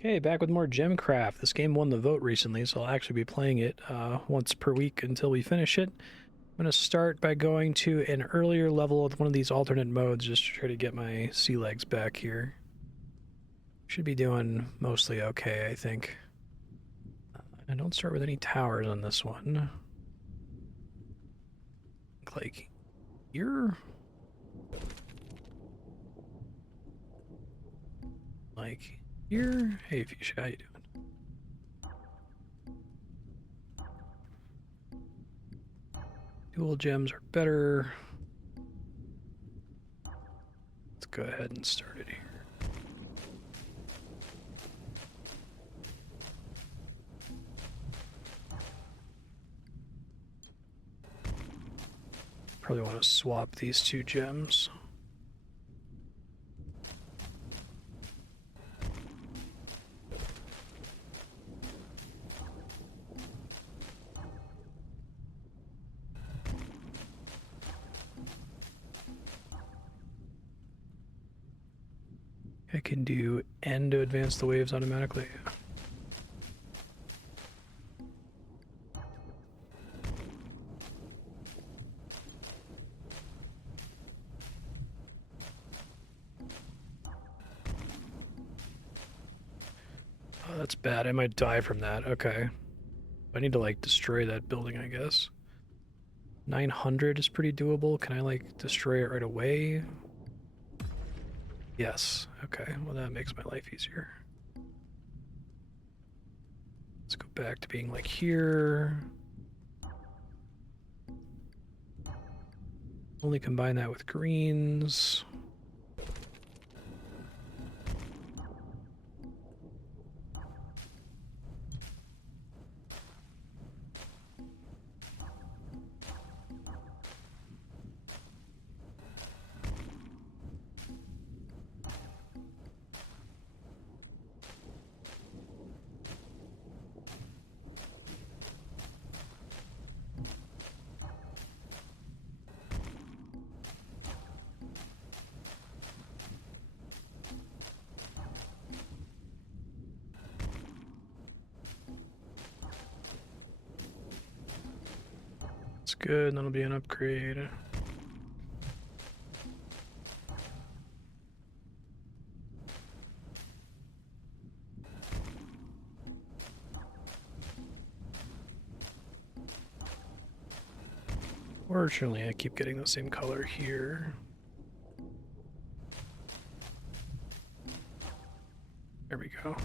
Okay, back with more GemCraft. This game won the vote recently, so I'll actually be playing it once per week until we finish it. I'm going to start by going to an earlier level with one of these alternate modes just to try to get my sea legs back here. Should be doing mostly okay, I think. I don't start with any towers on this one. Like here? Like here? Hey, Fuchsia, how you doing? Dual gems are better. Let's go ahead and start it here. Probably want to swap these two gems. I can do N to advance the waves automatically. Oh, that's bad. I might die from that. Okay. I need to, like, destroy that building, I guess. 900 is pretty doable. Can I, like, destroy it right away? Yes. Okay. Well, that makes my life easier. Let's go back to being, like, here. Only combine that with greens. That's good. That'll be an upgrade. Fortunately, I keep getting the same color here. There we go.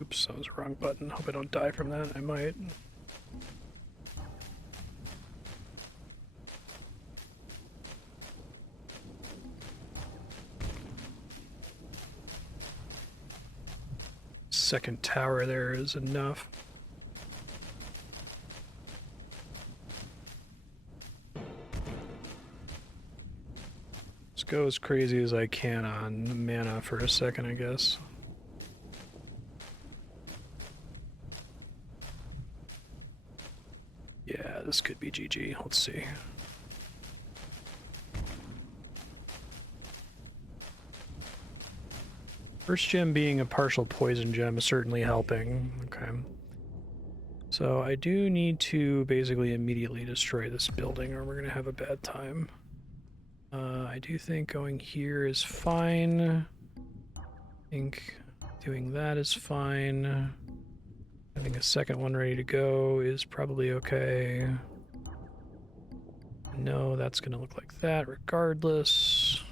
Oops, that was the wrong button. Hope I don't die from that. I might. Second tower there is enough. Let's go as crazy as I can on mana for a second, I guess. Yeah, this could be GG. Let's see. First gem being a partial poison gem is certainly helping. Okay. So I do need to basically immediately destroy this building or we're going to have a bad time. I do think going here is fine. I think doing that is fine. Having a second one ready to go is probably okay. No, that's going to look like that regardless.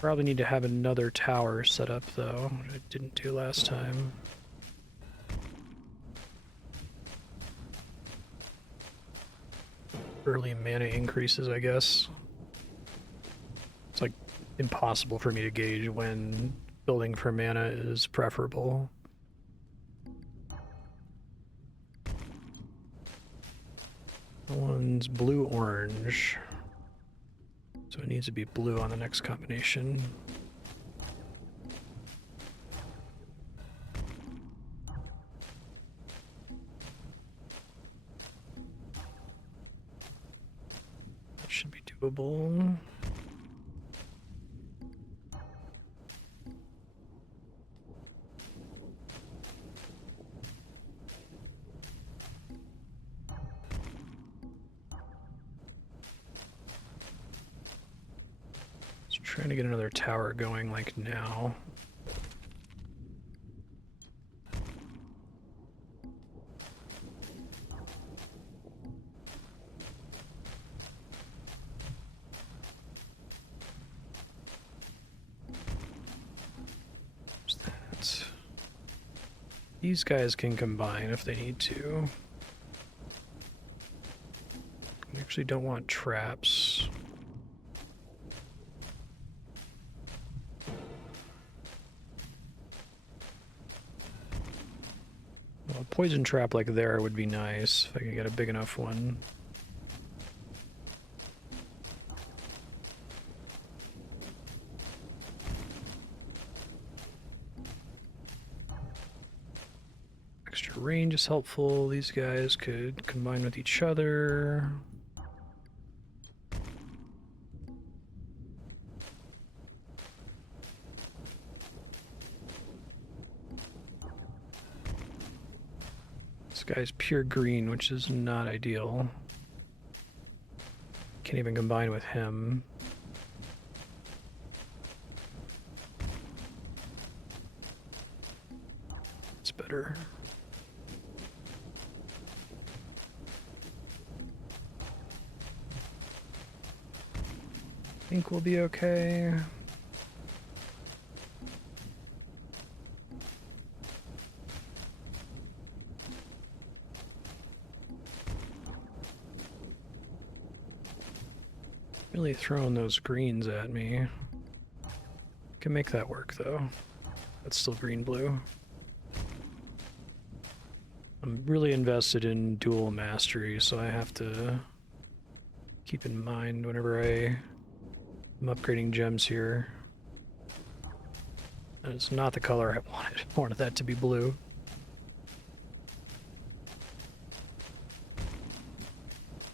Probably need to have another tower set up though, which I didn't do last time. Early mana increases, I guess. It's like impossible for me to gauge when building for mana is preferable. That one's blue-orange. So it needs to be blue on the next combination. That should be doable. Trying to get another tower going like now. These guys can combine if they need to. I actually don't want traps. Well, a poison trap like there would be nice if I could get a big enough one. Extra range is helpful. These guys could combine with each other. This guy's pure green, which is not ideal. Can't even combine with him. It's better. I think we'll be okay. Really throwing those greens at me. Can make that work though. That's still green-blue. I'm really invested in dual mastery, so I have to keep in mind whenever I'm upgrading gems here. And it's not the color I wanted. I wanted that to be blue.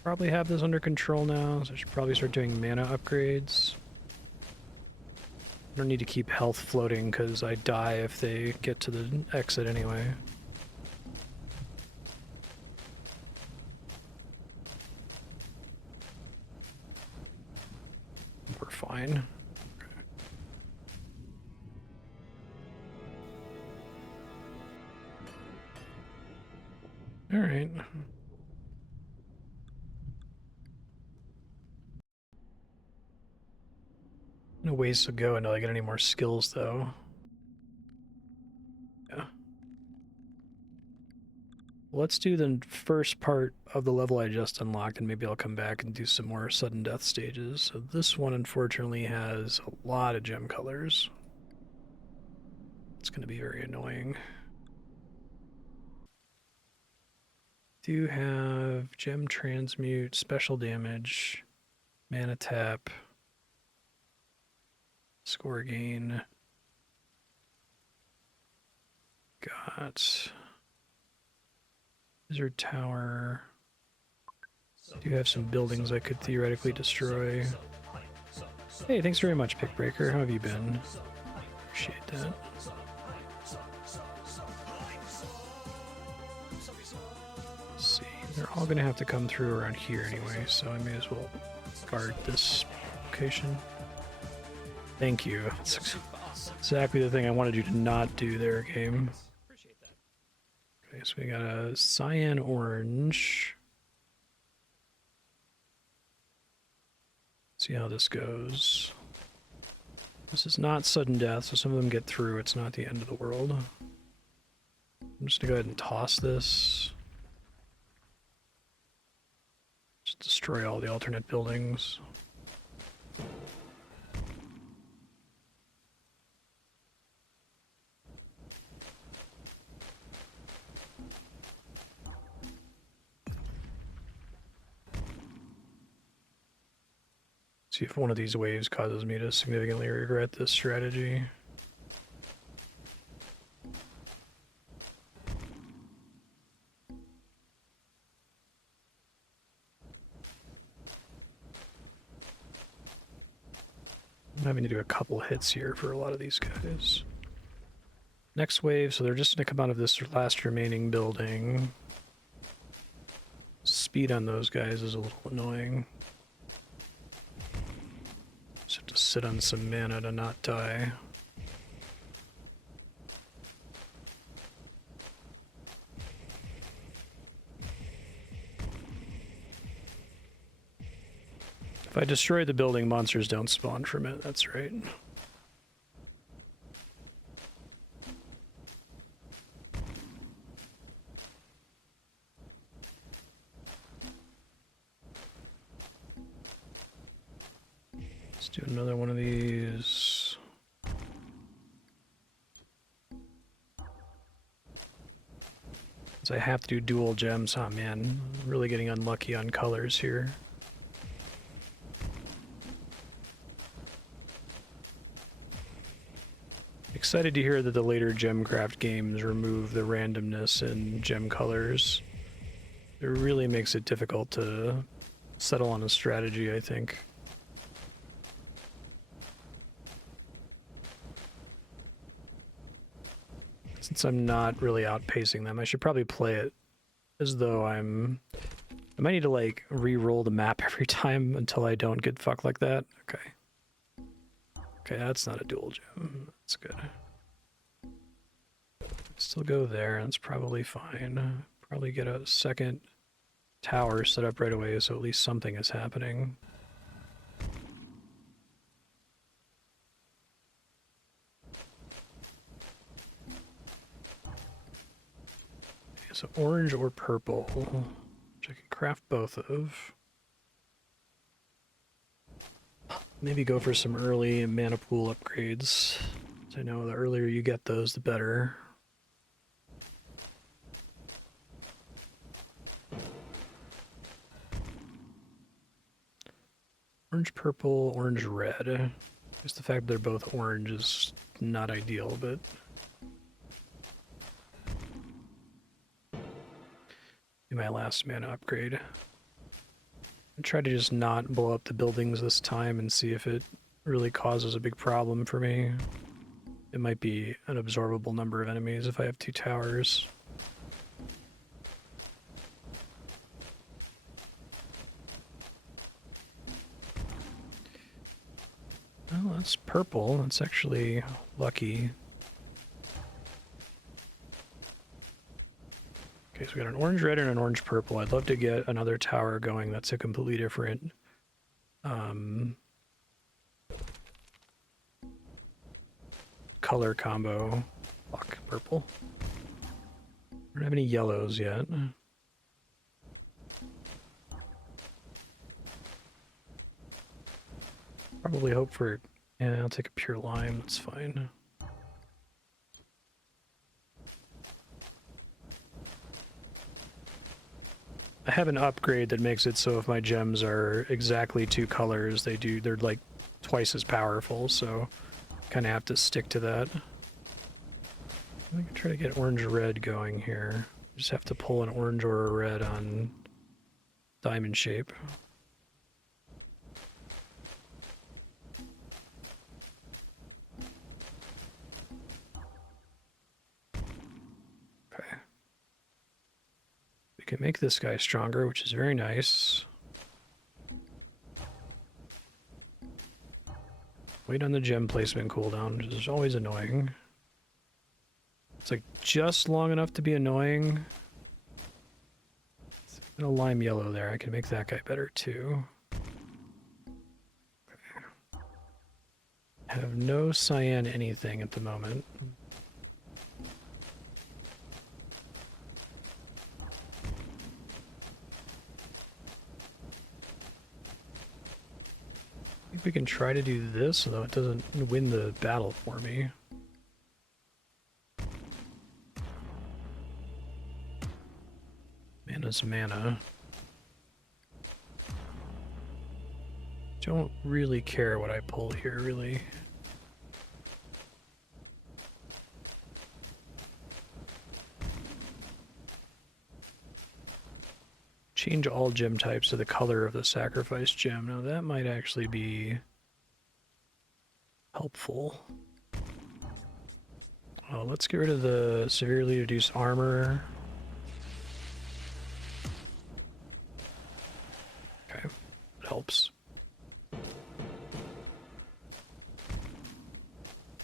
Probably have this under control now, so I should probably start doing mana upgrades. I don't need to keep health floating because I die if they get to the exit anyway. We're fine. All right. No ways to go until I get any more skills, though. Yeah. Let's do the first part of the level I just unlocked, and maybe I'll come back and do some more sudden death stages. So this one, unfortunately, has a lot of gem colors. It's going to be very annoying. Do have gem transmute, special damage, mana tap, score gain. Got Wizard Tower. Do have some buildings I could theoretically destroy. Hey, thanks very much, Pickbreaker. How have you been? Appreciate that. Let's see, they're all gonna have to come through around here anyway, so I may as well guard this location. Thank you. That's exactly the thing I wanted you to not do there, game. Okay, so we got a cyan orange. See how this goes. This is not sudden death, so some of them get through. It's not the end of the world. I'm just gonna go ahead and toss this. Just destroy all the alternate buildings. See if one of these waves causes me to significantly regret this strategy. I'm having to do a couple hits here for a lot of these guys. Next wave, so they're just going to come out of this last remaining building. Speed on those guys is a little annoying. Just have to sit on some mana to not die. If I destroy the building, monsters don't spawn from it, that's right. Let's do another one of these. So I have to do dual gems. Oh man, really getting unlucky on colors here. Excited to hear that the later GemCraft games remove the randomness in gem colors. It really makes it difficult to settle on a strategy, I think. Since I'm not really outpacing them, I should probably play it as though I might need to like re-roll the map every time until I don't get fucked like that. Okay. Okay, that's not a dual gem. That's good. Still go there, that's probably fine. Probably get a second tower set up right away so at least something is happening. Okay, so orange or purple, which I can craft both of. Maybe go for some early mana pool upgrades. I know the earlier you get those, the better. Orange, purple, orange, red. Just the fact that they're both orange is not ideal, but... do my last mana upgrade. I try to just not blow up the buildings this time and see if it really causes a big problem for me. It might be an absorbable number of enemies if I have 2 towers. Oh, that's purple. That's actually lucky. Okay, so we got an orange red and an orange purple. I'd love to get another tower going that's a completely different color combo. Fuck, purple. I don't have any yellows yet. Probably hope for... yeah, I'll take a pure lime, that's fine. I have an upgrade that makes it so if my gems are exactly 2 colors, they're like twice as powerful, so kind of have to stick to that. I can try to get orange-red going here. Just have to pull an orange or a red on diamond shape. Okay. We can make this guy stronger, which is very nice. Wait on the gem placement cooldown, which is always annoying. It's like just long enough to be annoying. And a lime yellow there. I can make that guy better too. Okay. I have no cyan anything at the moment. I think we can try to do this, although it doesn't win the battle for me. Mana's mana. Don't really care what I pull here, really. Change all gem types to the color of the sacrifice gem. Now that might actually be helpful. Oh, let's get rid of the severely reduced armor. Okay, it helps.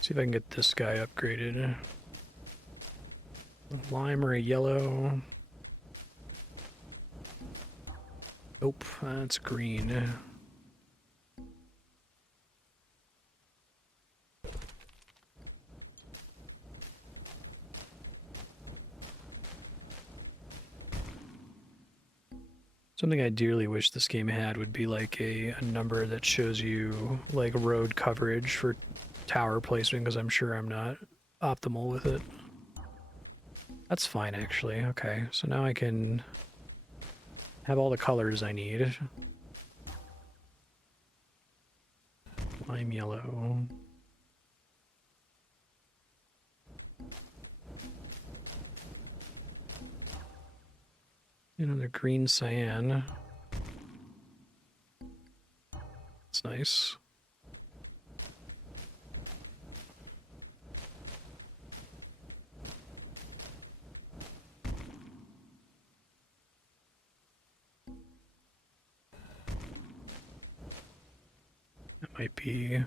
See if I can get this guy upgraded. A lime or a yellow. Nope, that's green. Something I dearly wish this game had would be like a number that shows you like road coverage for tower placement, because I'm sure I'm not optimal with it. That's fine, actually. Okay, so now I can have all the colors I need. Lime yellow. Another green cyan. That's nice. That might be a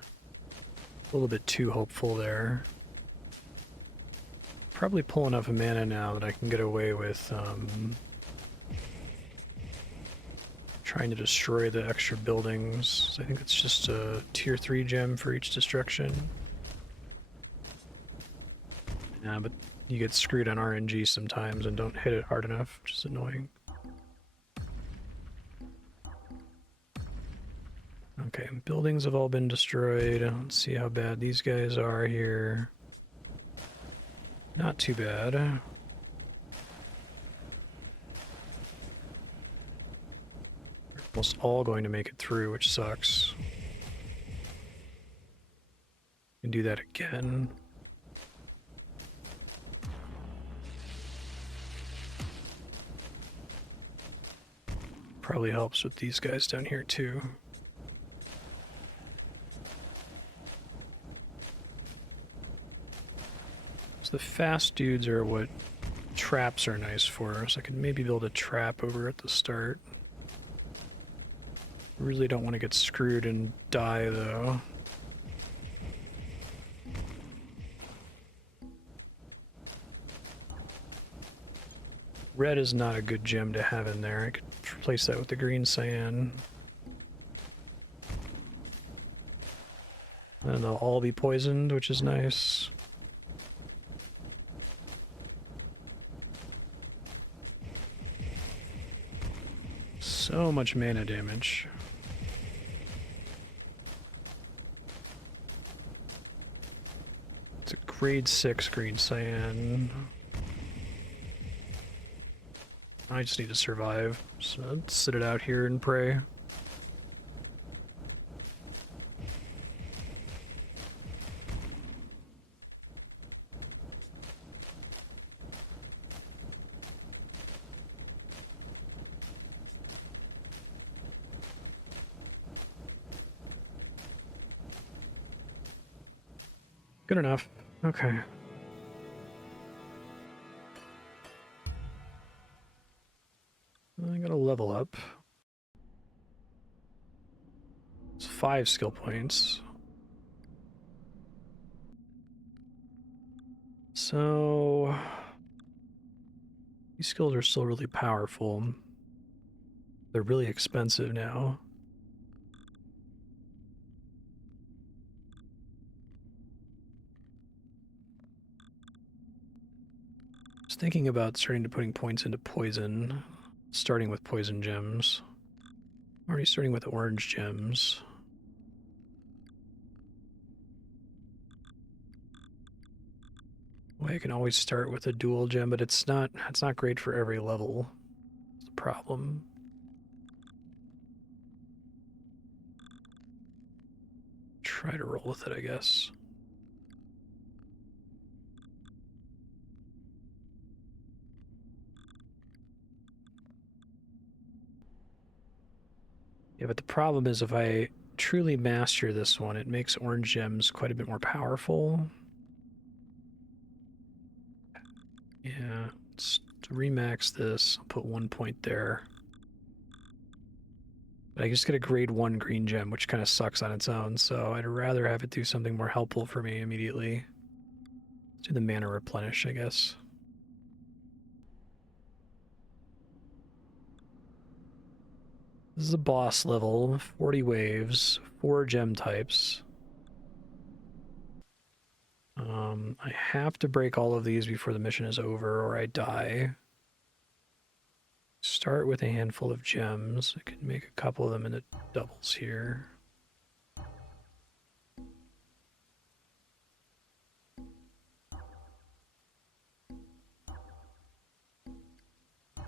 little bit too hopeful there. Probably pull enough mana now that I can get away with trying to destroy the extra buildings. I think it's just a tier 3 gem for each destruction. Yeah, but you get screwed on RNG sometimes and don't hit it hard enough, which is annoying. Okay, buildings have all been destroyed. Let's see how bad these guys are here. Not too bad. Almost all going to make it through, which sucks. Can do that again. Probably helps with these guys down here too. So the fast dudes are what traps are nice for. So I can maybe build a trap over at the start. Really don't want to get screwed and die though. Red is not a good gem to have in there. I could replace that with the green cyan. And they'll all be poisoned, which is nice. So much mana damage. It's a grade 6 green cyan. I just need to survive, so let's sit it out here and pray. Good enough. Okay. I gotta level up. It's 5 skill points. So these skills are still really powerful. They're really expensive now. I was thinking about starting to putting points into poison, starting with poison gems. I'm already starting with orange gems. Well, I can always start with a dual gem, but it's not great for every level. It's the problem. Try to roll with it, I guess. Yeah, but the problem is if I truly master this one, it makes orange gems quite a bit more powerful. Yeah, let's remax this. I'll put 1 point there. But I just get a grade 1 green gem, which kind of sucks on its own, so I'd rather have it do something more helpful for me immediately. Let's do the mana replenish, I guess. This is a boss level, 40 waves, 4 gem types. I have to break all of these before the mission is over or I die. Start with a handful of gems. I can make a couple of them into doubles here.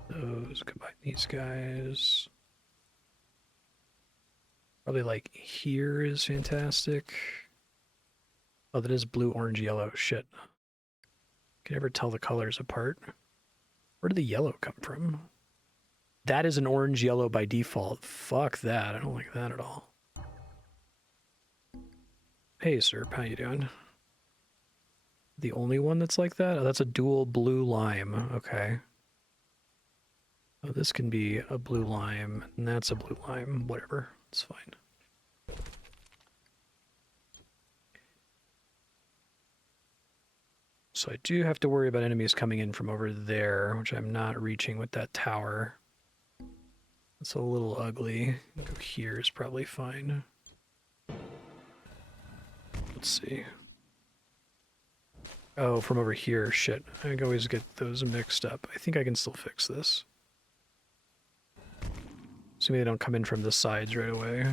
Those, combine these guys. Probably like here is fantastic. Oh, that is blue, orange, yellow. Shit. Can never tell the colors apart. Where did the yellow come from? That is an orange yellow by default. Fuck that. I don't like that at all. Hey, sir. How you doing? The only one that's like that? Oh, that's a dual blue lime. Okay. Oh, this can be a blue lime, and that's a blue lime. Whatever. It's fine. So I do have to worry about enemies coming in from over there, which I'm not reaching with that tower. It's a little ugly. Go here is probably fine. Let's see. Oh, from over here. Shit. I always get those mixed up. I think I can still fix this. Assuming they don't come in from the sides right away.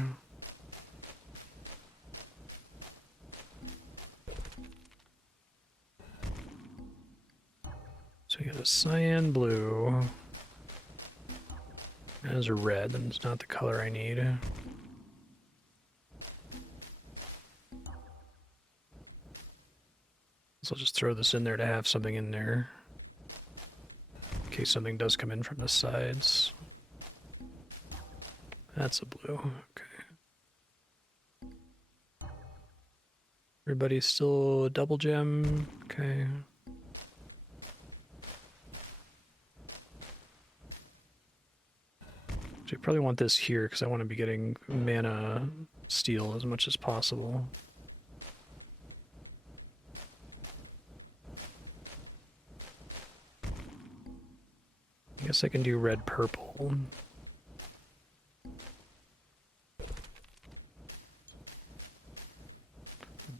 So we got a cyan blue. There's a red, and it's not the color I need. So I'll just throw this in there to have something in there. In case something does come in from the sides. That's a blue. Okay. Everybody's still a double gem. Okay. So I probably want this here because I want to be getting mana steal as much as possible. I guess I can do red purple.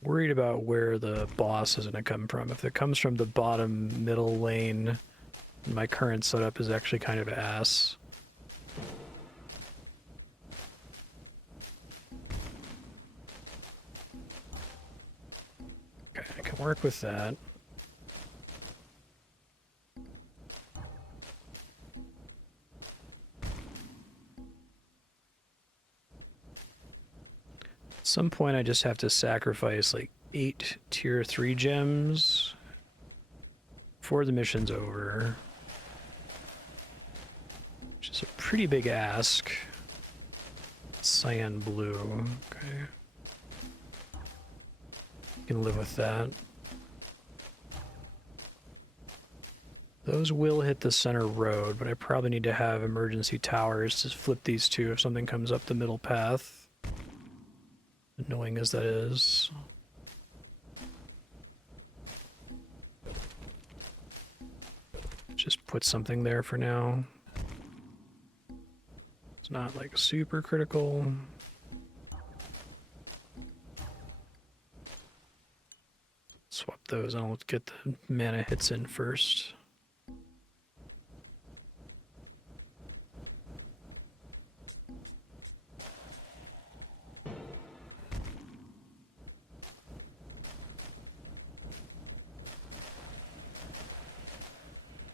Worried about where the boss is going to come from. If it comes from the bottom middle lane, my current setup is actually kind of ass. Okay, I can work with that. At some point I just have to sacrifice like 8 tier 3 gems before the mission's over. Which is a pretty big ask. Cyan blue, okay. Can live with that. Those will hit the center road, but I probably need to have emergency towers to flip these two if something comes up the middle path. Annoying as that is. Just put something there for now. It's not like super critical. Swap those and I'll get the mana hits in first.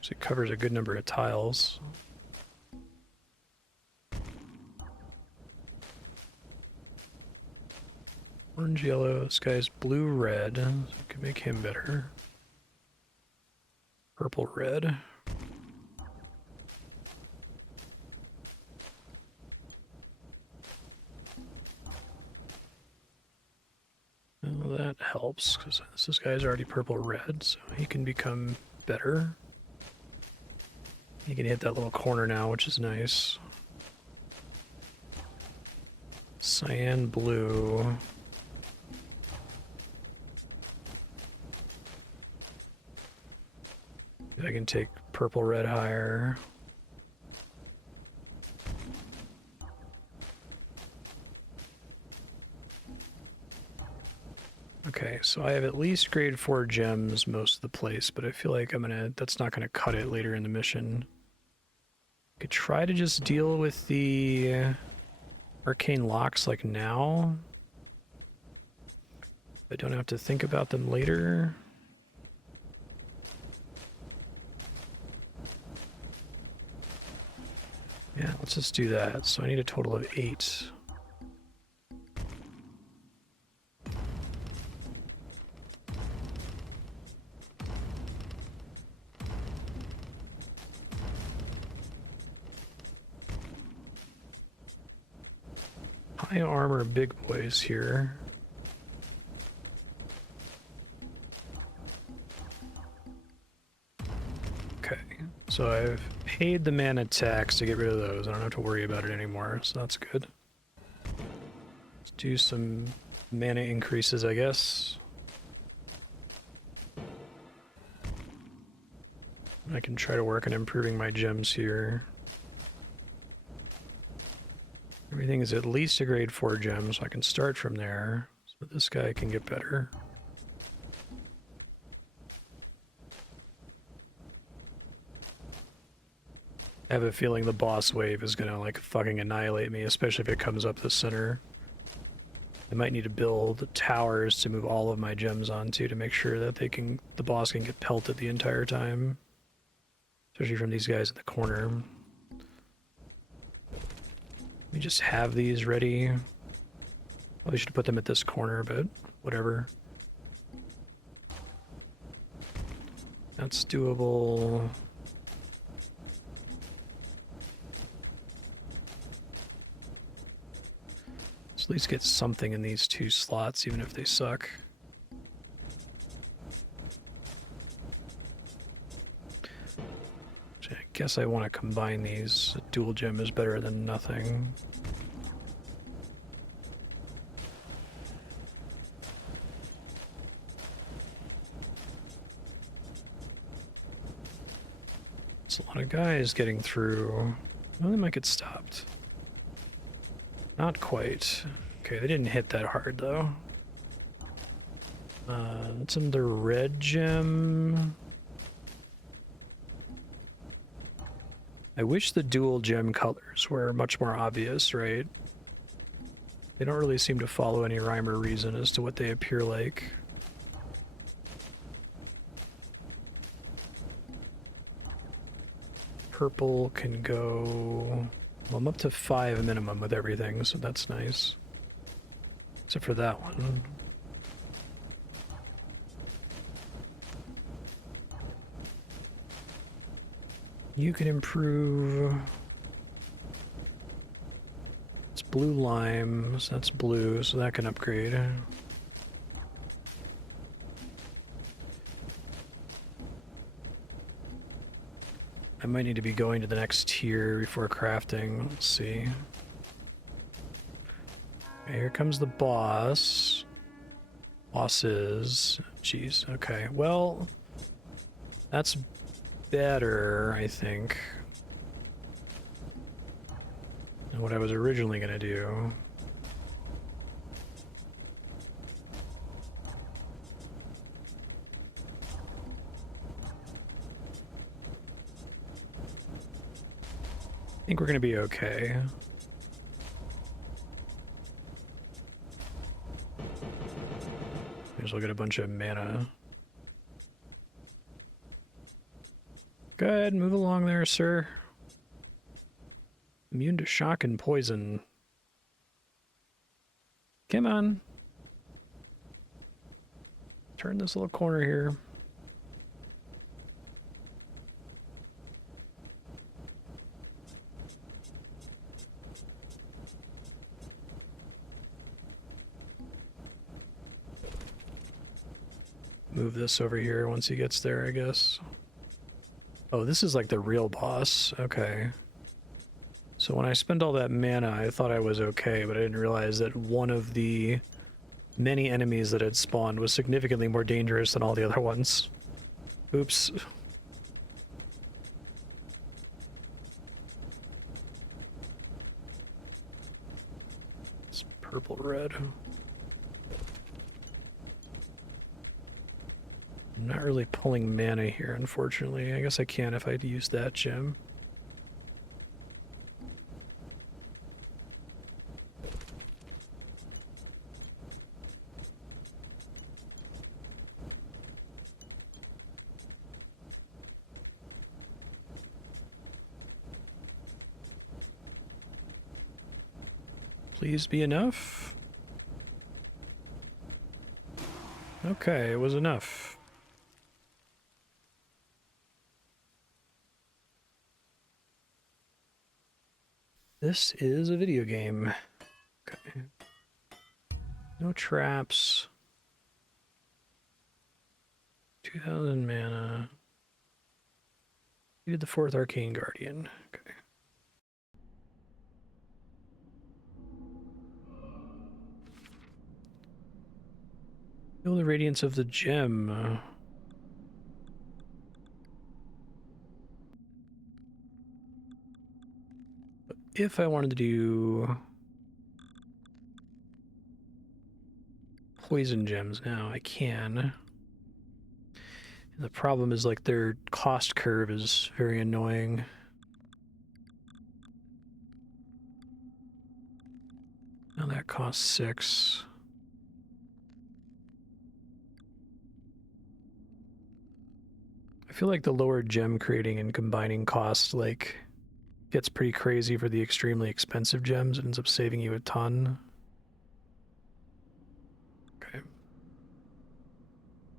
So it covers a good number of tiles. Orange, yellow, this guy's blue, red, so we can make him better. Purple, red. Well, that helps, because this guy's already purple, red, so he can become better. He can hit that little corner now, which is nice. Cyan blue. I can take purple red higher. Okay, so I have at least grade 4 gems most of the place, but I feel like that's not gonna cut it later in the mission. Could try to just deal with the arcane locks like now. I don't have to think about them later. Yeah, let's just do that. So I need a total of 8. High armor big boys here. Okay, so I've paid the mana tax to get rid of those. I don't have to worry about it anymore, so that's good. Let's do some mana increases, I guess. I can try to work on improving my gems here. Everything is at least a grade 4 gem, so I can start from there. So this guy can get better. I have a feeling the boss wave is gonna like fucking annihilate me, especially if it comes up the center. I might need to build towers to move all of my gems onto to make sure that the boss can get pelted the entire time. Especially from these guys in the corner. We just have these ready. Probably should put them at this corner, but whatever. That's doable. Let's at least get something in these 2 slots, even if they suck. I guess I want to combine these. A dual gem is better than nothing. It's a lot of guys getting through. Well, they might get stopped. Not quite. Okay, they didn't hit that hard though. It's in the red gem. I wish the dual gem colors were much more obvious, right? They don't really seem to follow any rhyme or reason as to what they appear like. Purple can go... Well, I'm up to 5 minimum with everything, so that's nice. Except for that one. You can improve... It's blue lime, so that's blue, so that can upgrade. I might need to be going to the next tier before crafting. Let's see. Okay, here comes the boss. Bosses. Jeez, okay. Well, that's better, I think, than what I was originally going to do. I think we're going to be okay. May as well get a bunch of mana. Go ahead, move along there, sir. Immune to shock and poison. Come on. Turn this little corner here. Move this over here once he gets there, I guess. Oh, this is like the real boss. Okay. So when I spent all that mana, I thought I was okay, but I didn't realize that one of the many enemies that had spawned was significantly more dangerous than all the other ones. Oops. It's purple-red. I'm not really pulling mana here, unfortunately. I guess I can if I'd use that gem. Please be enough. Okay, it was enough. This is a video game. Okay. No traps. 2,000 mana. You did the 4th Arcane Guardian. Okay. Feel the radiance of the gem. If I wanted to do poison gems now, I can. And the problem is, like, their cost curve is very annoying. Now that costs 6. I feel like the lower gem creating and combining costs, like, gets pretty crazy for the extremely expensive gems. It ends up saving you a ton. Okay.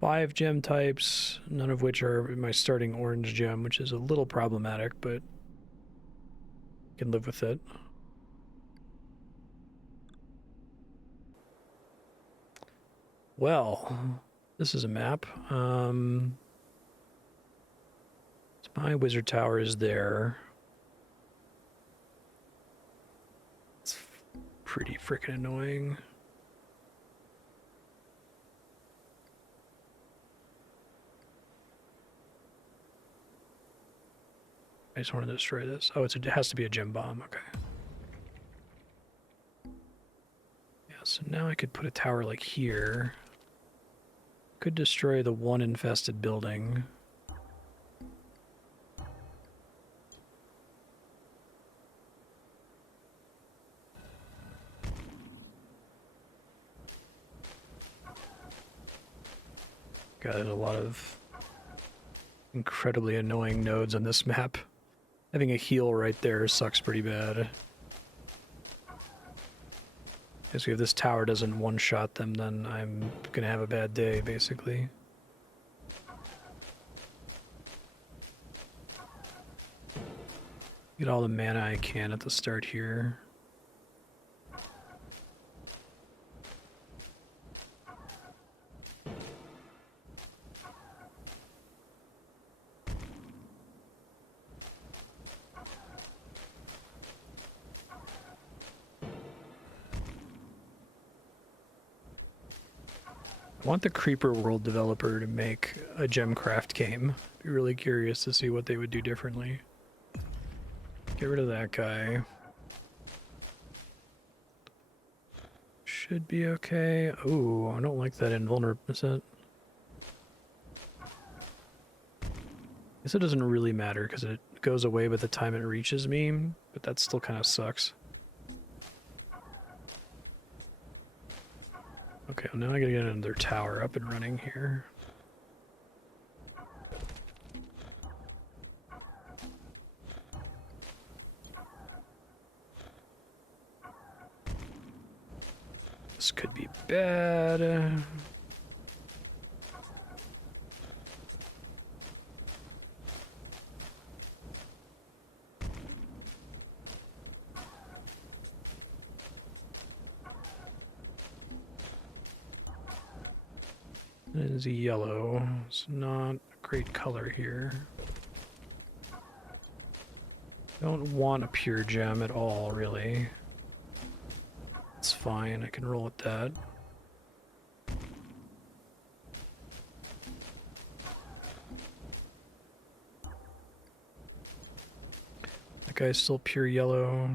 5 gem types, none of which are my starting orange gem, which is a little problematic, but I can live with it. Well, this is a map. My wizard tower is there. It's pretty freaking annoying. I just want to destroy this. Oh, it has to be a gem bomb. Okay. Yeah, so now I could put a tower like here. Could destroy the one infested building. Got a lot of incredibly annoying nodes on this map. Having a heal right there sucks pretty bad. Because if this tower doesn't one-shot them, then I'm gonna have a bad day, basically. Get all the mana I can at the start here. I want the Creeper World developer to make a GemCraft game. Be really curious to see what they would do differently. Get rid of that guy. Should be okay. Ooh, I don't like that invulnerable. Is that? I guess it doesn't really matter because it goes away by the time it reaches me, but that still kind of sucks. Okay, well now I gotta get another tower up and running here. This could be bad. It is a yellow. It's not a great color here. Don't want a pure gem at all, really. It's fine, I can roll with that. That guy's still pure yellow.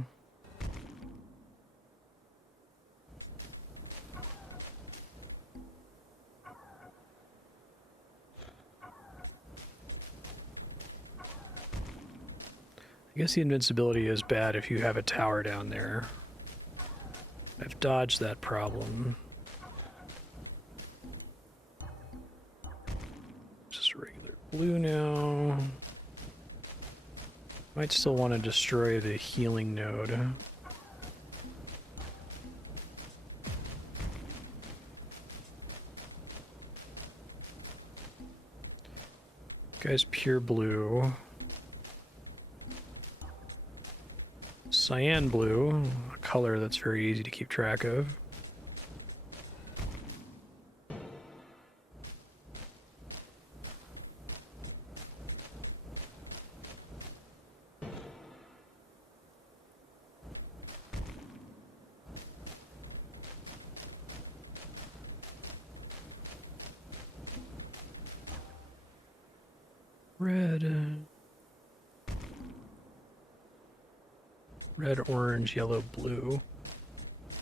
I guess the invincibility is bad if you have a tower down there. I've dodged that problem. Just regular blue now. Might still want to destroy the healing node. Guy's pure blue. Cyan blue, a color that's very easy to keep track of. Red, orange, yellow, blue.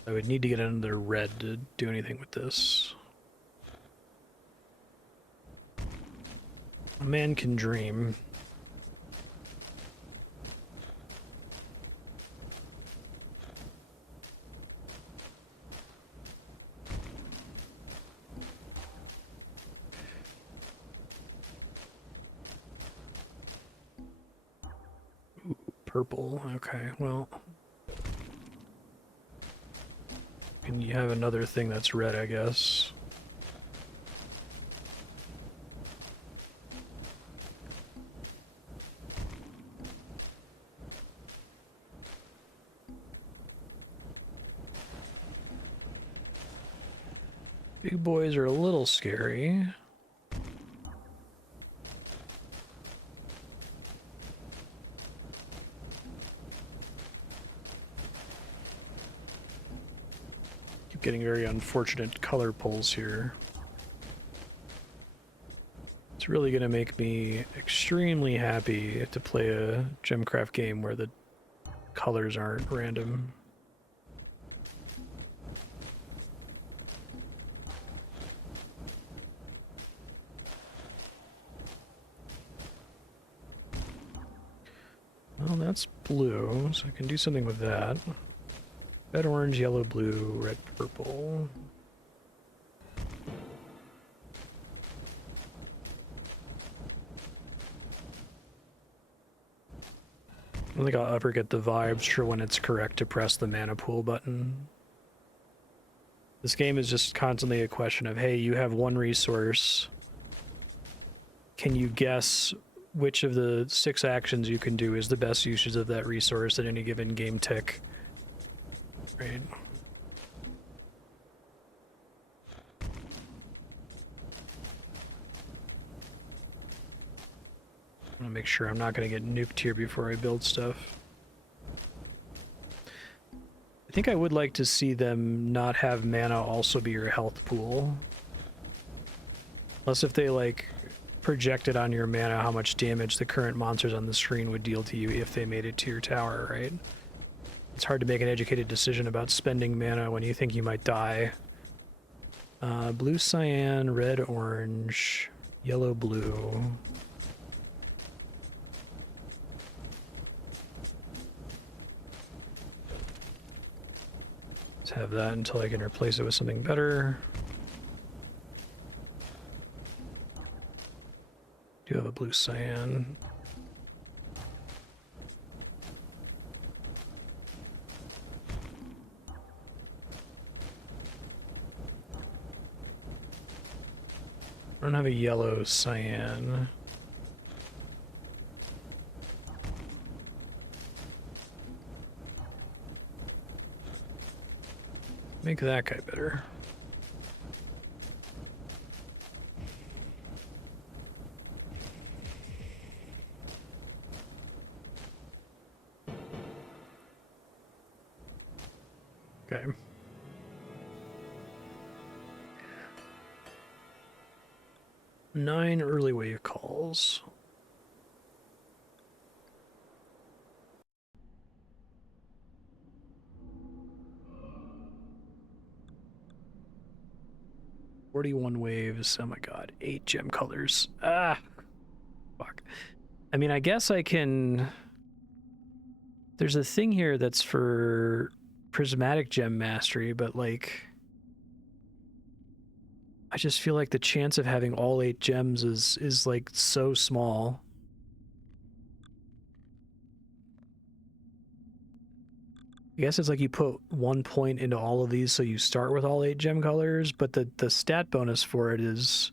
I would need to get another red to do anything with this. A man can dream. Ooh, purple. Okay, well. And you have another thing that's red, I guess. Big boys are a little scary. Keep getting very unfortunate color pulls here. It's really going to make me extremely happy to play a GemCraft game where the colors aren't random. Well, that's blue, so I can do something with that. Red, orange, yellow, blue, red, purple. I don't think I'll ever get the vibes for when it's correct to press the mana pool button. This game is just constantly a question of, hey, you have one resource. Can you guess which of the 6 actions you can do is the best usage of that resource at any given game tick? Right. I want to make sure I'm not going to get nuked here before I build stuff. I think I would like to see them not have mana also be your health pool. Unless if they, like, projected on your mana how much damage the current monsters on the screen would deal to you if they made it to your tower, right? It's hard to make an educated decision about spending mana when you think you might die. Blue, cyan, red, orange, yellow, blue. Let's have that until I can replace it with something better. Do have a blue cyan. I don't have a yellow cyan. Make that guy better. Okay. Nine early wave calls. "41 waves. Oh my god. 8 gem colors. Ah, fuck. I mean, I guess I can... There's a thing here that's for prismatic gem mastery, but like... I just feel like the chance of having all 8 gems is like so small. I guess it's like you put 1 point into all of these, so you start with all 8 gem colors, but the stat bonus for it is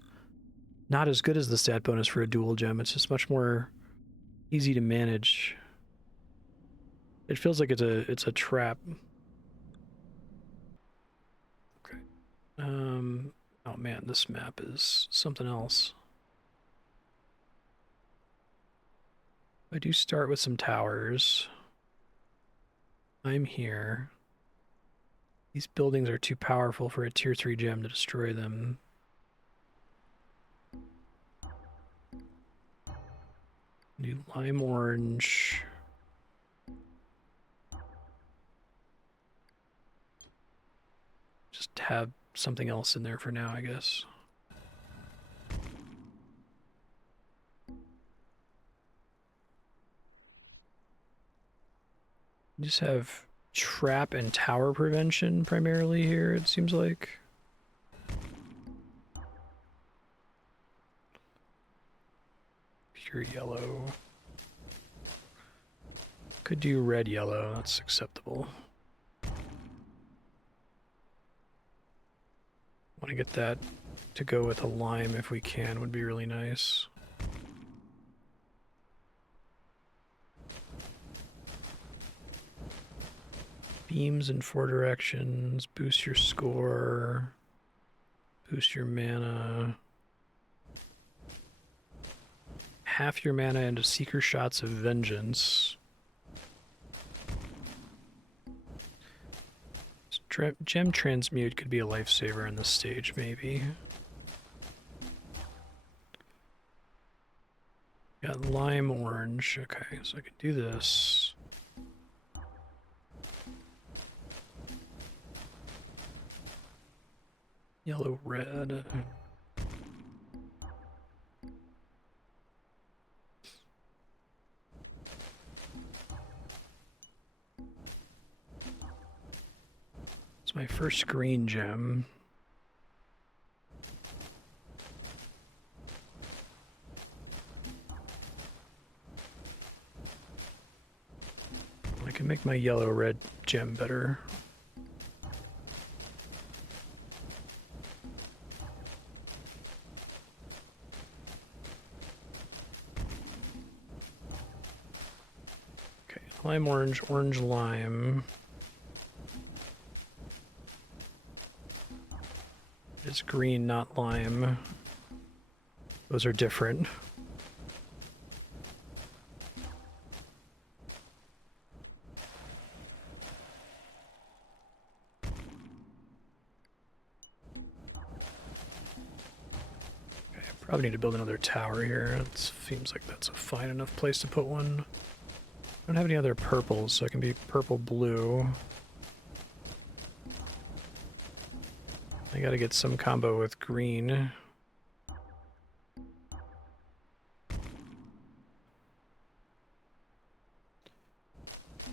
not as good as the stat bonus for a dual gem. It's just much more easy to manage. It feels like it's a trap. Okay. Oh man, this map is something else. I do start with some towers. I'm here. These buildings are too powerful for a tier 3 gem to destroy them. Do lime orange. Just have something else in there for now, I guess. Just have trap and tower prevention primarily here, it seems like. Pure yellow. Could do red yellow, that's acceptable. Want to get that to go with a lime if we can, would be really nice. Beams in 4 directions, boost your score, boost your mana. Half your mana into Seeker Shots of Vengeance. Gem Transmute could be a lifesaver in this stage, maybe. Got lime orange. Okay, so I could do this. Yellow red. It's my first green gem. I can make my yellow-red gem better. Okay, lime orange, orange lime. It's green, not lime. Those are different. Probably need to build another tower here. It seems like that's a fine enough place to put one. I don't have any other purples, so it can be purple-blue. I gotta get some combo with green.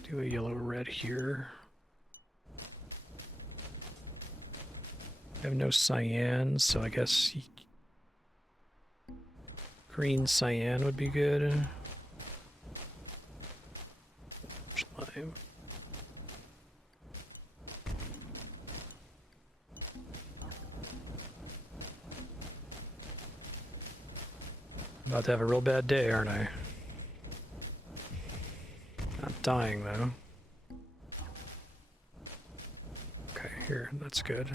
Do a yellow-red here. I have no cyan, so I guess green cyan would be good. Lime. About to have a real bad day, aren't I? Not dying, though. Okay, here, that's good.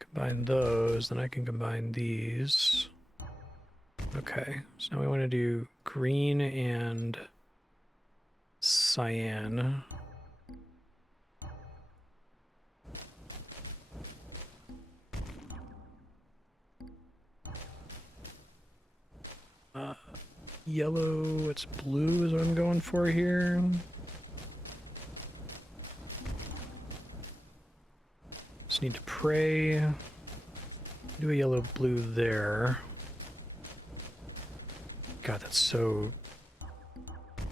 Combine those, then I can combine these. Okay, so now we want to do green and cyan. Uh, yellow, it's blue is what I'm going for here. Just need to pray. Do a yellow blue there. God, that's so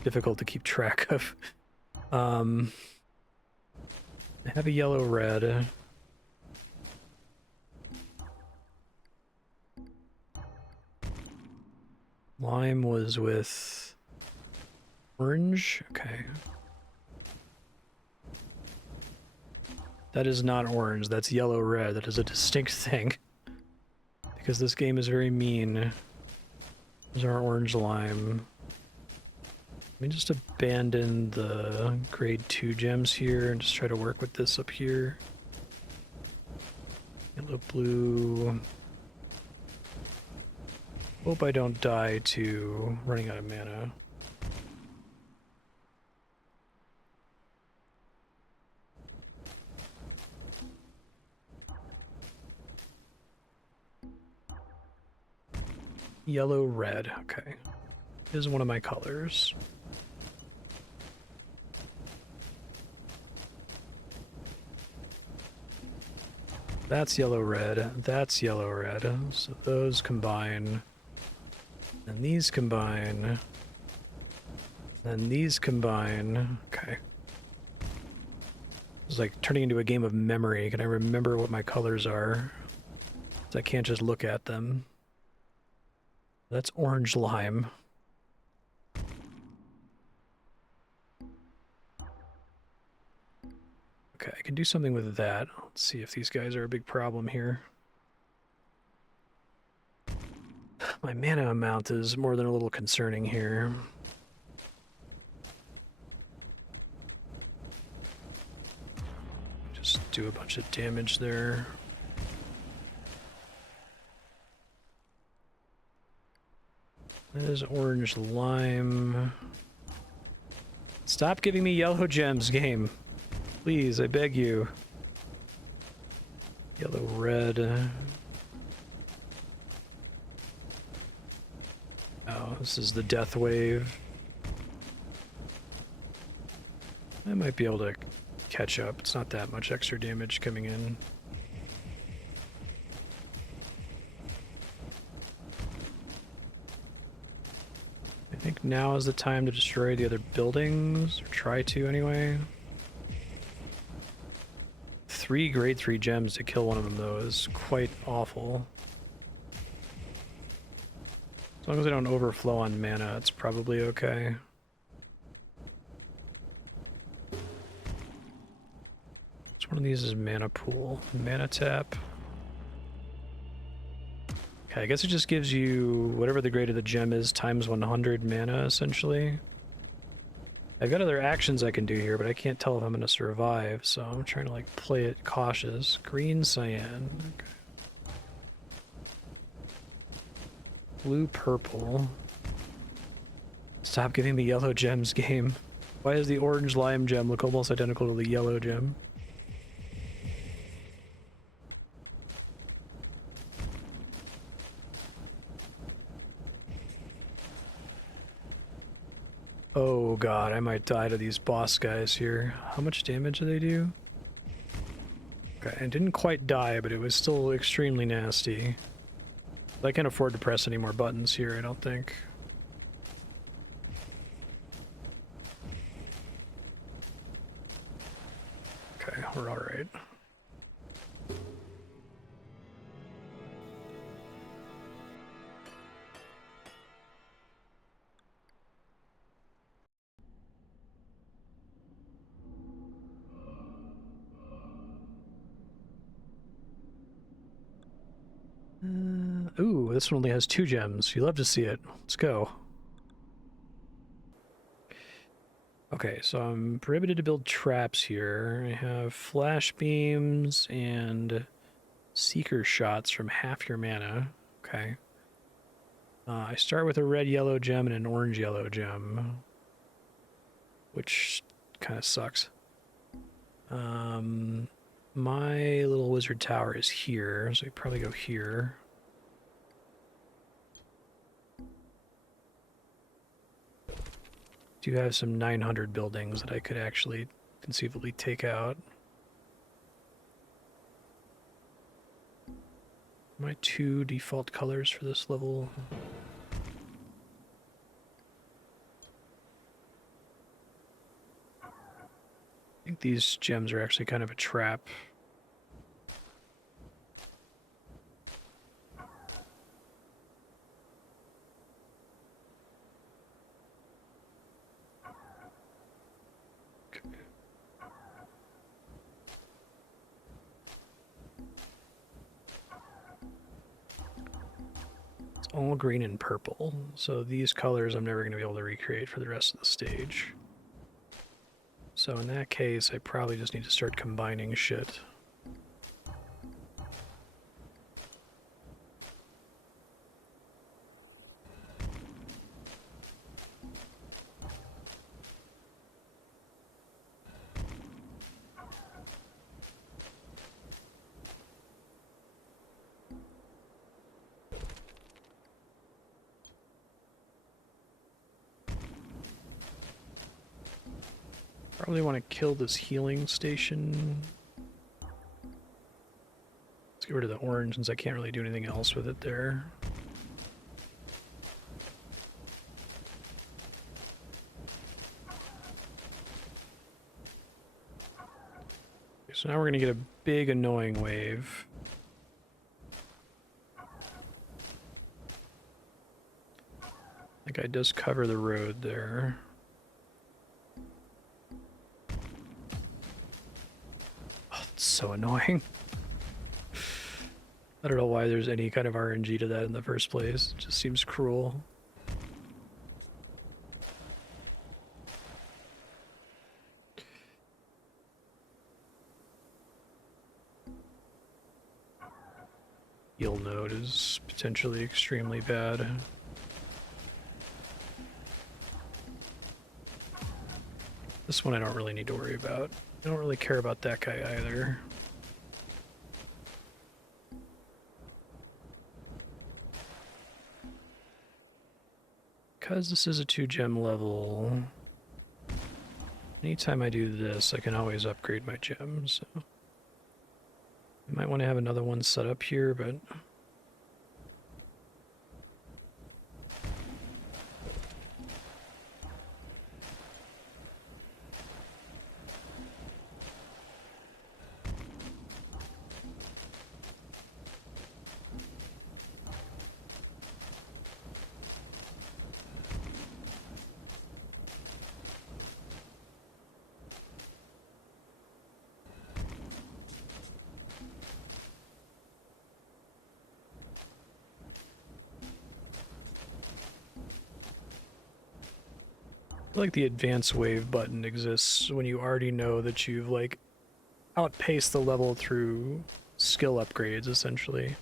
difficult to keep track of. I have a yellow red. Lime was with orange. Okay. That is not orange, that's yellow red. That is a distinct thing. Because this game is very mean. There's our orange lime. Let me just abandon the grade 2 gems here and just try to work with this up here. Yellow, blue. Hope I don't die to running out of mana. Yellow, red. Okay. This is one of my colors. That's yellow, red. That's yellow, red. So those combine. And these combine. And these combine. Okay. It's like turning into a game of memory. Can I remember what my colors are? So I can't just look at them. That's orange lime. Okay, I can do something with that. Let's see if these guys are a big problem here. My mana amount is more than a little concerning here. Just do a bunch of damage there. That is orange lime. Stop giving me yellow gems, game. Please, I beg you. Yellow, red. Oh, this is the death wave. I might be able to catch up. It's not that much extra damage coming in. I think now is the time to destroy the other buildings, or try to anyway. 3 grade 3 gems to kill one of them, though, is quite awful. As long as I don't overflow on mana, it's probably okay. Which one of these is mana pool? Mana tap. Okay, I guess it just gives you whatever the grade of the gem is times 100 mana, essentially. I've got other actions I can do here, but I can't tell if I'm going to survive, so I'm trying to, like, play it cautious. Green cyan. Okay. Blue purple. Stop giving me yellow gems, game. Why does the orange lime gem look almost identical to the yellow gem? Oh god, I might die to these boss guys here. How much damage do they do? Okay, I didn't quite die, but it was still extremely nasty. I can't afford to press any more buttons here, I don't think. Okay, we're alright. Ooh, this one only has 2 gems. You love to see it. Let's go. Okay, so I'm prohibited to build traps here. I have flash beams and seeker shots from half your mana. Okay. I start with a red-yellow gem and an orange-yellow gem, which kind of sucks. My little wizard tower is here, so we probably go here. Do have some 900 buildings that I could actually conceivably take out. My 2 default colors for this level. I think these gems are actually kind of a trap. All green and purple, so these colors I'm never going to be able to recreate for the rest of the stage. So in that case, I probably just need to start combining shit. Probably want to kill this healing station. Let's get rid of the orange since I can't really do anything else with it there. Okay, so now we're going to get a big annoying wave. That guy does cover the road there. Oh, that's so annoying. I don't know why there's any kind of RNG to that in the first place. It just seems cruel. Heal node is potentially extremely bad. This one I don't really need to worry about. I don't really care about that guy either. Because this is a 2-gem level, anytime I do this, I can always upgrade my gems. So I might want to have another one set up here, but like the advance wave button exists when you already know that you've like outpaced the level through skill upgrades essentially.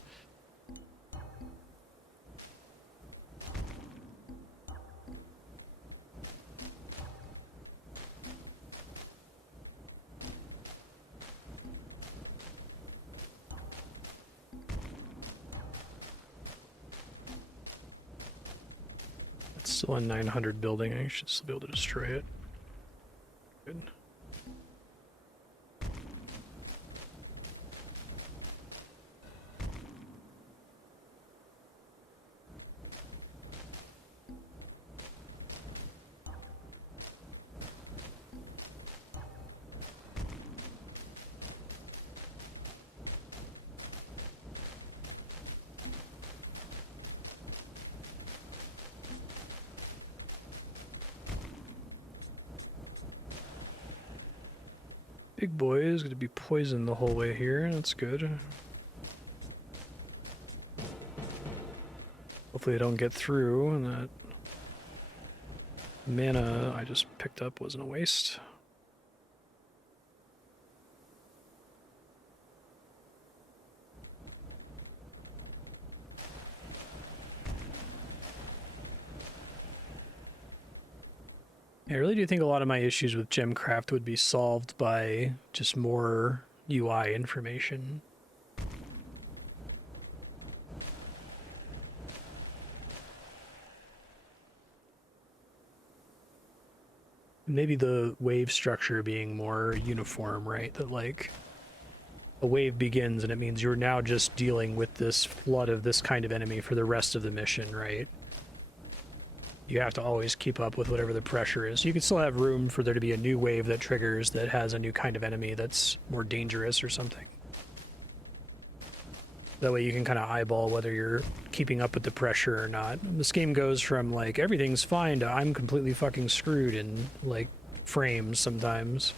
It's still a 900 building, I should still be able to destroy it. Good. Big boy is going to be poisoned the whole way here. That's good. Hopefully I don't get through and that mana I just picked up wasn't a waste. I really do think a lot of my issues with GemCraft would be solved by just more UI information. Maybe the wave structure being more uniform, right? That like a wave begins and it means you're now just dealing with this flood of this kind of enemy for the rest of the mission, right? You have to always keep up with whatever the pressure is. You can still have room for there to be a new wave that triggers that has a new kind of enemy that's more dangerous or something. That way you can kind of eyeball whether you're keeping up with the pressure or not. This game goes from like everything's fine to I'm completely fucking screwed in like frames sometimes.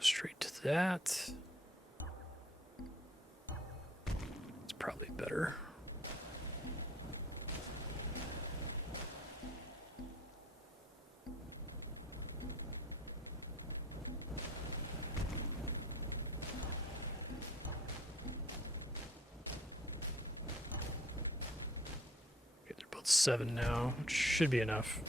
Straight to that. It's probably better. Okay, they're both 7 now, which should be enough.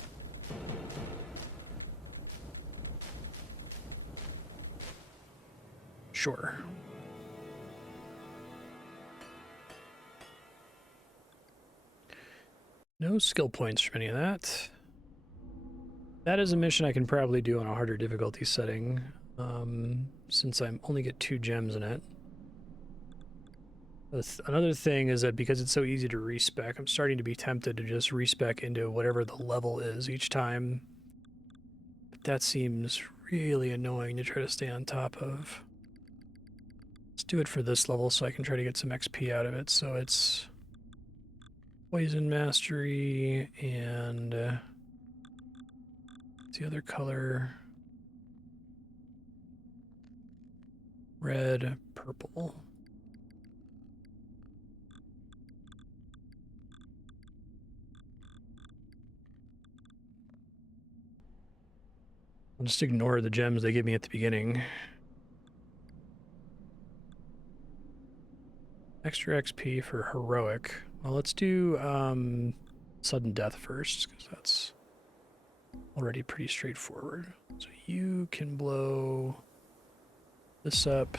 Sure. No skill points from any of that. That is a mission I can probably do on a harder difficulty setting, since I only get 2 gems in it. Another thing is that because it's so easy to respec, I'm starting to be tempted to just respec into whatever the level is each time. But that seems really annoying to try to stay on top of. Let's do it for this level so I can try to get some XP out of it. So it's Poison Mastery and what's the other color? Red, purple. I'll just ignore the gems they give me at the beginning. Extra XP for heroic. Well, let's do sudden death first, because that's already pretty straightforward. So you can blow this up.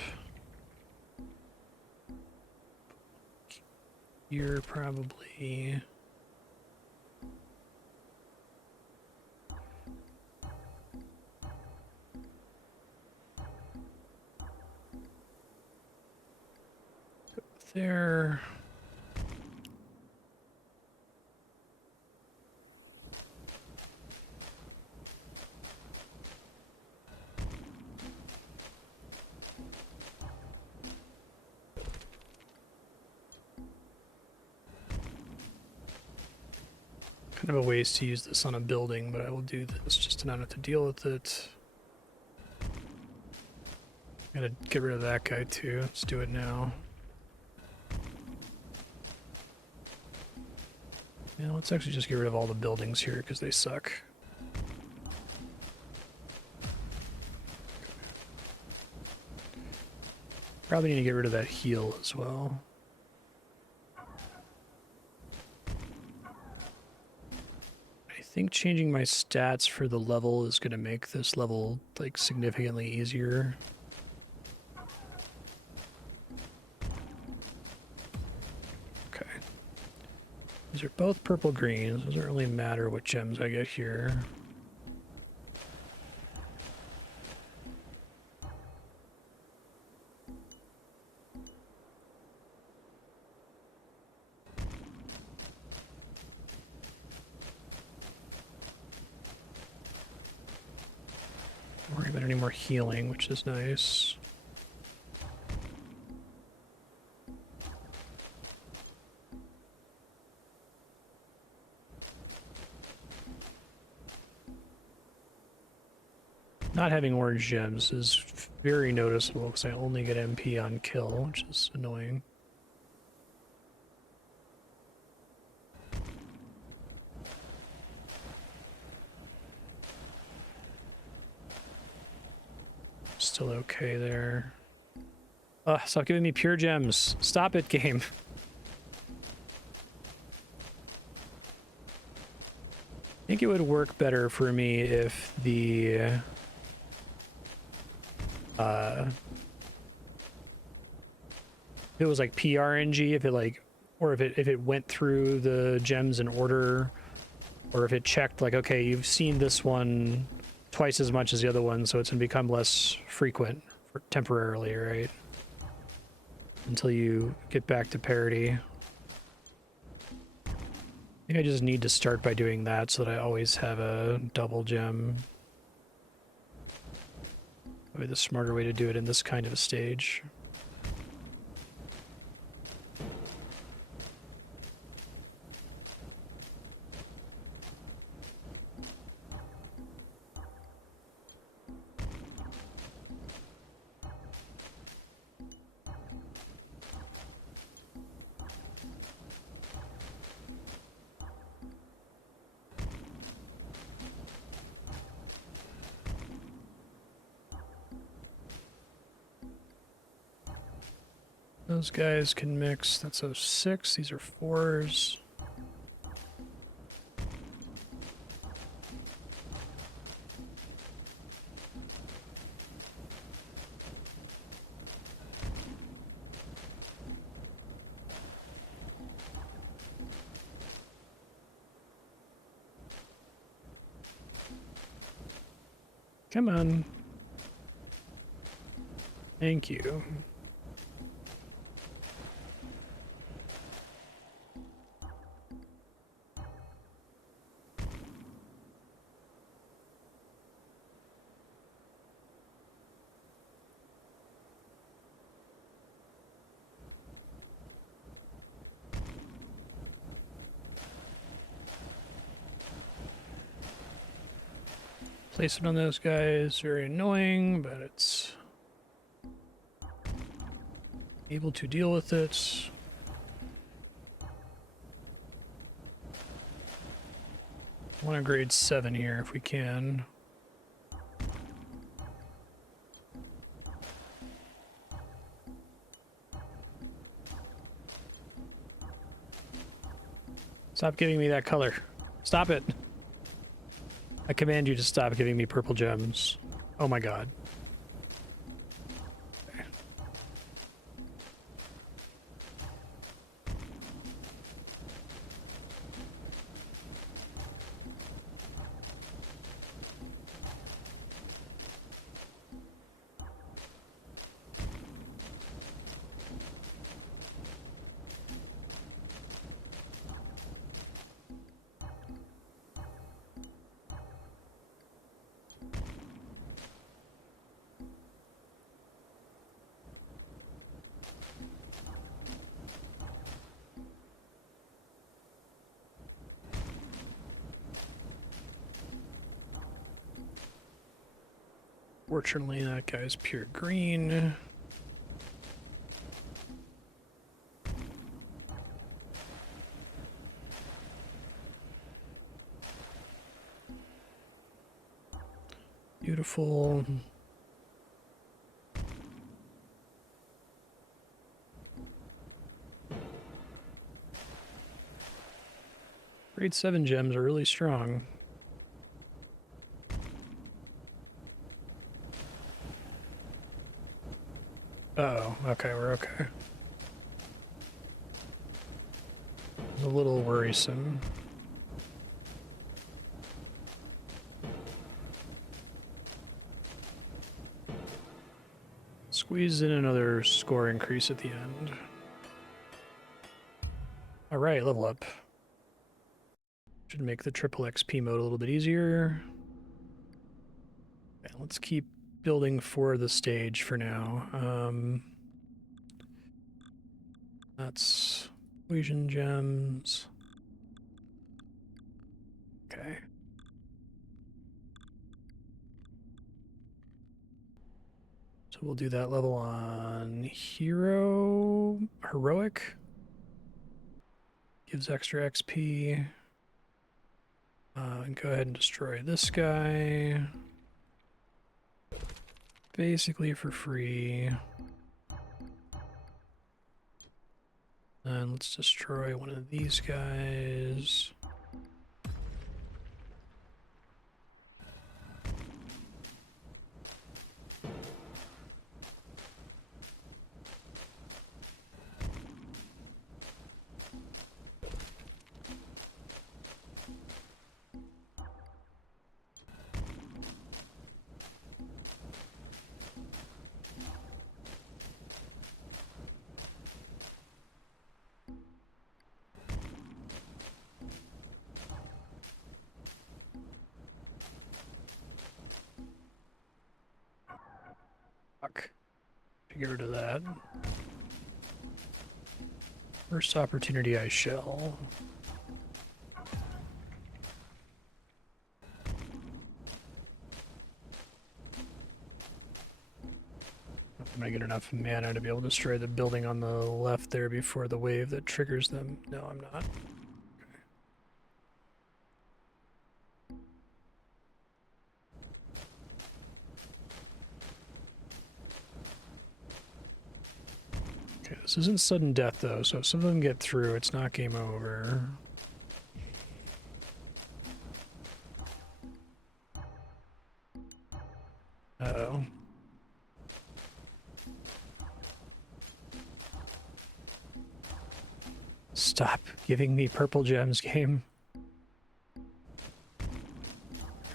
You're probably... there. Kind of a waste to use this on a building, but I will do this just to not have to deal with it. Gotta get rid of that guy too. Let's do it now. Yeah, let's actually just get rid of all the buildings here because they suck. Probably need to get rid of that heal as well. I think changing my stats for the level is going to make this level like significantly easier. Okay. These are both purple greens. It doesn't really matter what gems I get here. Don't worry about any more healing, which is nice. Not having orange gems is very noticeable because I only get MP on kill, which is annoying. Still okay there. Stop giving me pure gems. Stop it, game. I think it would work better for me if the if it was like PRNG, if it like, or if it went through the gems in order, or if it checked like, okay, you've seen this one twice as much as the other one, so it's gonna become less frequent for temporarily, right? Until you get back to parity. I think I just need to start by doing that so that I always have a double gem. Probably the smarter way to do it in this kind of a stage. Those guys can mix. That's a 6. These are 4s. Come on. Thank you. Placement on those guys, very annoying, but it's able to deal with it. I want to grade 7 here if we can. Stop giving me that color. Stop it. I command you to stop giving me purple gems. Oh my god. Okay. Fortunately, that guy's pure green. Beautiful. Grade 7 gems are really strong. Uh-oh, okay, we're okay. A little worrisome. Squeeze in another score increase at the end. Alright, level up. Should make the triple XP mode a little bit easier. Okay, let's keep building for the stage for now. That's Equation gems. Okay. So we'll do that level on heroic. Gives extra XP. And go ahead and destroy this guy. Basically for free. And let's destroy one of these guys. Fuck. Get rid of that. First opportunity I shall. I'm gonna get enough mana to be able to destroy the building on the left there before the wave that triggers them. No, I'm not. Okay, this isn't sudden death though, so if some of them get through, it's not game over. Uh-oh. Stop giving me purple gems, game. Here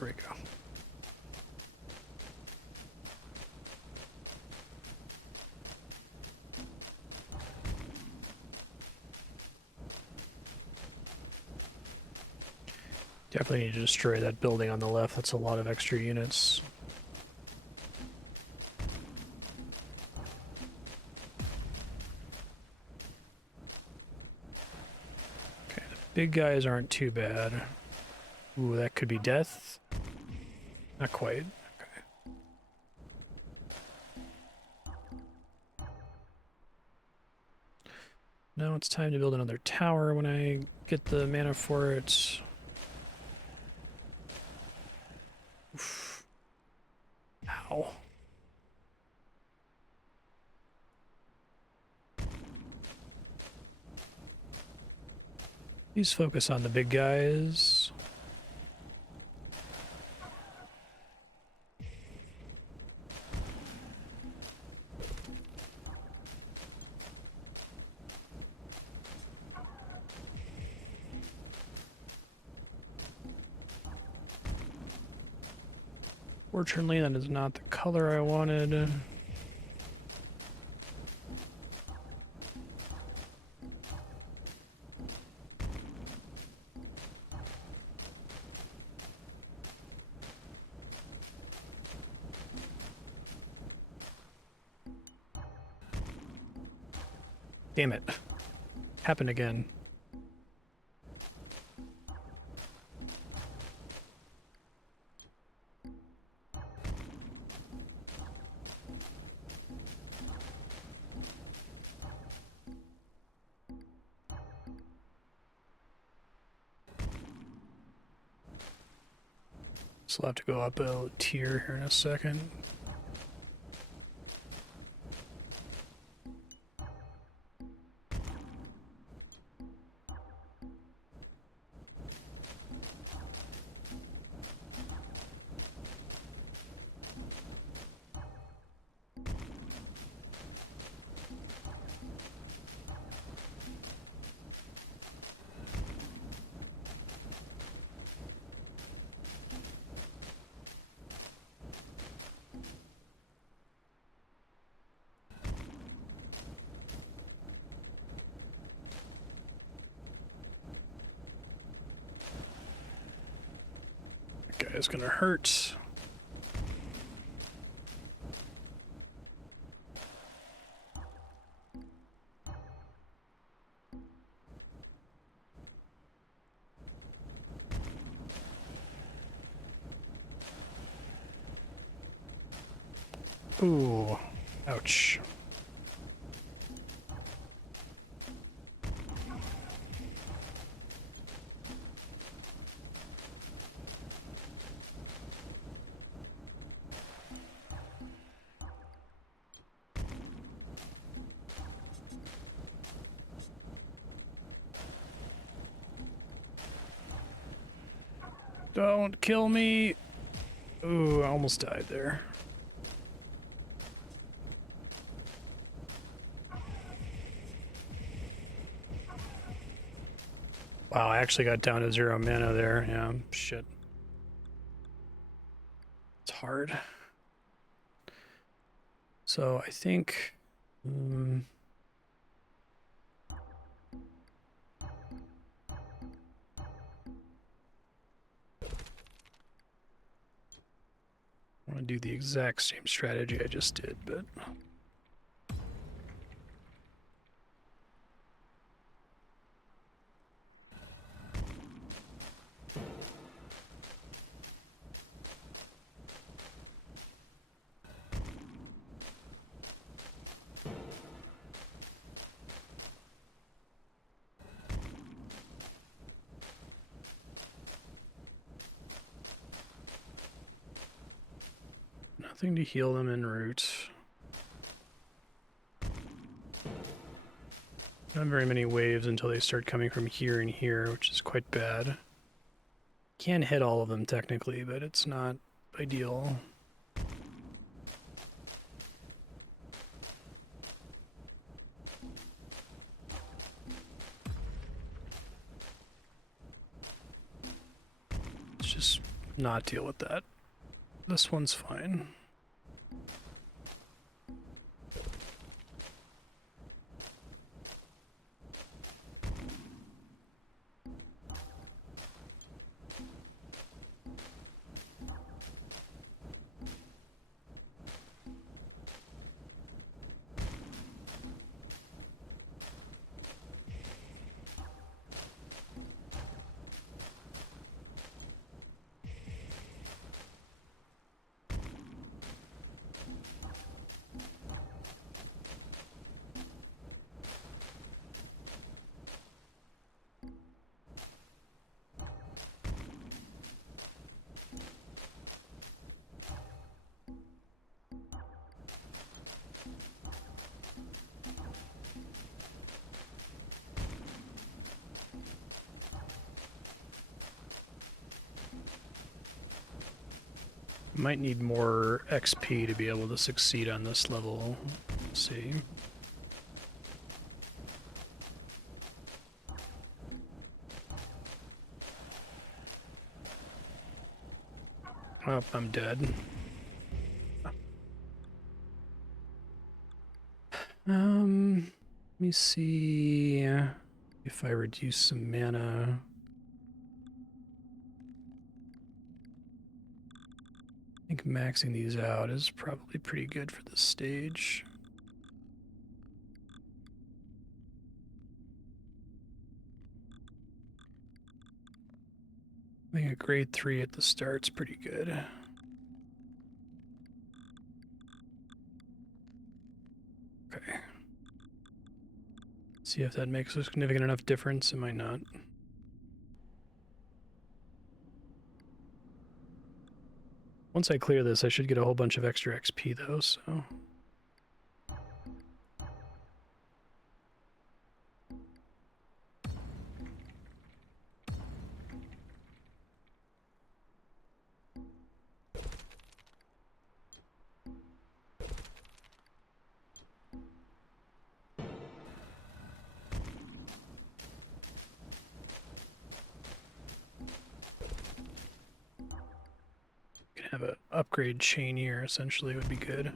we go. Definitely need to destroy that building on the left. That's a lot of extra units. Okay, the big guys aren't too bad. Ooh, that could be death. Not quite. Okay. Now it's time to build another tower when I get the mana for it. Oof. Ow. Please focus on the big guys. Fortunately, that is not the color I wanted. Damn it. Happened again. So I'll have to go up a tier here in a second. That guy's gonna hurt. Ooh. Ouch. Don't kill me. Ooh, I almost died there. Wow, I actually got down to 0 mana there. Yeah, shit. It's hard. So I think... I want to do the exact same strategy I just did, but... Nothing to heal them en route. Not very many waves until they start coming from here and here, which is quite bad. Can hit all of them technically, but it's not ideal. Let's just not deal with that. This one's fine. Might need more XP to be able to succeed on this level. Let's see. Oh, I'm dead. Let me see if I reduce some mana. I think maxing these out is probably pretty good for this stage. I think a grade 3 at the start's pretty good. Okay. See if that makes a significant enough difference. It might not. Once I clear this, I should get a whole bunch of extra XP though, so... have an upgrade chain here, essentially, would be good.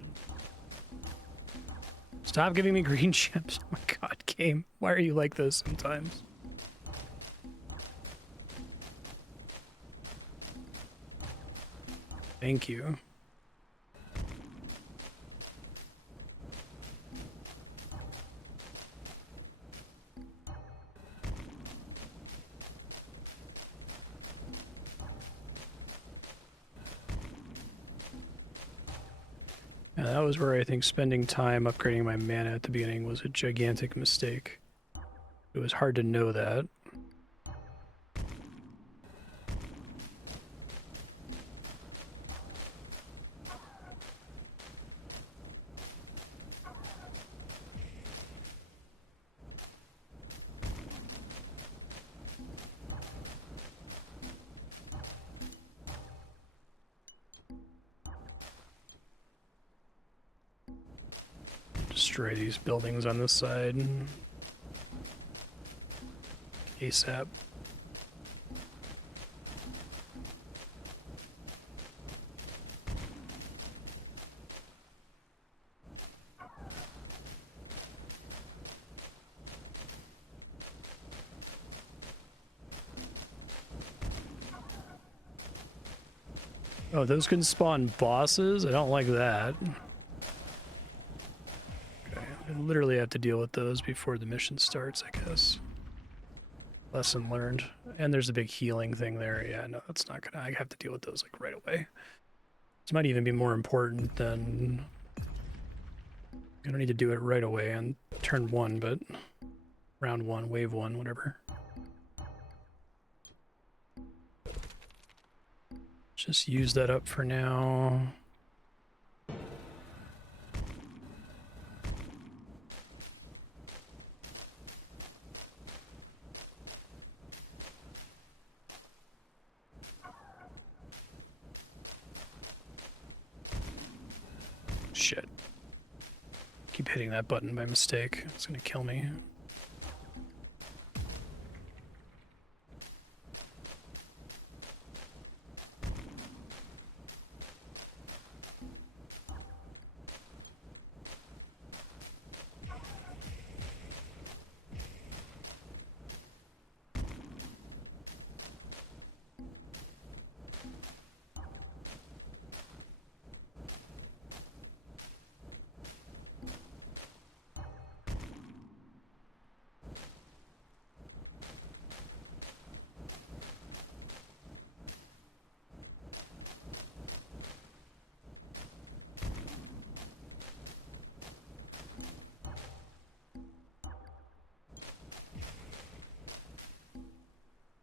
Stop giving me green gems. Oh my god, game. Why are you like this sometimes? Thank you. Yeah, that was where I think spending time upgrading my mana at the beginning was a gigantic mistake. It was hard to know that. Destroy these buildings on this side. ASAP. Oh, those can spawn bosses? I don't like that. Okay, I literally have to deal with those before the mission starts, I guess. Lesson learned. And there's a big healing thing there. Yeah, no, that's not gonna... I have to deal with those, like, right away. This might even be more important than... I don't need to do it right away on turn 1, but... round 1, wave 1, whatever. Just use that up for now. Shit. Keep hitting that button by mistake. It's gonna kill me.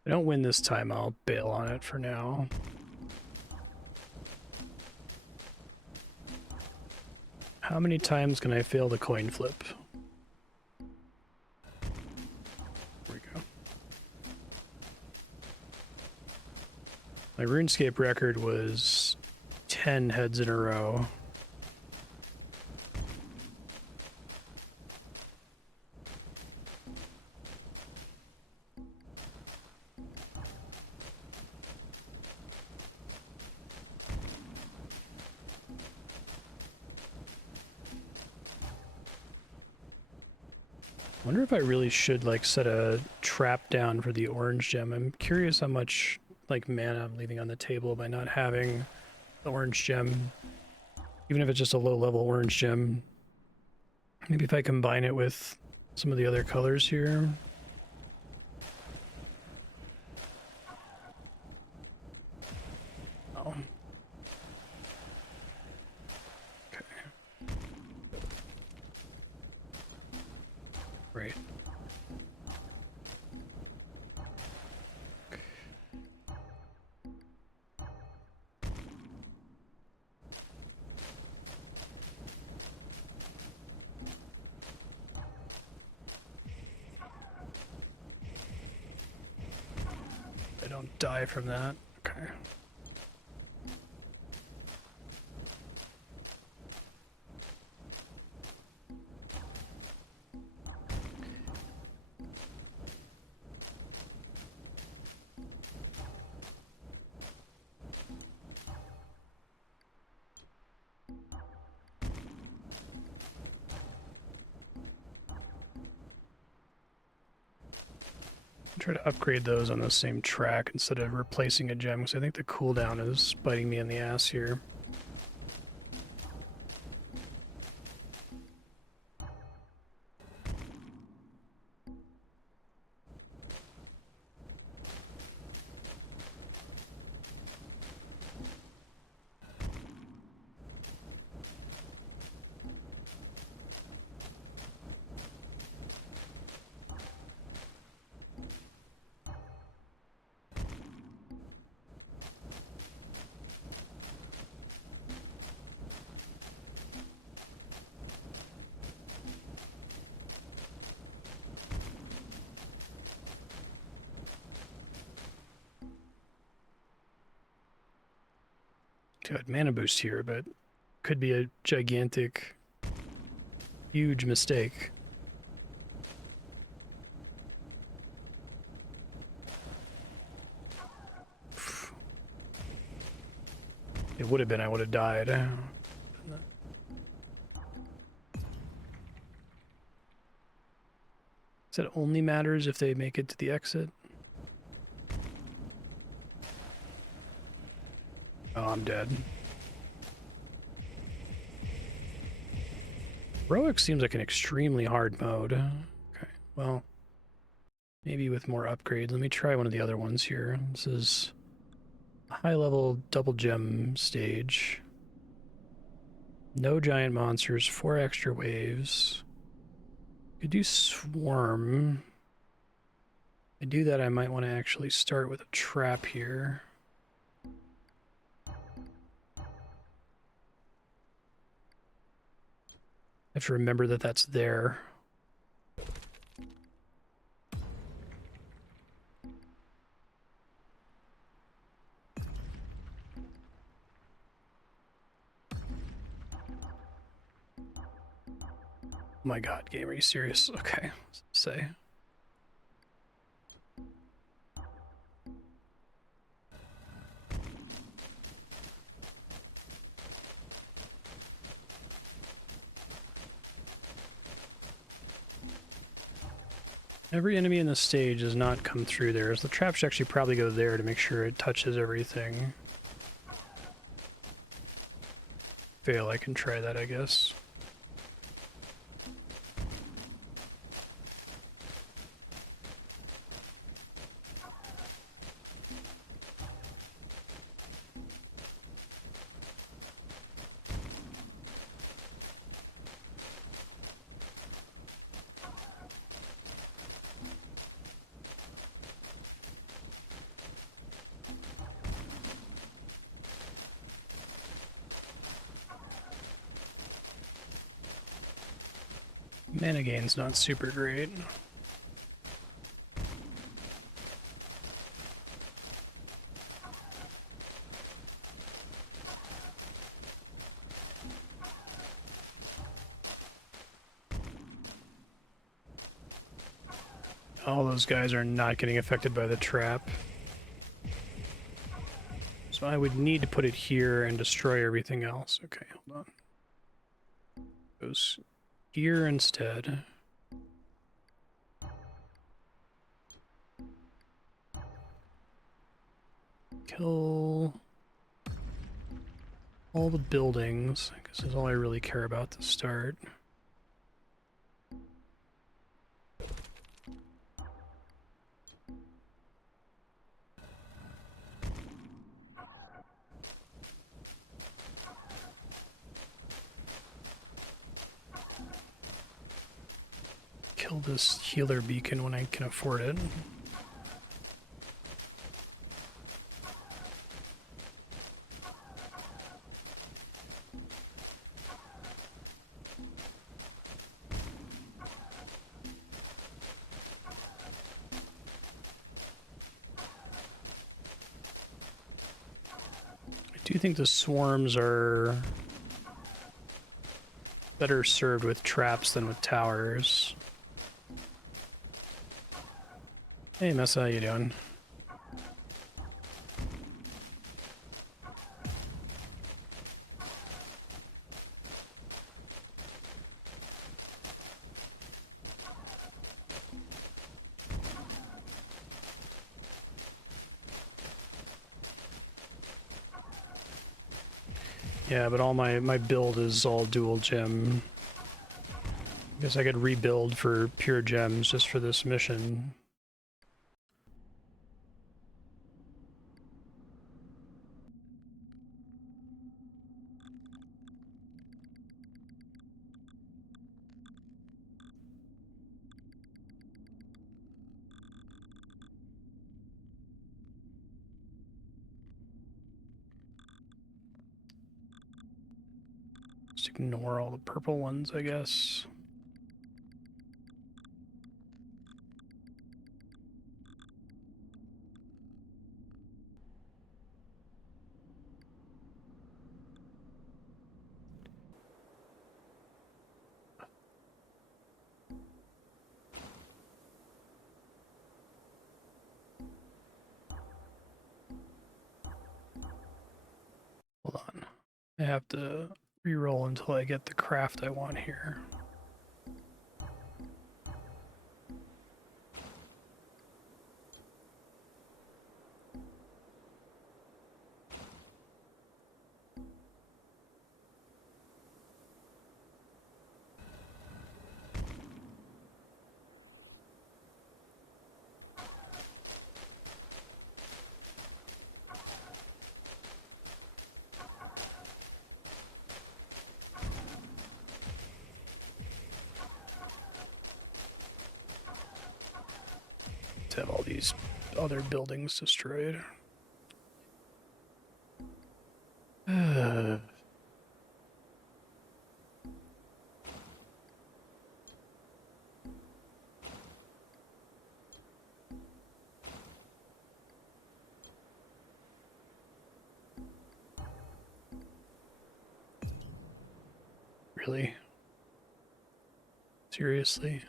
If I don't win this time, I'll bail on it for now. How many times can I fail the coin flip? There we go. My RuneScape record was 10 heads in a row. I wonder if I really should like set a trap down for the orange gem. I'm curious how much like mana I'm leaving on the table by not having the orange gem. Even if it's just a low level orange gem. Maybe if I combine it with some of the other colors here. Oh. Okay. Right. I don't die from that. Okay. Try to upgrade those on the same track instead of replacing a gem, because I think the cooldown is biting me in the ass here. Good mana boost here, but could be a gigantic, huge mistake. It would have been, I would have died. So it only matters if they make it to the exit? Oh, I'm dead. Heroic seems like an extremely hard mode. Okay, well, maybe with more upgrades. Let me try one of the other ones here. This is a high-level double gem stage. No giant monsters, 4 extra waves. Could do swarm. To do that, I might want to actually start with a trap here. I have to remember that that's there. Oh my god, game, are you serious? Okay, say. Every enemy in the stage does not come through there, so the trap should actually probably go there to make sure it touches everything. Fail, I can try that, I guess. Mana gain's not super great. All those guys are not getting affected by the trap. So I would need to put it here and destroy everything else. Okay, hold on. Goes here instead. Kill all the buildings, because that's all I really care about to start. Kill this healer beacon when I can afford it. I do think the swarms are better served with traps than with towers. Hey Messa, how you doing? Yeah, but all my build is all dual gem. I guess I could rebuild for pure gems just for this mission. Just ignore all the purple ones, I guess. I have to re-roll until I get the craft I want here. To have all these other buildings destroyed. Really? Seriously?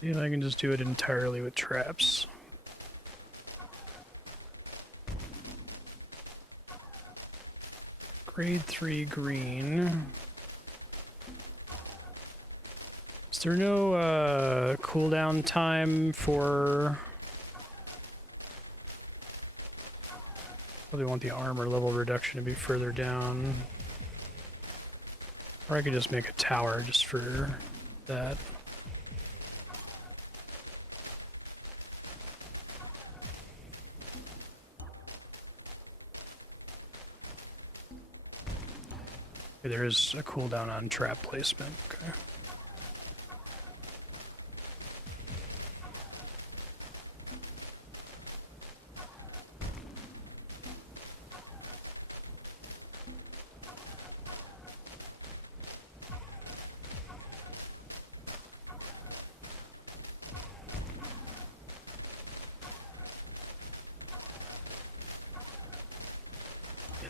And I can just do it entirely with traps. Grade 3 green. Is there no cooldown time for... Probably want the armor level reduction to be further down. Or I could just make a tower just for that. Okay, there is a cooldown on trap placement. Okay.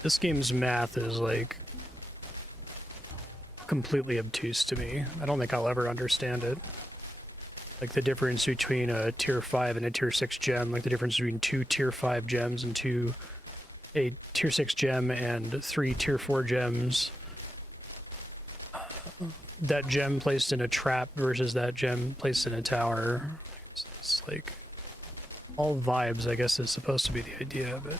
This game's math is like completely obtuse to me. I don't think I'll ever understand it. Like the difference between a tier 5 and a tier 6 gem, like the difference between 2 tier 5 gems and a tier 6 gem and 3 tier 4 gems. That gem placed in a trap versus that gem placed in a tower. It's like all vibes, I guess, is supposed to be the idea of it.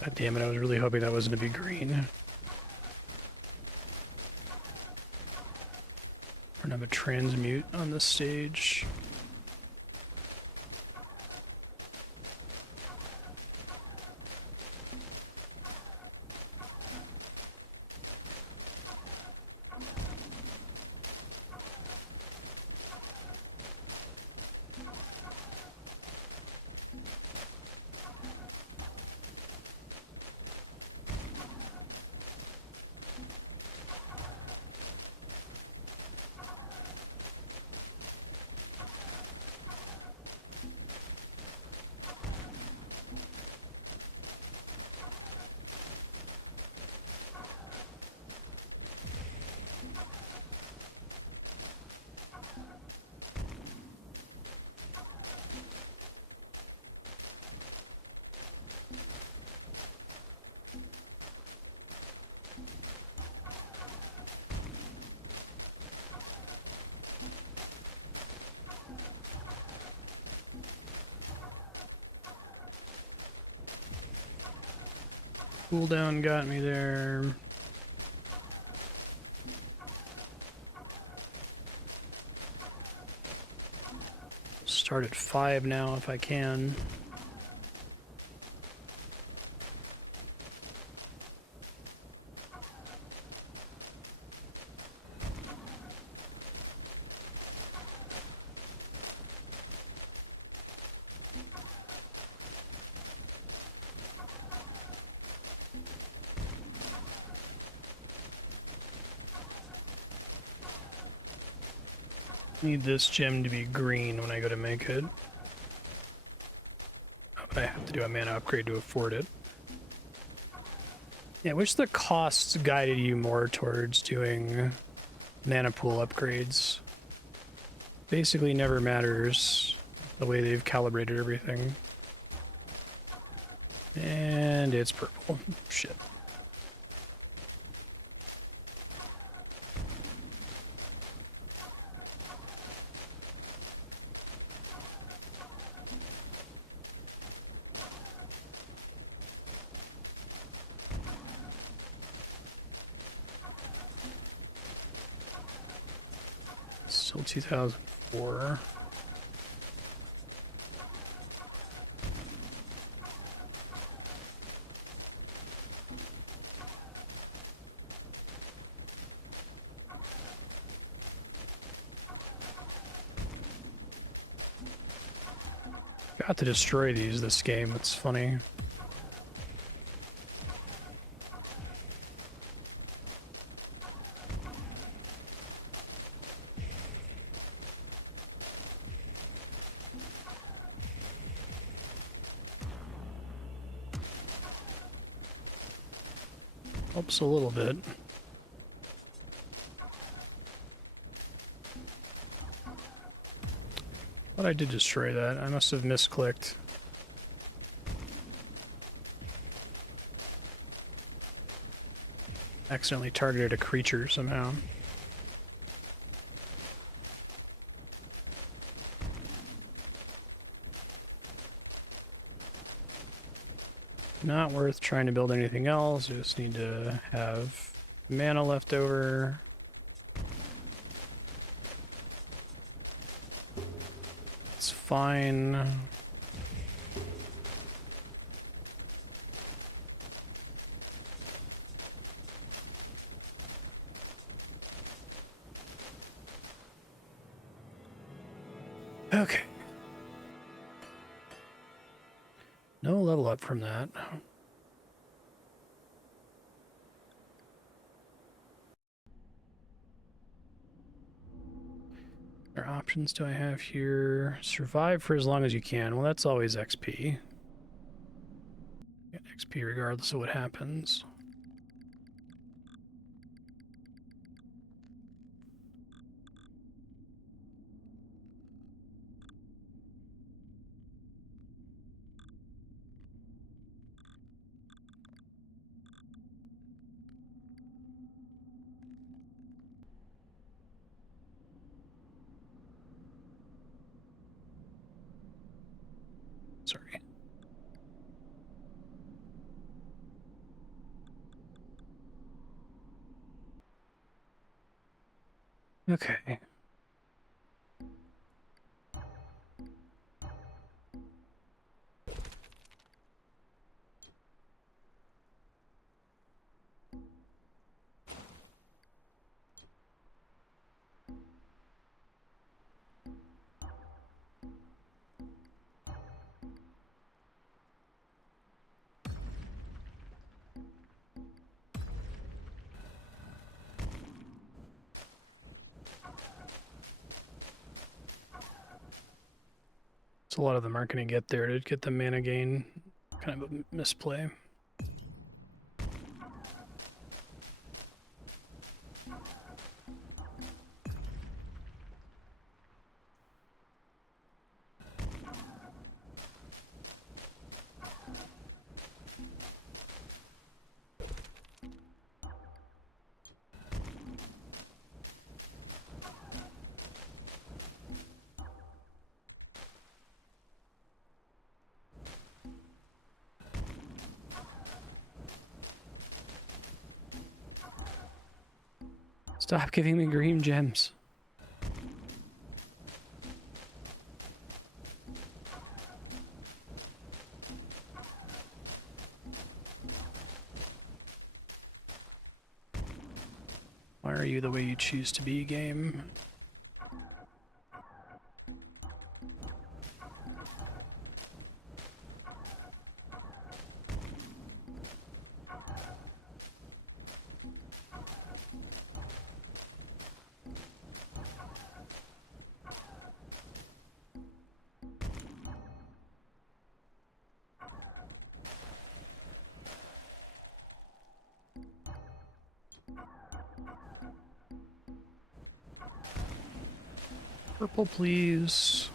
God damn it, I was really hoping that wasn't going to be green. I don't have a transmute on this stage. Cooldown got me there. Start at 5 now if I can. Need this gem to be green when I go to make it. But I have to do a mana upgrade to afford it. Yeah, I wish the costs guided you more towards doing mana pool upgrades. Basically never matters the way they've calibrated everything. And it's purple. Shit. Still 2004. Got to destroy these this game, it's funny. Helps a little bit. But I did destroy that. I must have misclicked. Accidentally targeted a creature somehow. Not worth trying to build anything else. You just need to have mana left over. It's fine. Okay. No level up from that. What options do I have here? Survive for as long as you can. Well, that's always XP. Get XP regardless of what happens. Sorry. Okay. So a lot of them aren't going to get there to get the mana gain. Kind of a misplay. Stop giving me green gems. Why are you the way you choose to be, game? Purple, please.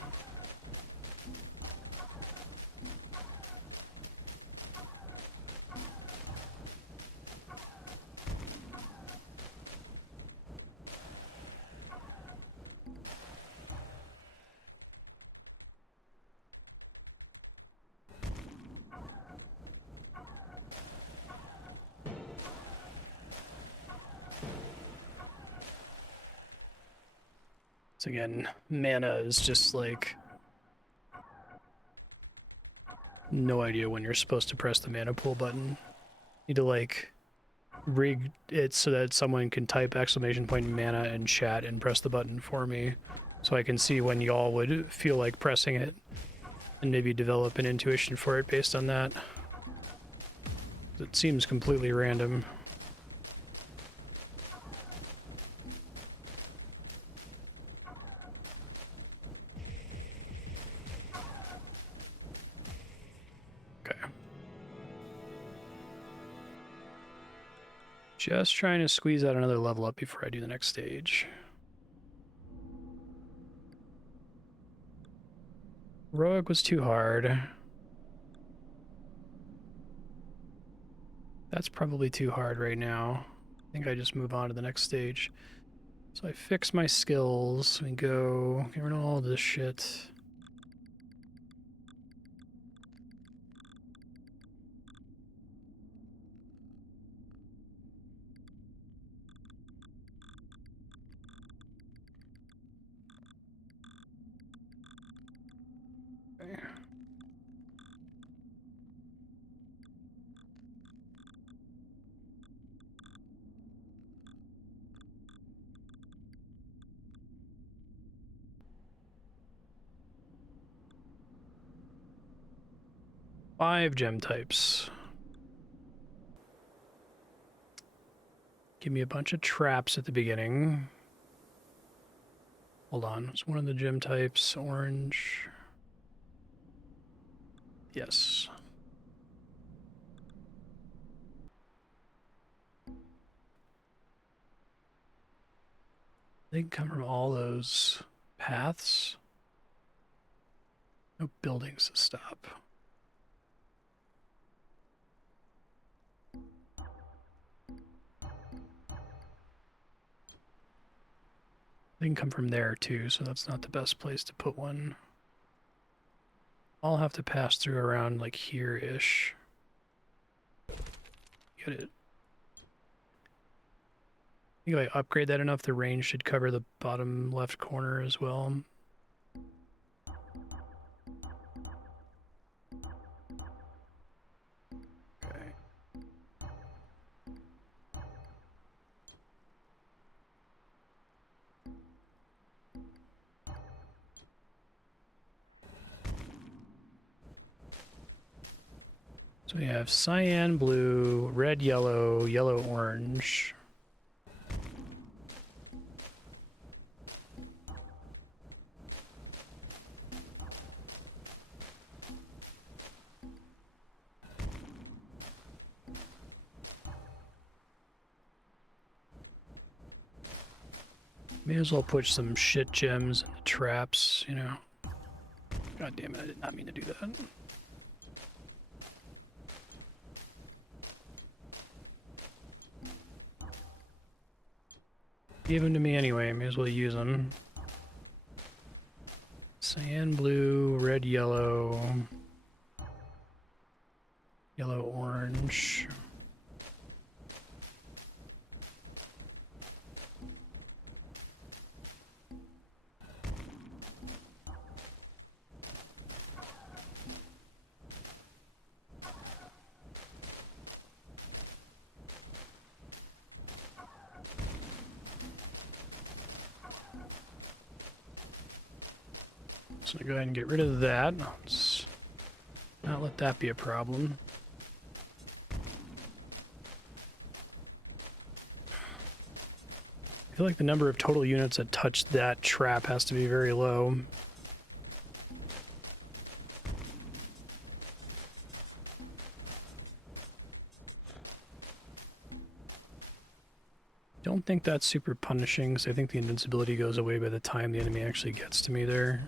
So again, mana is just like no idea when you're supposed to press the mana pool button. Need to like rig it so that someone can type exclamation point mana in chat and press the button for me so I can see when y'all would feel like pressing it and maybe develop an intuition for it based on that. It seems completely random. Just trying to squeeze out another level up before I do the next stage. Heroic was too hard. That's probably too hard right now. I think I just move on to the next stage. So I fix my skills. We go, get rid of all this shit. Okay. 5 gem types. Give me a bunch of traps at the beginning. Hold on, it's one of the gem types, orange. Yes. They can come from all those paths. No buildings to stop. They can come from there too, so that's not the best place to put one. I'll have to pass through around like here-ish. Get it. I think if I upgrade that enough, the range should cover the bottom left corner as well. Okay. So we have cyan, blue, red, yellow, yellow, orange. May as well put some shit gems in the traps, you know. God damn it, I did not mean to do that. Give them to me anyway, may as well use them. Cyan, blue, red, yellow, yellow, orange. Just gonna go ahead and get rid of that. Let's not let that be a problem. I feel like the number of total units that touch that trap has to be very low. Don't think that's super punishing, because I think the invincibility goes away by the time the enemy actually gets to me there.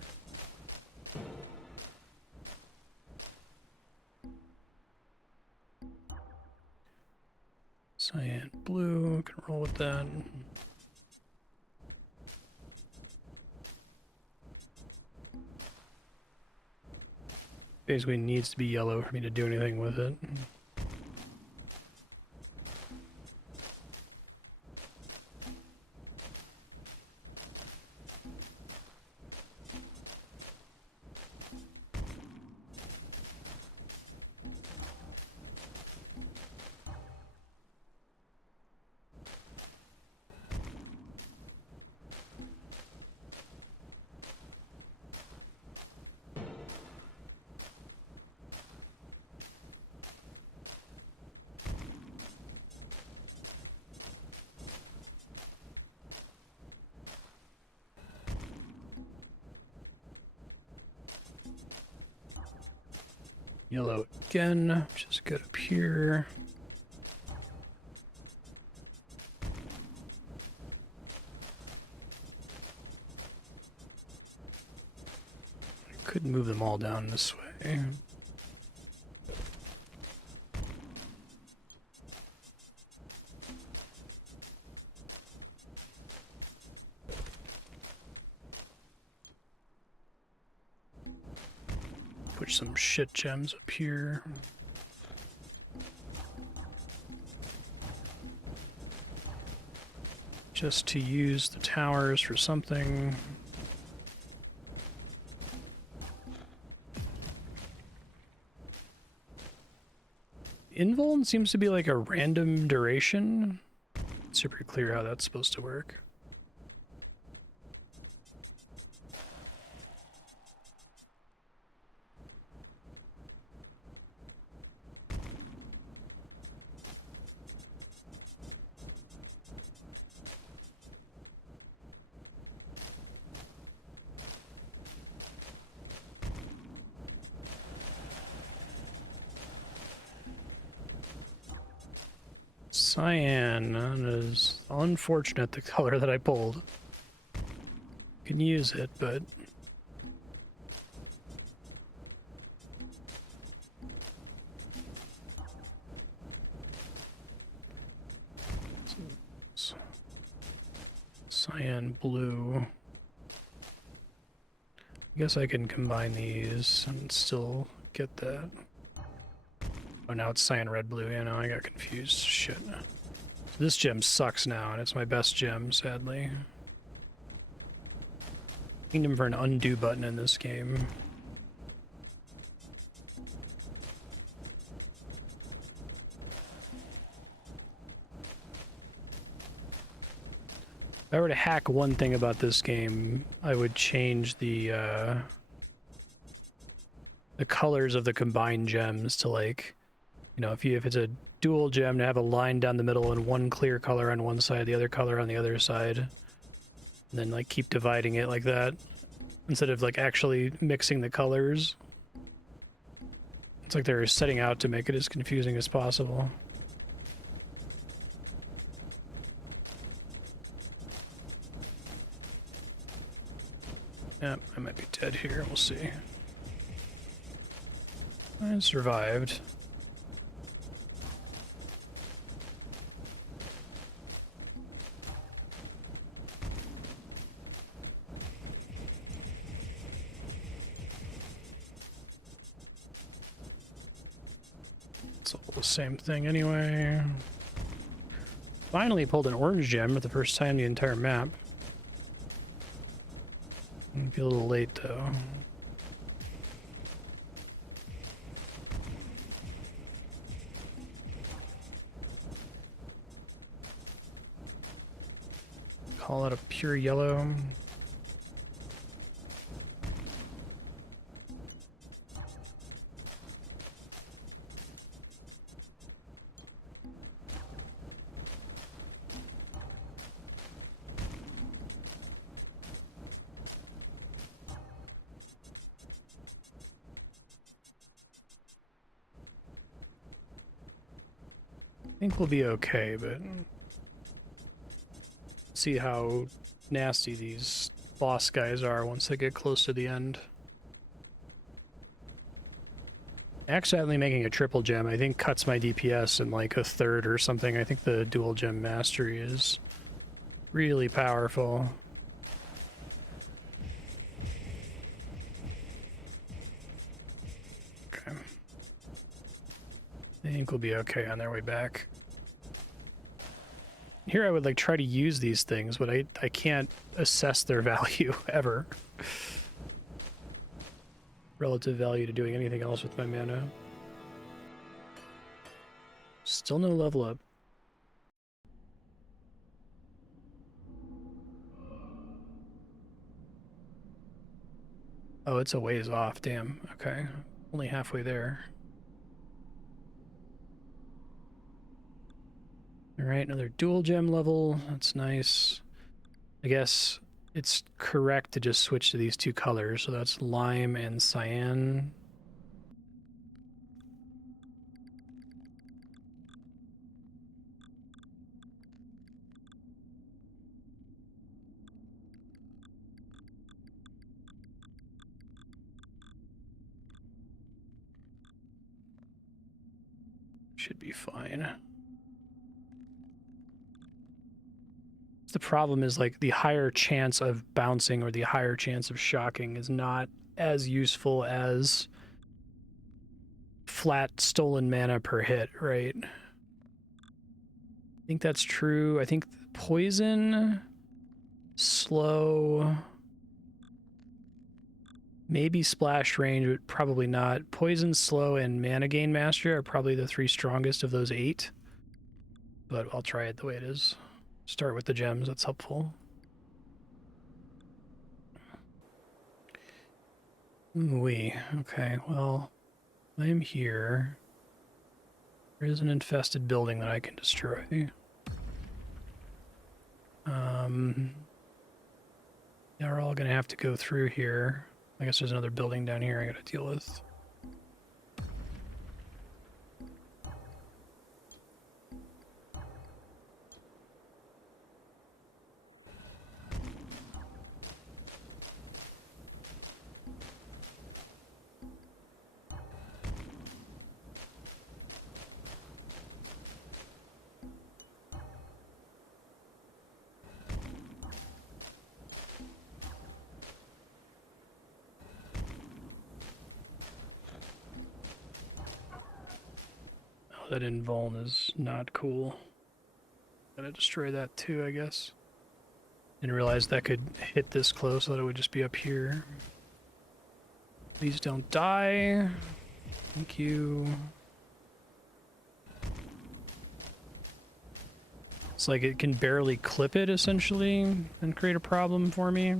Cyan blue, can roll with that. Basically needs to be yellow for me to do anything with it. Yellow again, just get up here. I could move them all down this way. Put some shit gems up here. Just to use the towers for something. Invuln seems to be like a random duration. It's super clear how that's supposed to work. Cyan is unfortunate, the color that I pulled. Can use it, but cyan blue. I guess I can combine these and still get that. Oh, now it's cyan red blue. Yeah, no, I got confused. Shit. This gem sucks now, and it's my best gem, sadly. Kingdom for an undo button in this game. If I were to hack one thing about this game, I would change the colors of the combined gems to, like, you know, if it's a dual gem, to have a line down the middle and one clear color on one side, the other color on the other side, and then like keep dividing it like that instead of like actually mixing the colors. It's like they're setting out to make it as confusing as possible. Yeah, I might be dead here. We'll see. I survived. It's all the same thing anyway. Finally pulled an orange gem for the first time the entire map. Might be a little late though. Call it a pure yellow. think we'll be okay, but see how nasty these boss guys are once they get close to the end. Accidentally making a triple gem, I think, cuts my DPS in like a third or something. I think the dual gem mastery is really powerful. Okay. I think we'll be okay on their way back. Here I would like try to use these things, but I can't assess their value ever. Relative value to doing anything else with my mana. Still no level up. Oh, it's a ways off, damn. Okay. Only halfway there. Alright, another dual gem level. That's nice. I guess it's correct to just switch to these two colors, so that's lime and cyan. Should be fine. The problem is like the higher chance of bouncing or the higher chance of shocking is not as useful as flat stolen mana per hit, right? I think that's true. I think poison, slow, maybe splash range, but probably not. Poison, slow, and mana gain mastery are probably the three strongest of those 8. But I'll try it the way it is. Start with the gems, that's helpful. Ooh-wee. Okay, well, I'm here. There is an infested building that I can destroy. Yeah, we're all gonna have to go through here. I guess there's another building down here I gotta deal with. That invuln is not cool. Gotta destroy that too, I guess. Didn't realize that could hit this close, so that it would just be up here. Please don't die. Thank you. It's like it can barely clip it, essentially, and create a problem for me.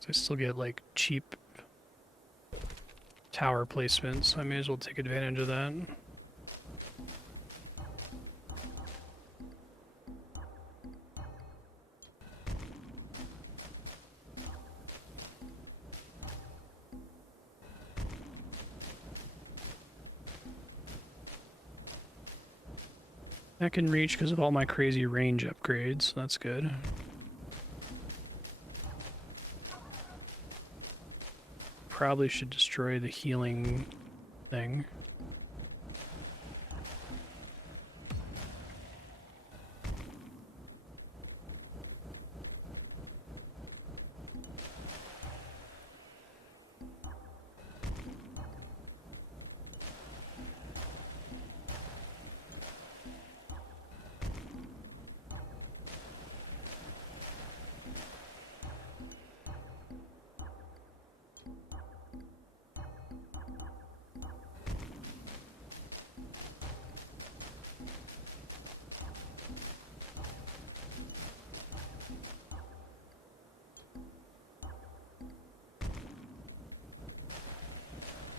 I still get like cheap tower placements, so I may as well take advantage of that. That can reach because of all my crazy range upgrades, so that's good. Probably should destroy the healing thing.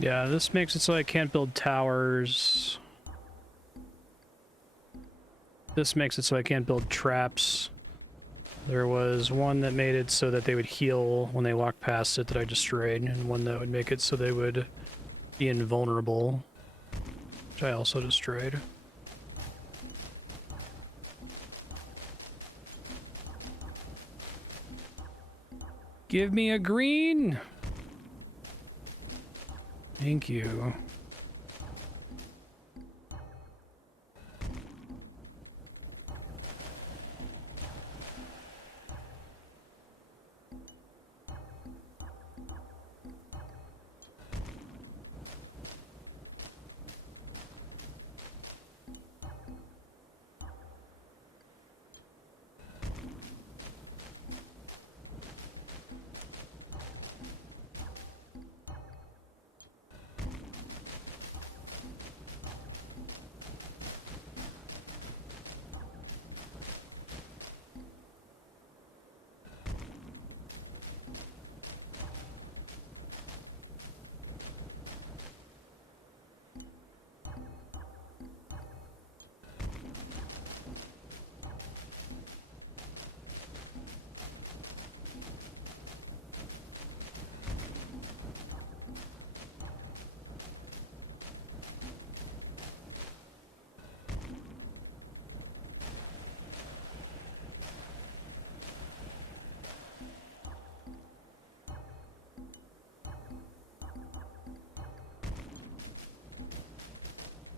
Yeah, this makes it so I can't build towers. This makes it so I can't build traps. There was one that made it so that they would heal when they walked past it that I destroyed, and one that would make it so they would be invulnerable, which I also destroyed. Give me a green! Thank you.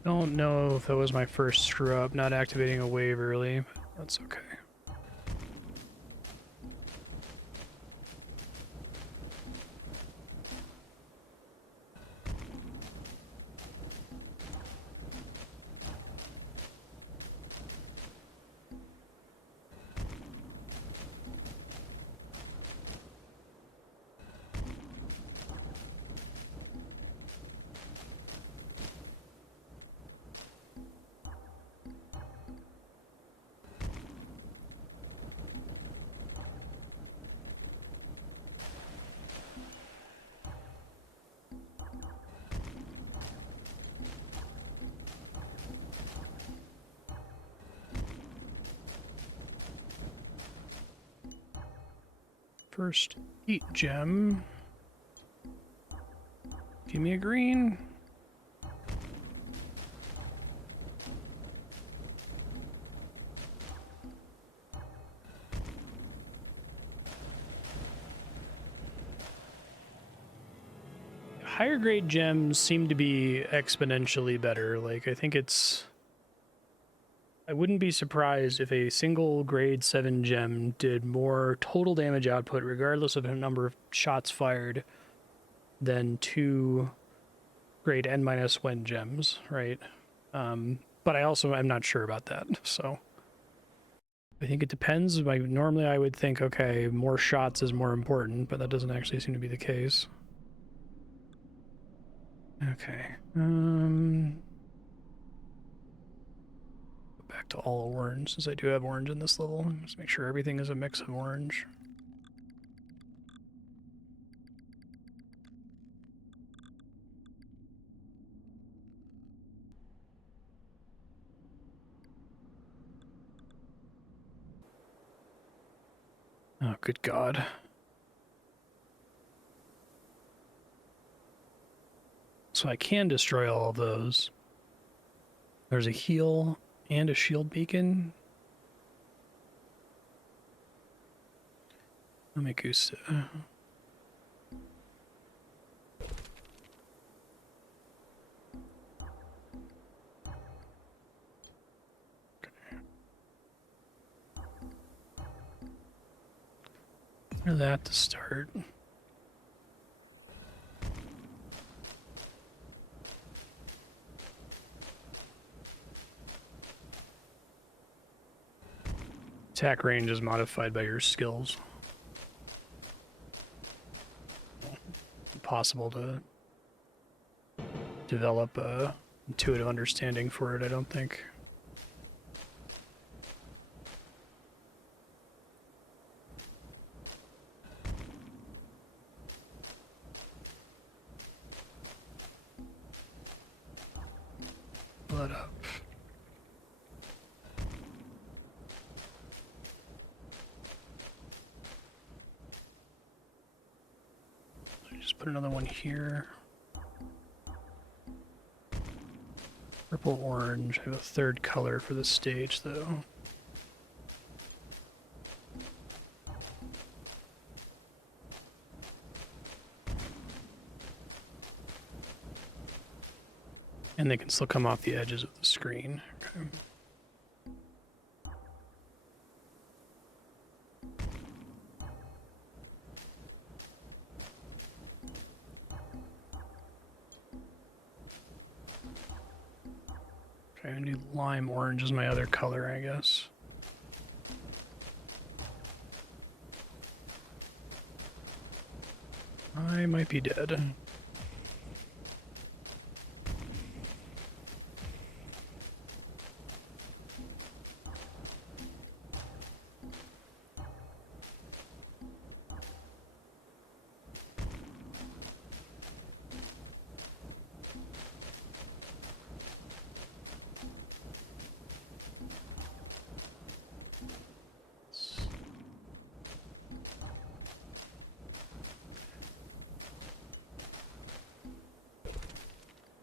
Don't know if that was my first screw up, not activating a wave early, but that's okay. First, eat gem. Give me a green. Higher grade gems seem to be exponentially better. Like, I think it's... I wouldn't be surprised if a single grade 7 gem did more total damage output, regardless of the number of shots fired, than 2 grade N-1 gems, right? But I also am not sure about that, so... I think it depends. Like, normally I would think, okay, more shots is more important, but that doesn't actually seem to be the case. Okay. Go back to all orange, since I do have orange in this level. Just make sure everything is a mix of orange. Oh, good God. So I can destroy all of those. There's a heal and a shield beacon. Let me goose. That to start. Attack range is modified by your skills. Impossible to develop a intuitive understanding for it, I don't think. Blood up. put another one here. Purple, orange. I have a third color for the stage, though. And they can still come off the edges of the screen. Okay. Okay, I need lime orange as my other color, I guess. I might be dead.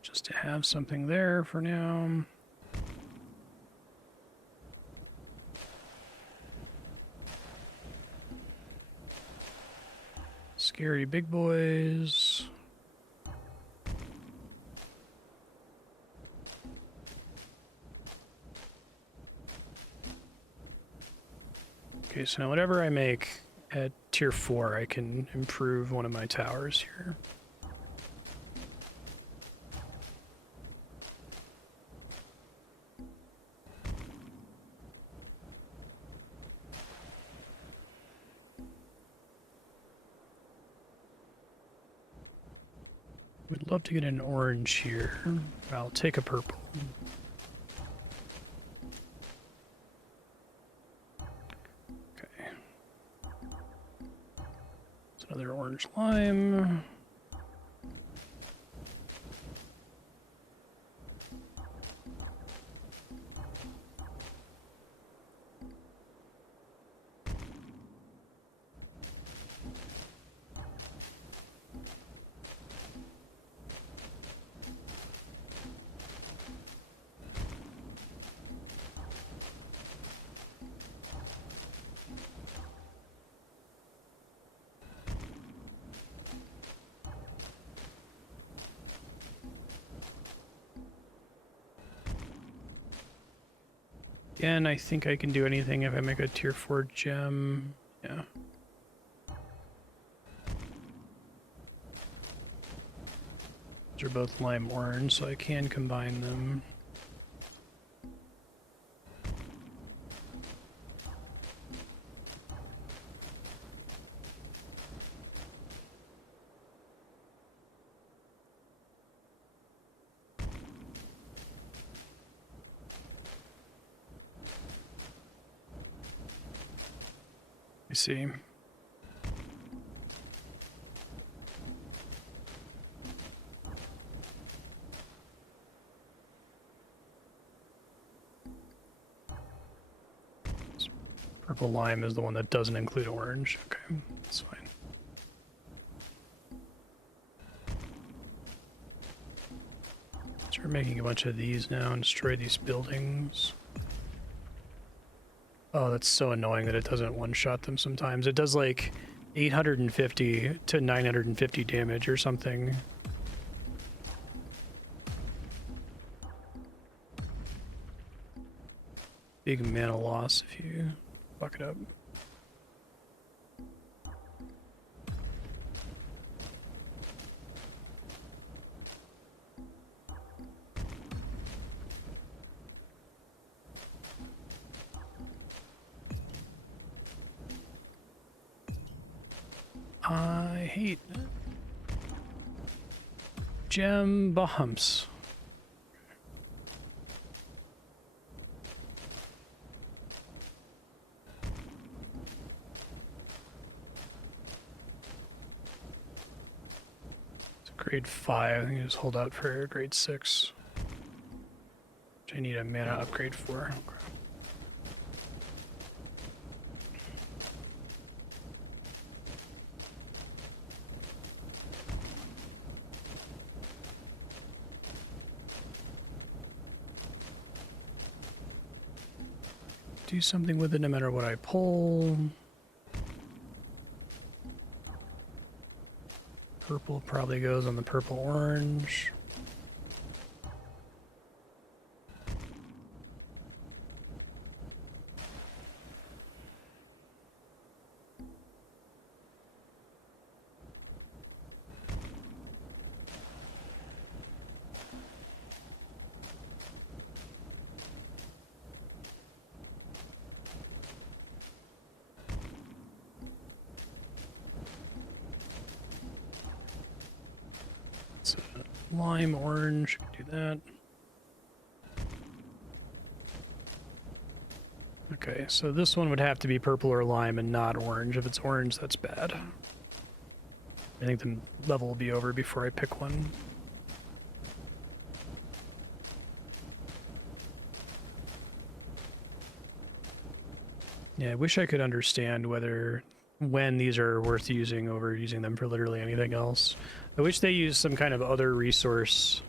Just to have something there for now. Scary big boys. Okay, so now whatever I make at tier 4, I can improve one of my towers here. Would love to get an orange here. I'll take a purple. Okay. It's another orange lime. Again, I think I can do anything if I make a tier 4 gem. Yeah. These are both lime orange, so I can combine them. I see. This purple lime is the one that doesn't include orange. Okay, that's fine. Start making a bunch of these now and destroy these buildings. Oh, that's so annoying that it doesn't one-shot them sometimes. It does like 850 to 950 damage or something. Big mana loss if you fuck it up. I hate gem bumps. It's a grade 5. I think I just hold out for grade 6. Which I need a mana upgrade for. Okay. do something with it no matter what I pull. Purple probably goes on the purple-orange. Lime orange, do that. Okay, so this one would have to be purple or lime and not orange. If it's orange, that's bad. I think the level will be over before I pick one. Yeah, I wish I could understand when these are worth using over using them for literally anything else. I wish they used some kind of other resource.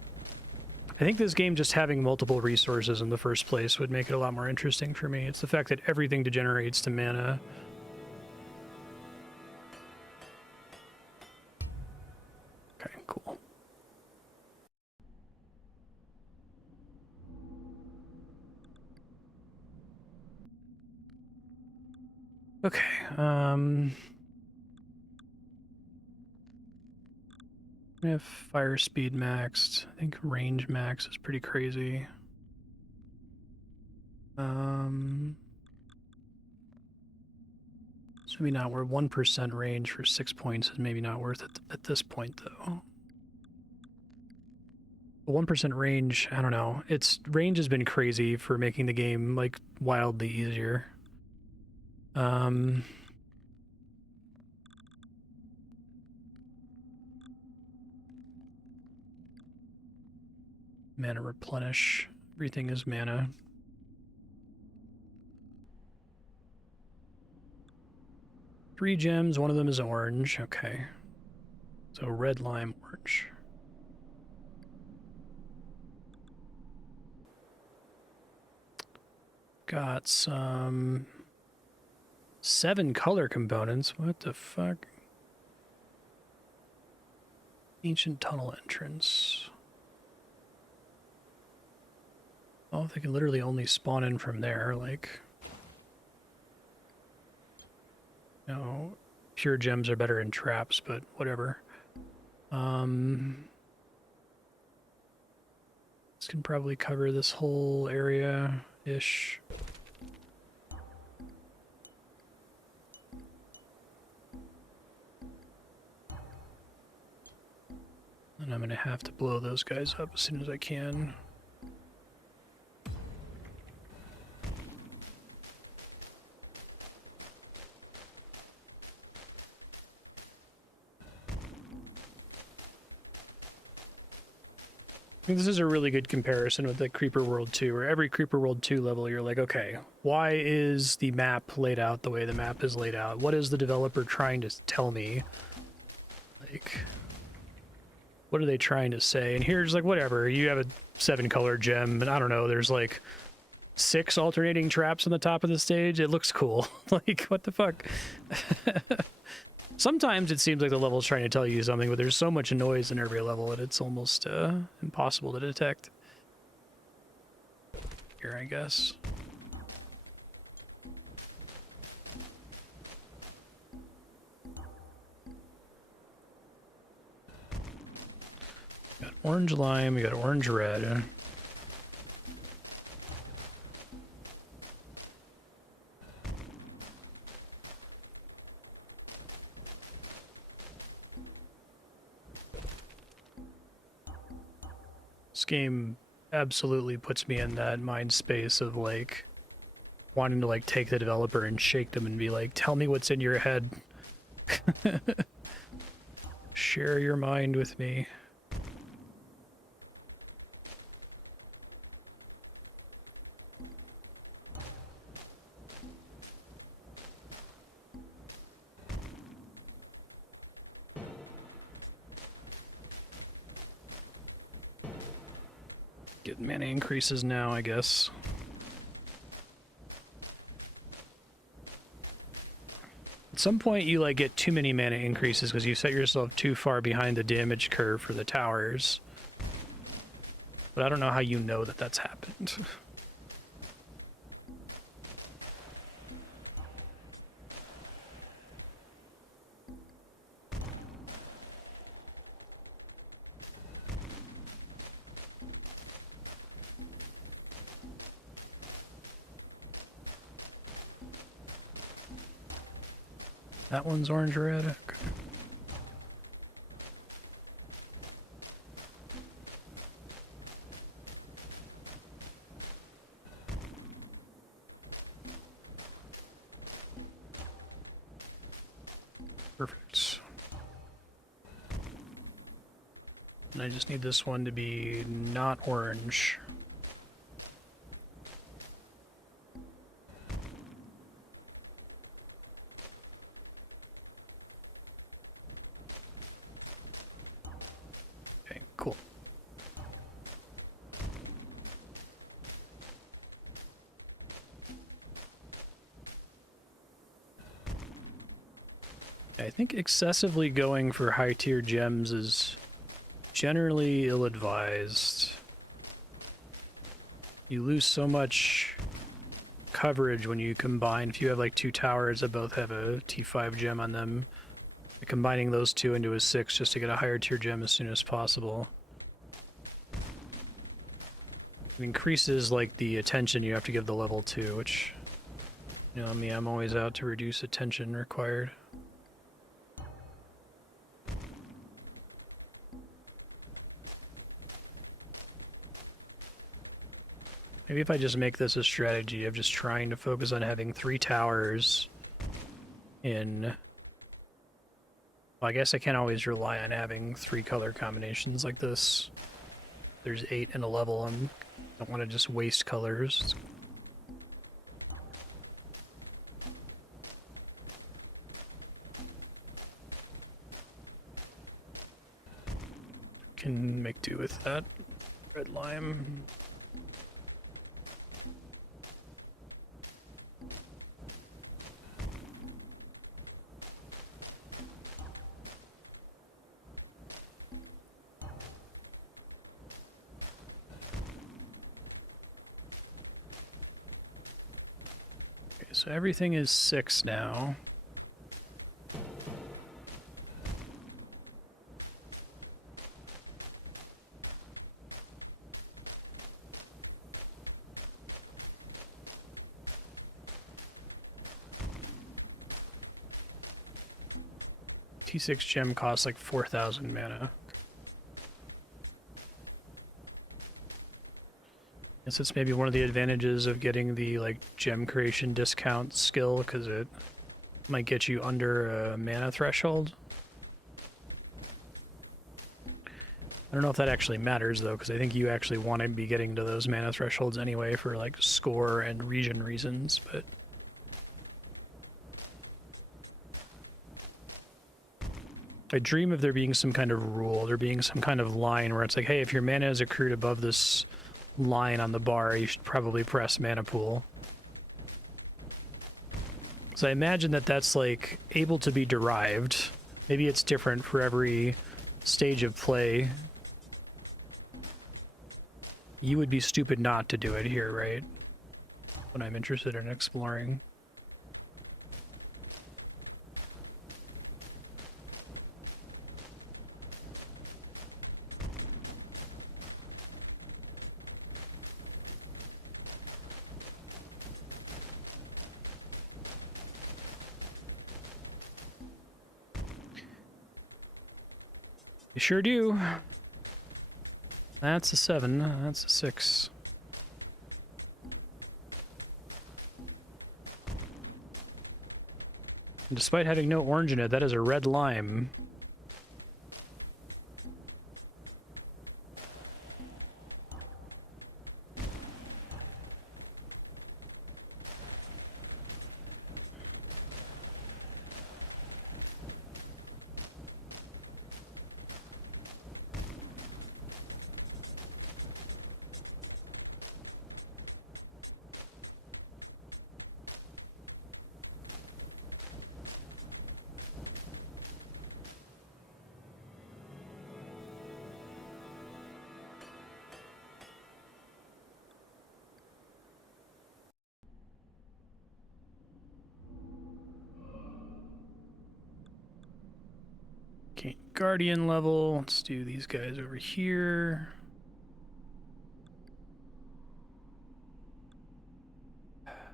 I think this game just having multiple resources in the first place would make it a lot more interesting for me. It's the fact that everything degenerates to mana. Okay, cool. Okay, I have fire speed maxed. I think range max is pretty crazy. So maybe not. We're 1% range for 6 points is maybe not worth it at this point, though. 1% range, I don't know. Its range has been crazy for making the game like wildly easier. Mana replenish. Everything is mana. Three gems, one of them is orange. Okay. So red, lime, orange. Got some 7 color components. What the fuck? Ancient tunnel entrance. Oh, they can literally only spawn in from there, like... No, pure gems are better in traps, but whatever. This can probably cover this whole area-ish. And I'm gonna have to blow those guys up as soon as I can. I think this is a really good comparison with the Creeper World 2, where every Creeper World 2 level you're like, okay, why is the map laid out the way the map is laid out? What is the developer trying to tell me? Like, what are they trying to say? And here's like, whatever, you have a 7-color gem, and I don't know, there's like 6 alternating traps on the top of the stage. It looks cool. Like, what the fuck? Sometimes it seems like the level's trying to tell you something, but there's so much noise in every level that it's almost impossible to detect. Here, I guess. We got orange lime, we got orange red. This game absolutely puts me in that mind space of like wanting to like take the developer and shake them and be like, tell me what's in your head. Share your mind with me. Get mana increases now, I guess. At some point, you like get too many mana increases because you set yourself too far behind the damage curve for the towers. But I don't know how you know that that's happened. That one's orange red. Okay. Perfect. And I just need this one to be not orange. Okay, cool. I think excessively going for high-tier gems is generally ill-advised. You lose so much coverage when you combine. If you have like two towers that both have a T5 gem on them, combining those two into a 6 just to get a higher tier gem as soon as possible. It increases like the attention you have to give the level 2, which, you know me, I'm always out to reduce attention required. Maybe if I just make this a strategy of just trying to focus on having 3 towers in... Well, I guess I can't always rely on having 3 color combinations like this. There's 8 in a level, I don't want to just waste colors. Can make do with that. Red lime. So everything is 6 now. T6 gem costs like 4,000 mana. Guess it's maybe one of the advantages of getting the like gem creation discount skill, because it might get you under a mana threshold. I don't know if that actually matters though, because I think you actually want to be getting to those mana thresholds anyway for like score and region reasons, but I dream of there being some kind of rule, there being some kind of line where it's like, hey, if your mana is accrued above this line on the bar, you should probably press mana pool. So I imagine that that's like able to be derived. Maybe it's different for every stage of play. You would be stupid not to do it here, right? When I'm interested in exploring. You sure do. That's a 7. That's a 6. And despite having no orange in it, that is a red lime. Okay, Guardian level. Let's do these guys over here.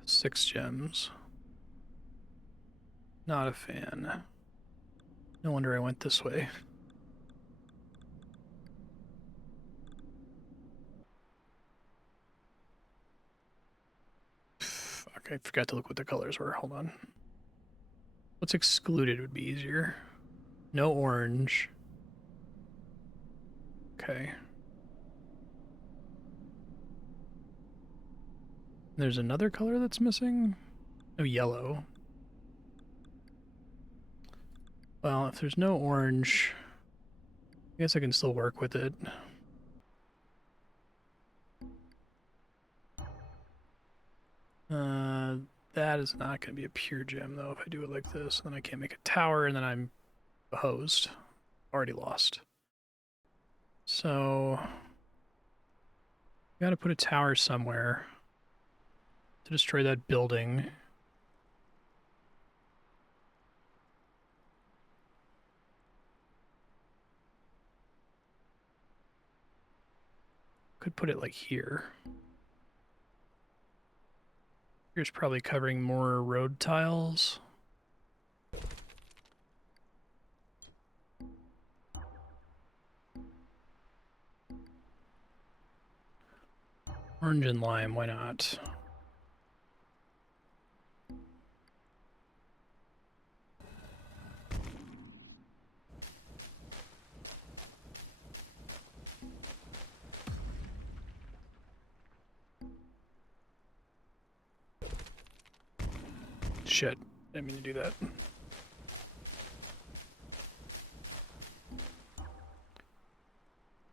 Six gems. Not a fan. No wonder I went this way. Fuck, I forgot to look what the colors were. Hold on. What's excluded would be easier. No orange. Okay. There's another color that's missing? No yellow. Well, if there's no orange, I guess I can still work with it. That is not going to be a pure gem, though, if I do it like this. Then I can't make a tower, and then I'm hosed. Already lost. So, got to put a tower somewhere to destroy that building. Could put it like here. Here's probably covering more road tiles. Orange and lime, why not? Shit, didn't mean to do that.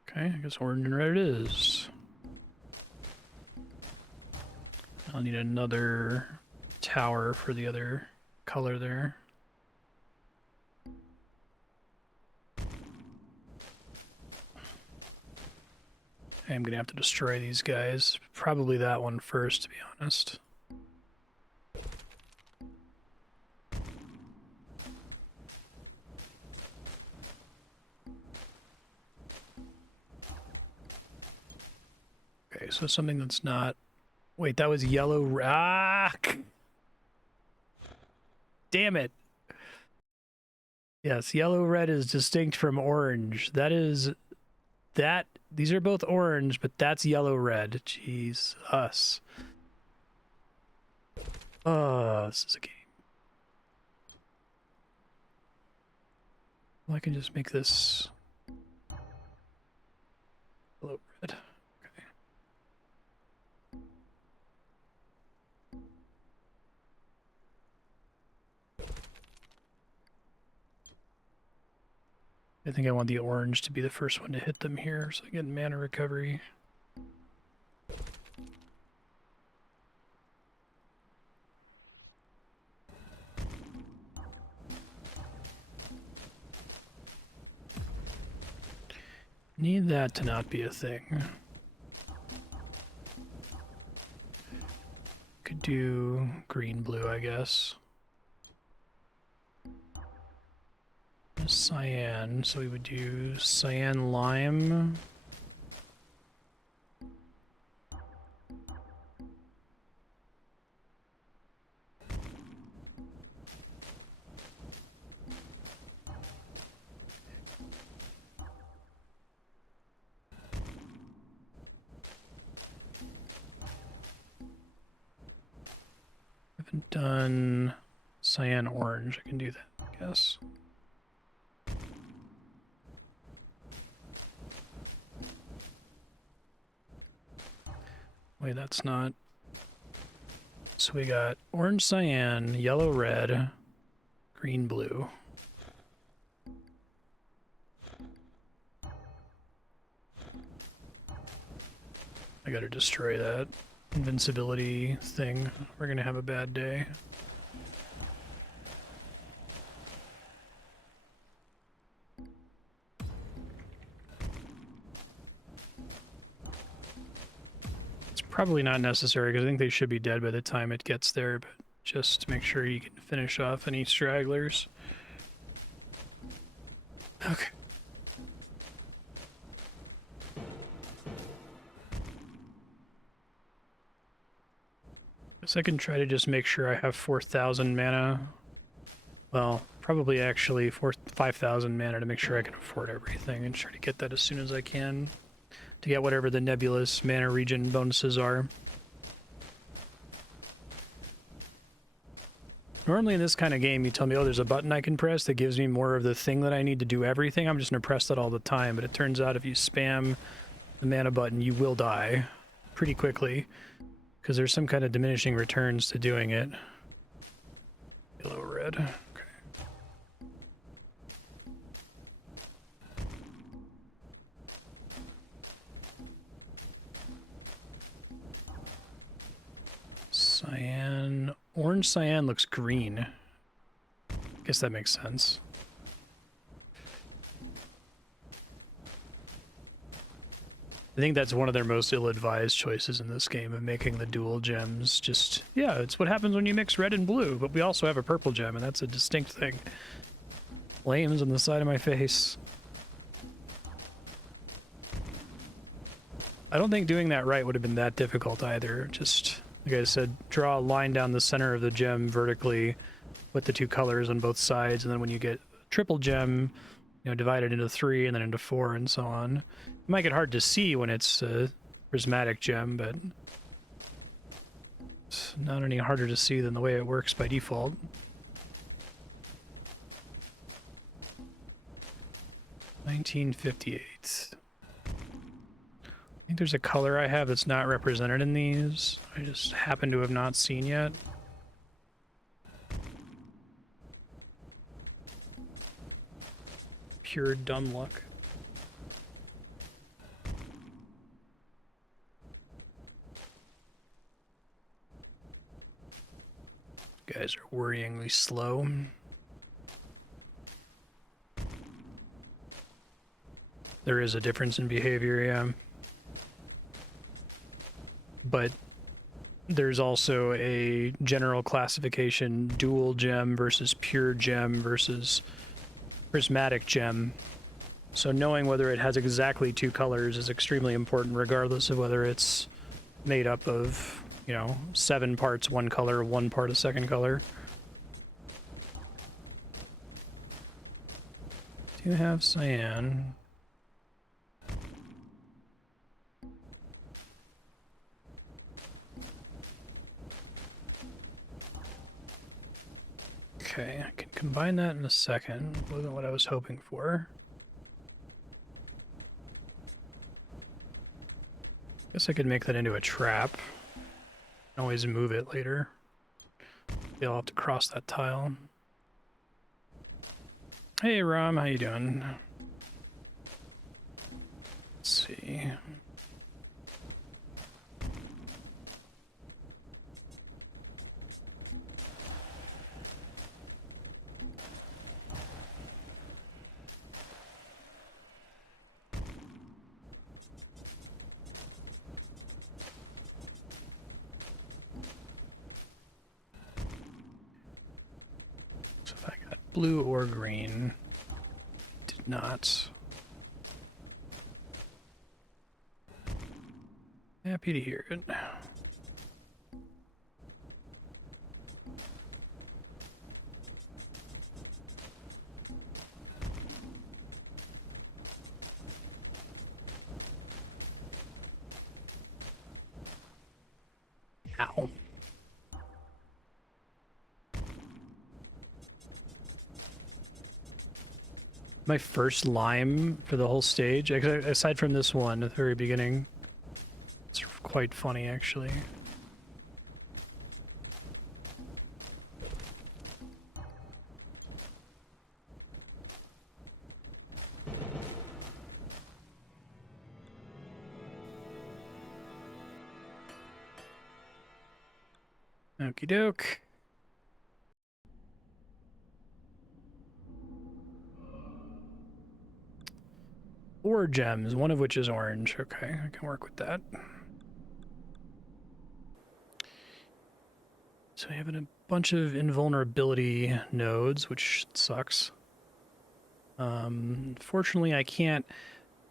Okay, I guess orange and red it is. I'll need another tower for the other color there. I'm gonna have to destroy these guys. Probably that one first, to be honest. Okay, so something that's not... Wait, that was yellow... Ah! Damn it! Yes, yellow-red is distinct from orange. That is... That... These are both orange, but that's yellow-red. Jeez. Us. Oh, this is a game. Well, I can just make this... yellow-red. I think I want the orange to be the first one to hit them here, so I get mana recovery. Need that to not be a thing. Could do green-blue, I guess. Cyan, so we would do cyan lime. Haven't done cyan orange. I can do that, I guess. Wait, that's not... So we got orange, cyan, yellow, red, green, blue. I gotta destroy that invincibility thing. We're gonna have a bad day. Probably not necessary, because I think they should be dead by the time it gets there, but just to make sure you can finish off any stragglers. Okay. Guess I can try to just make sure I have 4,000 mana. Well, probably actually 5,000 mana to make sure I can afford everything and try to get that as soon as I can to get whatever the nebulous mana regen bonuses are. Normally in this kind of game, you tell me, oh, there's a button I can press that gives me more of the thing that I need to do everything. I'm just going to press that all the time, but it turns out if you spam the mana button, you will die pretty quickly because there's some kind of diminishing returns to doing it. Yellow, red. Okay. Cyan. Orange cyan looks green. Guess that makes sense. I think that's one of their most ill-advised choices in this game, of making the dual gems just... Yeah, it's what happens when you mix red and blue, but we also have a purple gem, and that's a distinct thing. Flames on the side of my face. I don't think doing that right would have been that difficult either. Just, like I said, draw a line down the center of the gem vertically with the two colors on both sides, and then when you get triple gem, you know, divide it into 3 and then into 4 and so on. It might get hard to see when it's a prismatic gem, but it's not any harder to see than the way it works by default. $19.58. I think there's a color I have that's not represented in these. I just happen to have not seen yet. Pure dumb luck. You guys are worryingly slow. There is a difference in behavior, yeah. But there's also a general classification, dual gem versus pure gem versus prismatic gem. So knowing whether it has exactly 2 colors is extremely important, regardless of whether it's made up of, you know, 7 parts one color, 1 part a second color. Do you have cyan? Okay, I can combine that in a second. Wasn't what I was hoping for. Guess I could make that into a trap. Can always move it later. You'll have to cross that tile. Hey Rom, how you doing? Let's see. So if I got blue or green, did not. Happy to hear it. Ow. My first lime for the whole stage, aside from this one at the very beginning. It's quite funny, actually. Okie doke. Four gems, one of which is orange. Okay, I can work with that. So we have a bunch of invulnerability nodes, which sucks. Fortunately, I can't.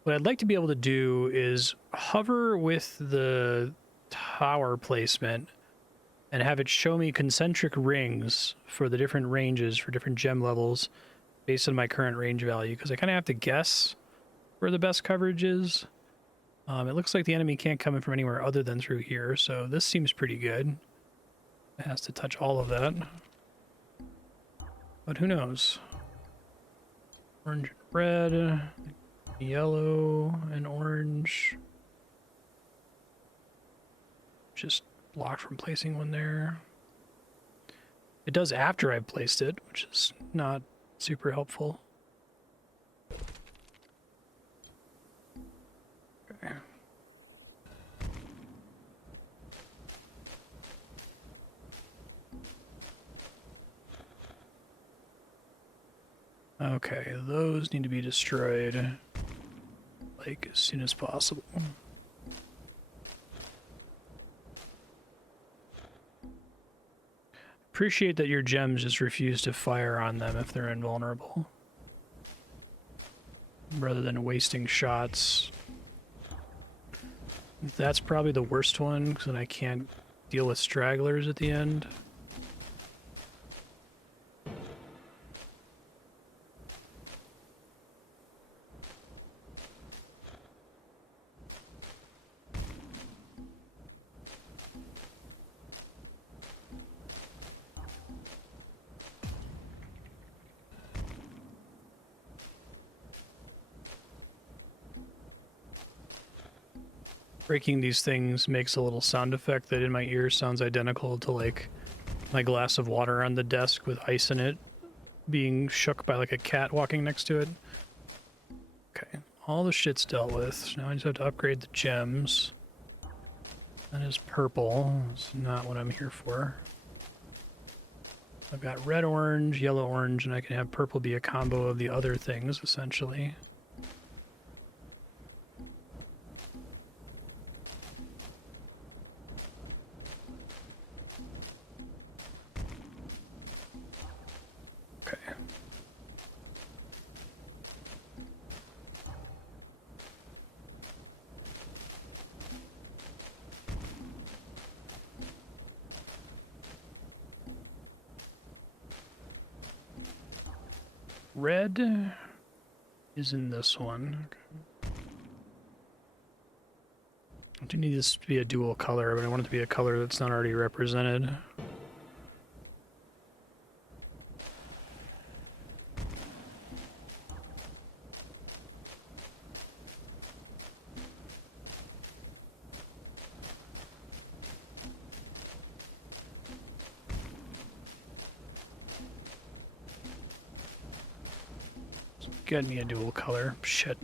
What I'd like to be able to do is hover with the tower placement and have it show me concentric rings for the different ranges for different gem levels based on my current range value, because I kind of have to guess where the best coverage is. It looks like the enemy can't come in from anywhere other than through here, so this seems pretty good. It has to touch all of that. But who knows? Orange and red, yellow and orange. Just blocked from placing one there. It does after I've placed it, which is not super helpful. Okay. Okay, those need to be destroyed, like, as soon as possible. Appreciate that your gems just refuse to fire on them if they're invulnerable, rather than wasting shots. That's probably the worst one, because then I can't deal with stragglers at the end. Breaking these things makes a little sound effect that in my ear sounds identical to, like, my glass of water on the desk with ice in it being shook by, like, a cat walking next to it. Okay, all the shit's dealt with. So now I just have to upgrade the gems. That is purple. It's not what I'm here for. I've got red, orange, yellow, orange, and I can have purple be a combo of the other things, essentially. Red is in this one. Okay. I do need this to be a dual color, but I want it to be a color that's not already represented. Get me a dual color. Shit.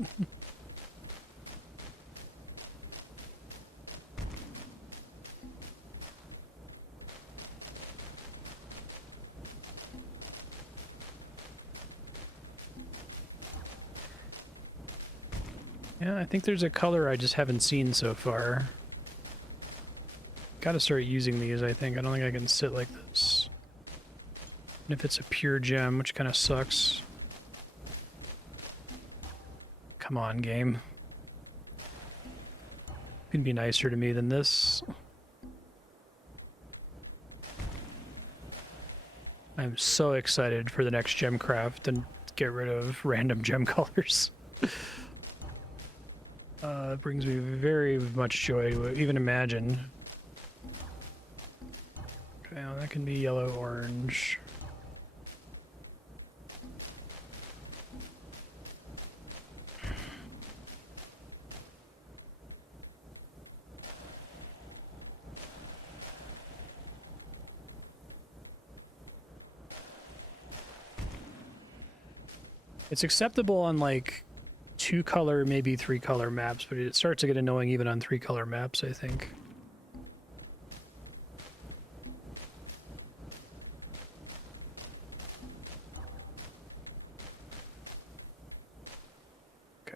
Yeah, I think there's a color I just haven't seen so far. Gotta start using these, I think. I don't think I can sit like this. And if it's a pure gem, which kind of sucks. Come on, game. You can be nicer to me than this. I'm so excited for the next GemCraft and get rid of random gem colors. It brings me very much joy to even imagine. Okay, well, that can be yellow, orange. It's acceptable on, like, 2-color, maybe 3-color maps, but it starts to get annoying even on 3-color maps, I think. Okay.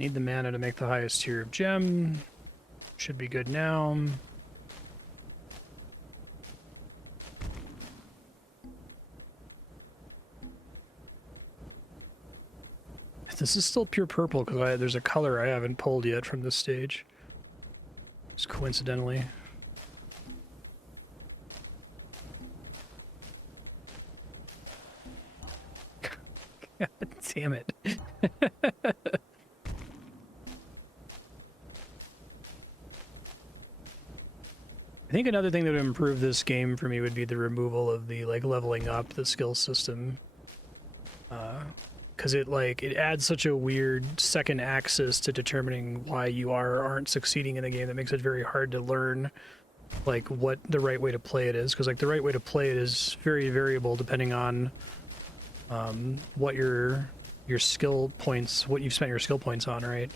Need the mana to make the highest tier of gem. Should be good now. This is still pure purple because there's a color I haven't pulled yet from this stage. Just coincidentally. God damn it. I think another thing that would improve this game for me would be the removal of the, like, leveling up the skill system. Because it adds such a weird second axis to determining why you are or aren't succeeding in the game that makes it very hard to learn, like, what the right way to play it is. Because, like, the right way to play it is very variable depending on what your skill points, what you've spent your skill points on, right?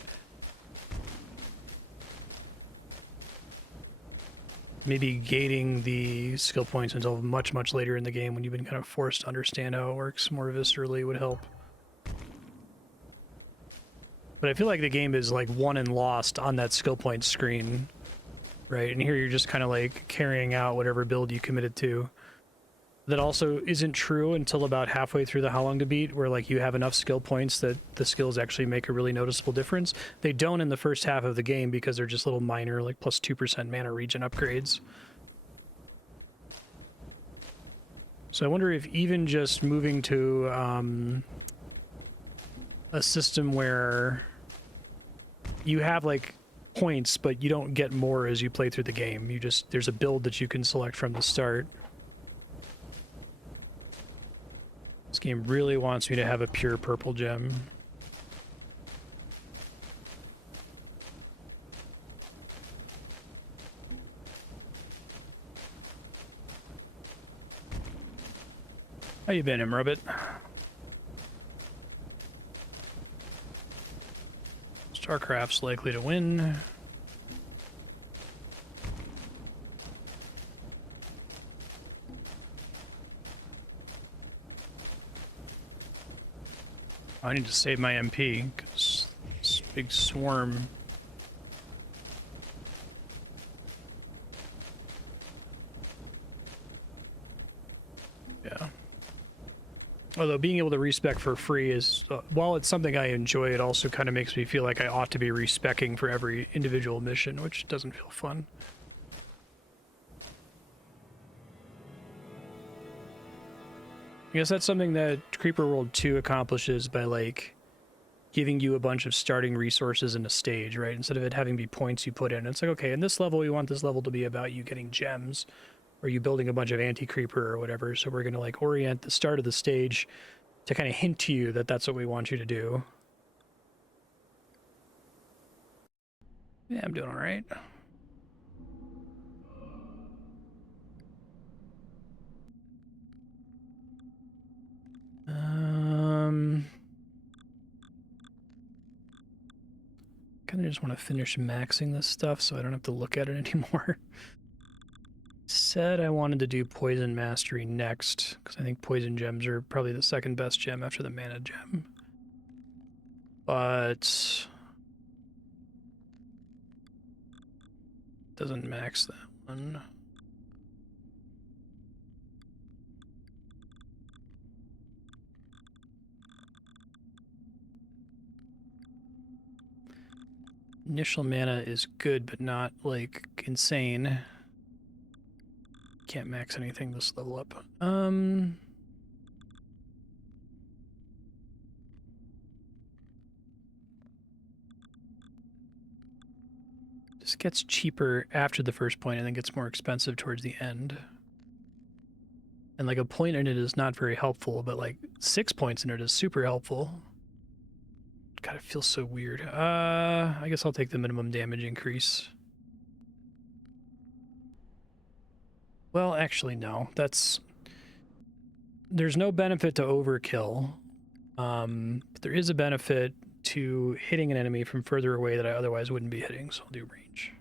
Maybe gating the skill points until much, much later in the game when you've been kind of forced to understand how it works more viscerally would help. But I feel like the game is like won and lost on that skill point screen, right? And here you're just kind of like carrying out whatever build you committed to. That also isn't true until about halfway through the How Long to Beat, where like you have enough skill points that the skills actually make a really noticeable difference. They don't in the first half of the game because they're just little minor, like plus 2% mana regen upgrades. So I wonder if even just moving to a system where you have like points, but you don't get more as you play through the game. You just, there's a build that you can select from the start. This game really wants me to have a pure purple gem. How you been, Imrobit? StarCraft's likely to win. I need to save my MP, because this big swarm... Yeah. Although being able to respec for free is, while it's something I enjoy, it also kind of makes me feel like I ought to be respecing for every individual mission, which doesn't feel fun. I guess that's something that Creeper World 2 accomplishes by, like, giving you a bunch of starting resources in a stage, right? Instead of it having to be points you put in. It's like, okay, in this level, we want this level to be about you getting gems, or you building a bunch of anti-creeper or whatever, so we're going to, like, orient the start of the stage to kind of hint to you that that's what we want you to do. Yeah, I'm doing all right. Kind of just want to finish maxing this stuff so I don't have to look at it anymore. Said I wanted to do Poison Mastery next, because I think Poison Gems are probably the second best gem after the Mana Gem. But... doesn't max that one. Initial mana is good, but not, like, insane. Can't max anything this level up. This gets cheaper after the first point and then gets more expensive towards the end. And, like, a point in it is not very helpful, but, like, 6 points in it is super helpful. God, it feels so weird. I guess I'll take the minimum damage increase. Well, actually, no. There's no benefit to overkill. But there is a benefit to hitting an enemy from further away that I otherwise wouldn't be hitting, so I'll do range.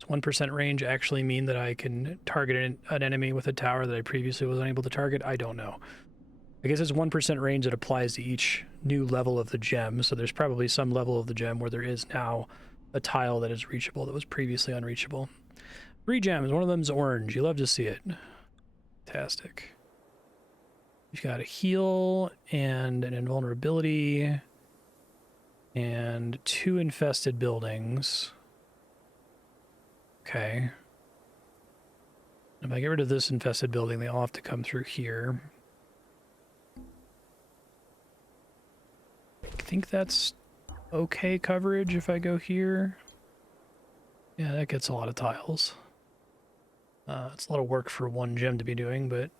Does 1% range actually mean that I can target an enemy with a tower that I previously was unable to target? I don't know. I guess it's 1% range that applies to each new level of the gem, so there's probably some level of the gem where there is now a tile that is reachable that was previously unreachable. 3 gems, one of them's orange. You love to see it. Fantastic. You've got a heal and an invulnerability and 2 infested buildings. Okay. If I get rid of this infested building, they all have to come through here. I think that's okay coverage if I go here. Yeah, that gets a lot of tiles. It's a lot of work for one gem to be doing, but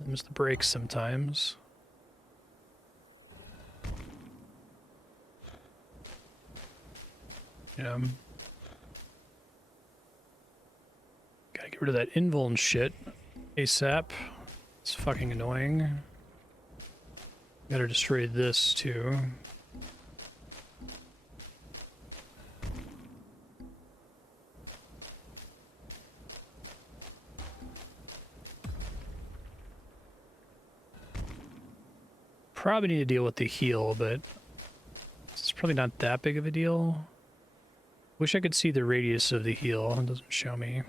there's the breaks sometimes. Yeah. Gotta get rid of that invuln shit ASAP. It's fucking annoying. Gotta destroy this too. Probably need to deal with the heal, but it's probably not that big of a deal. Wish I could see the radius of the heal. It doesn't show me.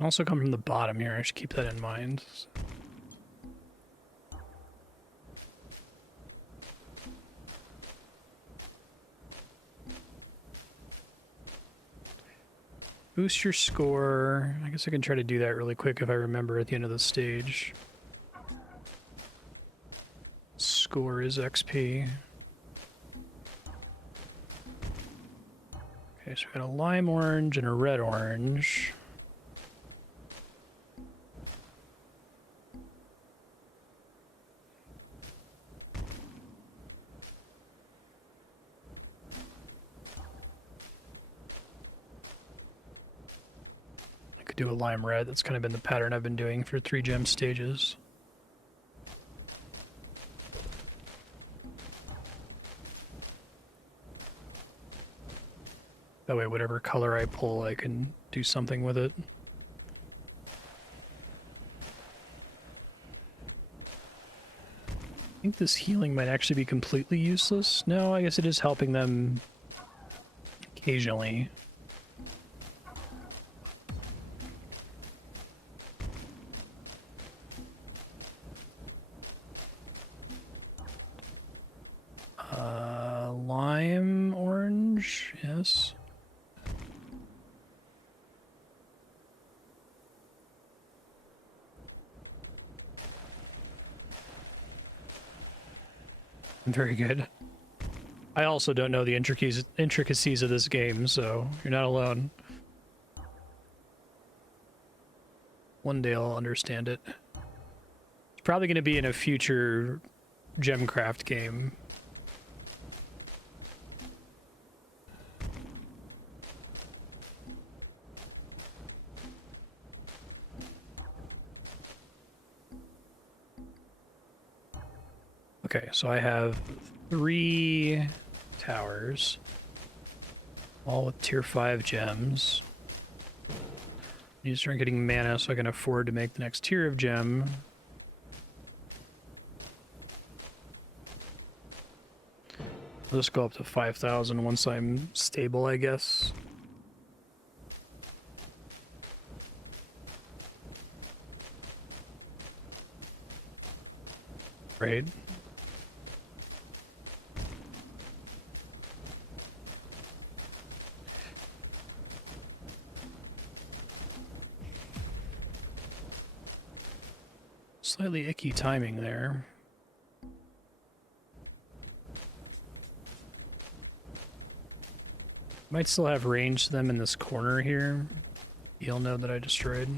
Also come from the bottom here. I should keep that in mind. Boost your score. I guess I can try to do that really quick if I remember at the end of the stage. Score is XP. Okay, so we got a lime orange and a red orange. I could do a lime red. That's kind of been the pattern I've been doing for 3 gem stages. That way, whatever color I pull, I can do something with it. I think this healing might actually be completely useless. No, I guess it is helping them occasionally. Lime orange, yes. Very good. I also don't know the intricacies of this game, so you're not alone. One day I'll understand it. It's probably going to be in a future GemCraft game. Okay, so I have 3 towers, all with tier 5 gems. I need to start getting mana so I can afford to make the next tier of gem. I'll just go up to 5,000 once I'm stable, I guess. Right. Slightly icky timing there. Might still have range to them in this corner here. You'll know that I destroyed.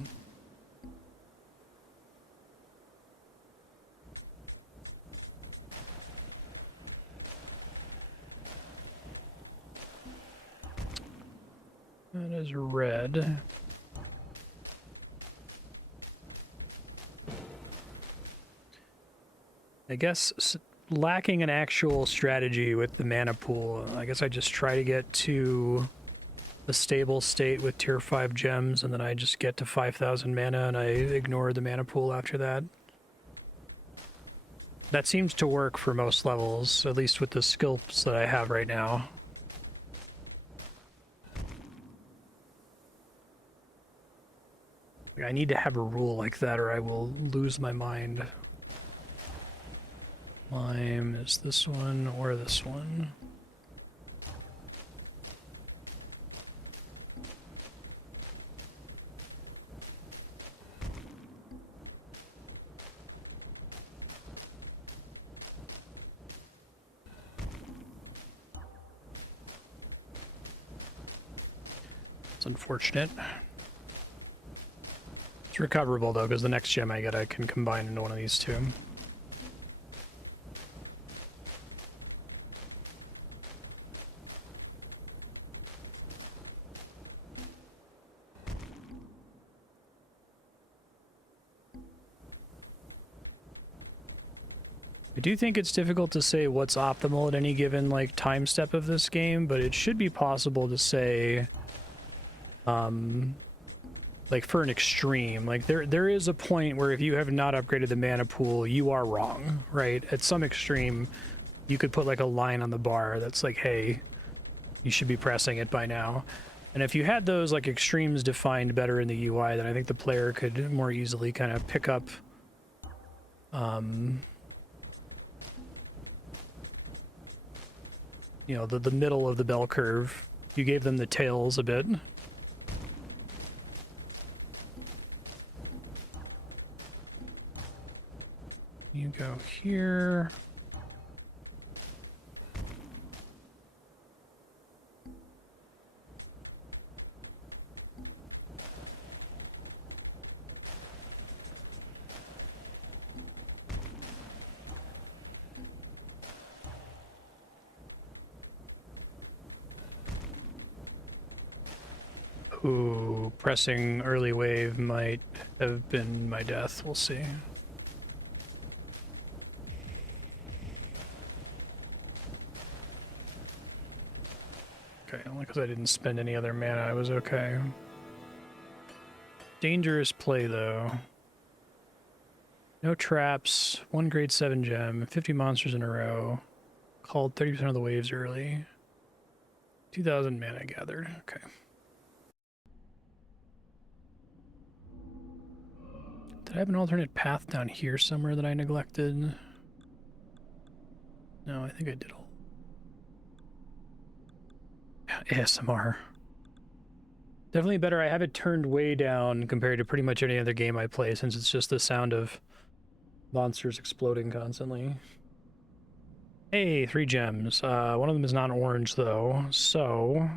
That is red. I guess lacking an actual strategy with the mana pool. I guess I just try to get to a stable state with tier 5 gems, and then I just get to 5,000 mana and I ignore the mana pool after that. That seems to work for most levels, at least with the skills that I have right now. I need to have a rule like that or I will lose my mind. Lime is this one or this one. It's unfortunate. It's recoverable though, because the next gem I get I can combine into one of these two. I do think it's difficult to say what's optimal at any given like time step of this game, but it should be possible to say like for an extreme, like there is a point where if you have not upgraded the mana pool, you are wrong, right? At some extreme, you could put like a line on the bar that's like, hey, you should be pressing it by now. And if you had those like extremes defined better in the UI, then I think the player could more easily kind of pick up you know, the middle of the bell curve. You gave them the tails a bit. You go here. Ooh, pressing early wave might have been my death. We'll see. Okay, only because I didn't spend any other mana, I was okay. Dangerous play, though. No traps, 1 grade 7 gem, 50 monsters in a row. Called 30% of the waves early. 2,000 mana gathered. Okay. Did I have an alternate path down here somewhere that I neglected? No, I think I did all. ASMR. Definitely better. I have it turned way down compared to pretty much any other game I play, since it's just the sound of monsters exploding constantly. Hey, 3 gems. One of them is not orange though, so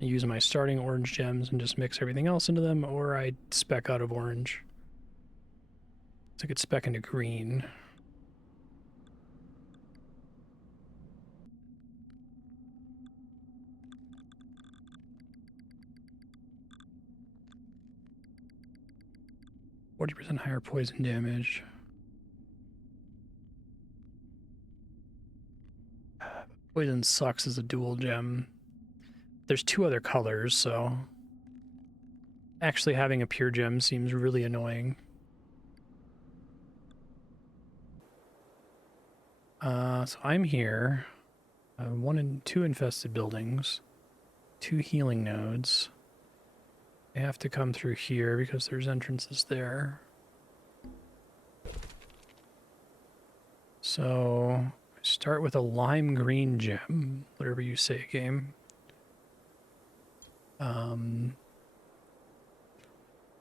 I use my starting orange gems and just mix everything else into them, or I spec out of orange. So I could spec into green. %40 higher poison damage. Poison sucks as a dual gem. There's 2 other colors, so actually having a pure gem seems really annoying. So I'm here. 1 and 2 infested buildings. 2 healing nodes. I have to come through here because there's entrances there. So I start with a lime green gem, whatever you say, game.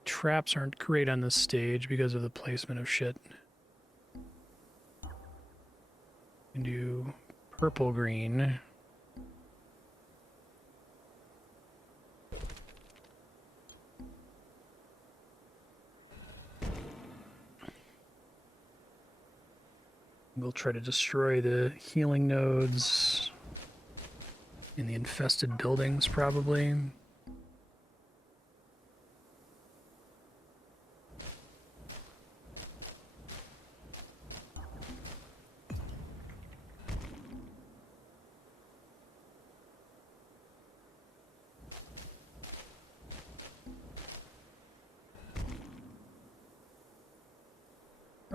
Traps aren't great on this stage because of the placement of shit. Can do purple green. We'll try to destroy the healing nodes in the infested buildings, probably.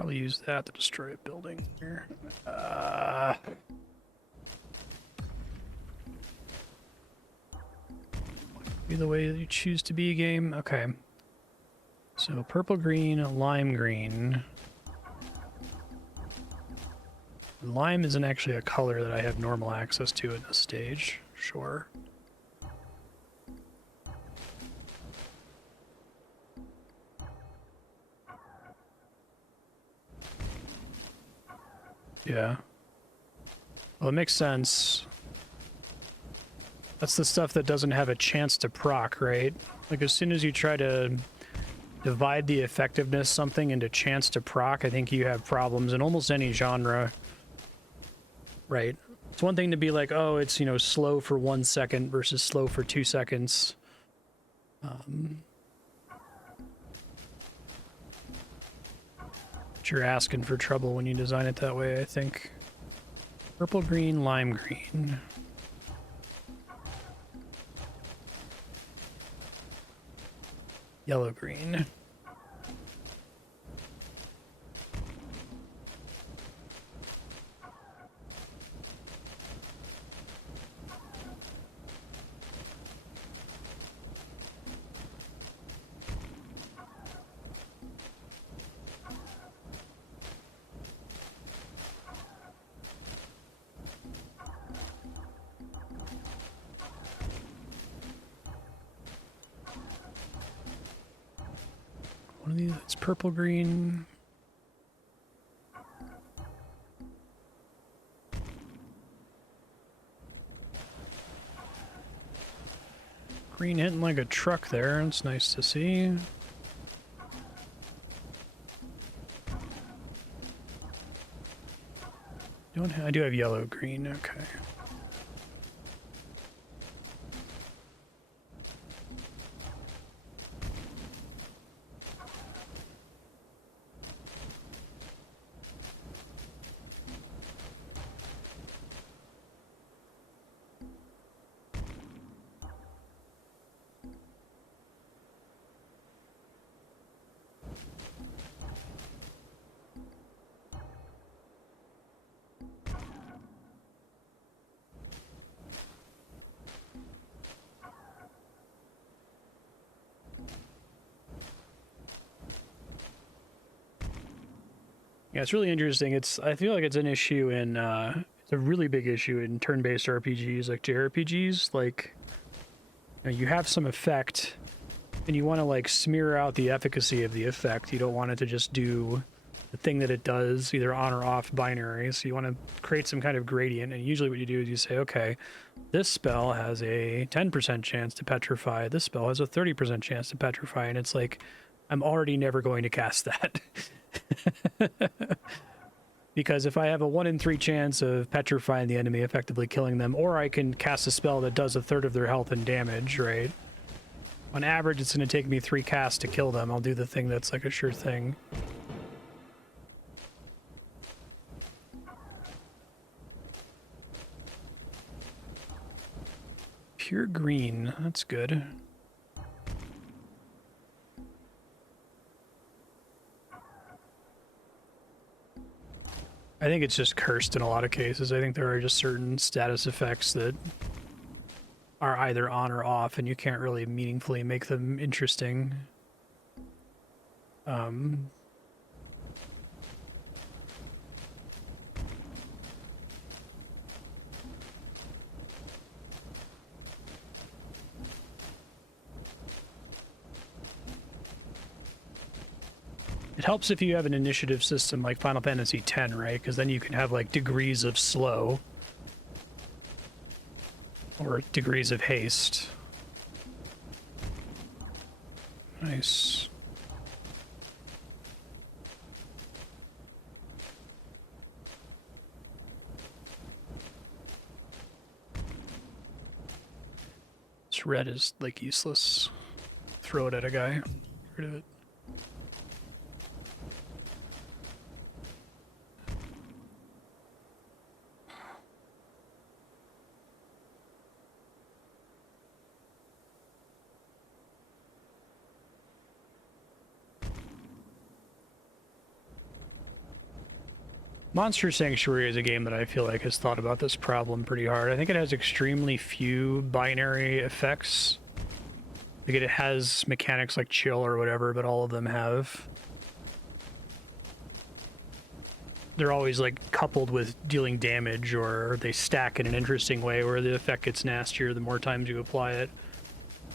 Probably use that to destroy a building here. Be the way that you choose to be, game. Okay. So purple, green, lime green. Lime isn't actually a color that I have normal access to at this stage. Sure. Yeah. Well, it makes sense. That's the stuff that doesn't have a chance to proc, right? Like, as soon as you try to divide the effectiveness something into chance to proc, I think you have problems in almost any genre, right? It's one thing to be like, oh, it's, you know, slow for 1 second versus slow for 2 seconds. But you're asking for trouble when you design it that way, I think. Purple, green, lime green. Yellow, green. One of these, it's purple, green. Green hitting like a truck there. It's nice to see. I do have yellow, green. Okay. Yeah, it's really interesting. I feel like it's an issue in it's a really big issue in turn-based RPGs like JRPGs. Like, you know, you have some effect and you want to like smear out the efficacy of the effect. You don't want it to just do the thing that it does, either on or off binary. So you want to create some kind of gradient, and usually what you do is you say, okay, this spell has a 10% chance to petrify, this spell has a 30% chance to petrify, and it's like, I'm already never going to cast that. Because if I have a 1 in 3 chance of petrifying the enemy, effectively killing them, or I can cast a spell that does a third of their health and damage, right? On average, it's going to take me 3 casts to kill them. I'll do the thing that's like a sure thing. Pure green, that's good. I think it's just cursed in a lot of cases. I think there are just certain status effects that are either on or off, and you can't really meaningfully make them interesting. It helps if you have an initiative system like Final Fantasy X, right? Because then you can have like degrees of slow or degrees of haste. Nice. This red is like useless. Throw it at a guy. Get rid of it. Monster Sanctuary is a game that I feel like has thought about this problem pretty hard. I think it has extremely few binary effects. Like it has mechanics like chill or whatever, but all of them have... They're always like coupled with dealing damage, or they stack in an interesting way where the effect gets nastier the more times you apply it.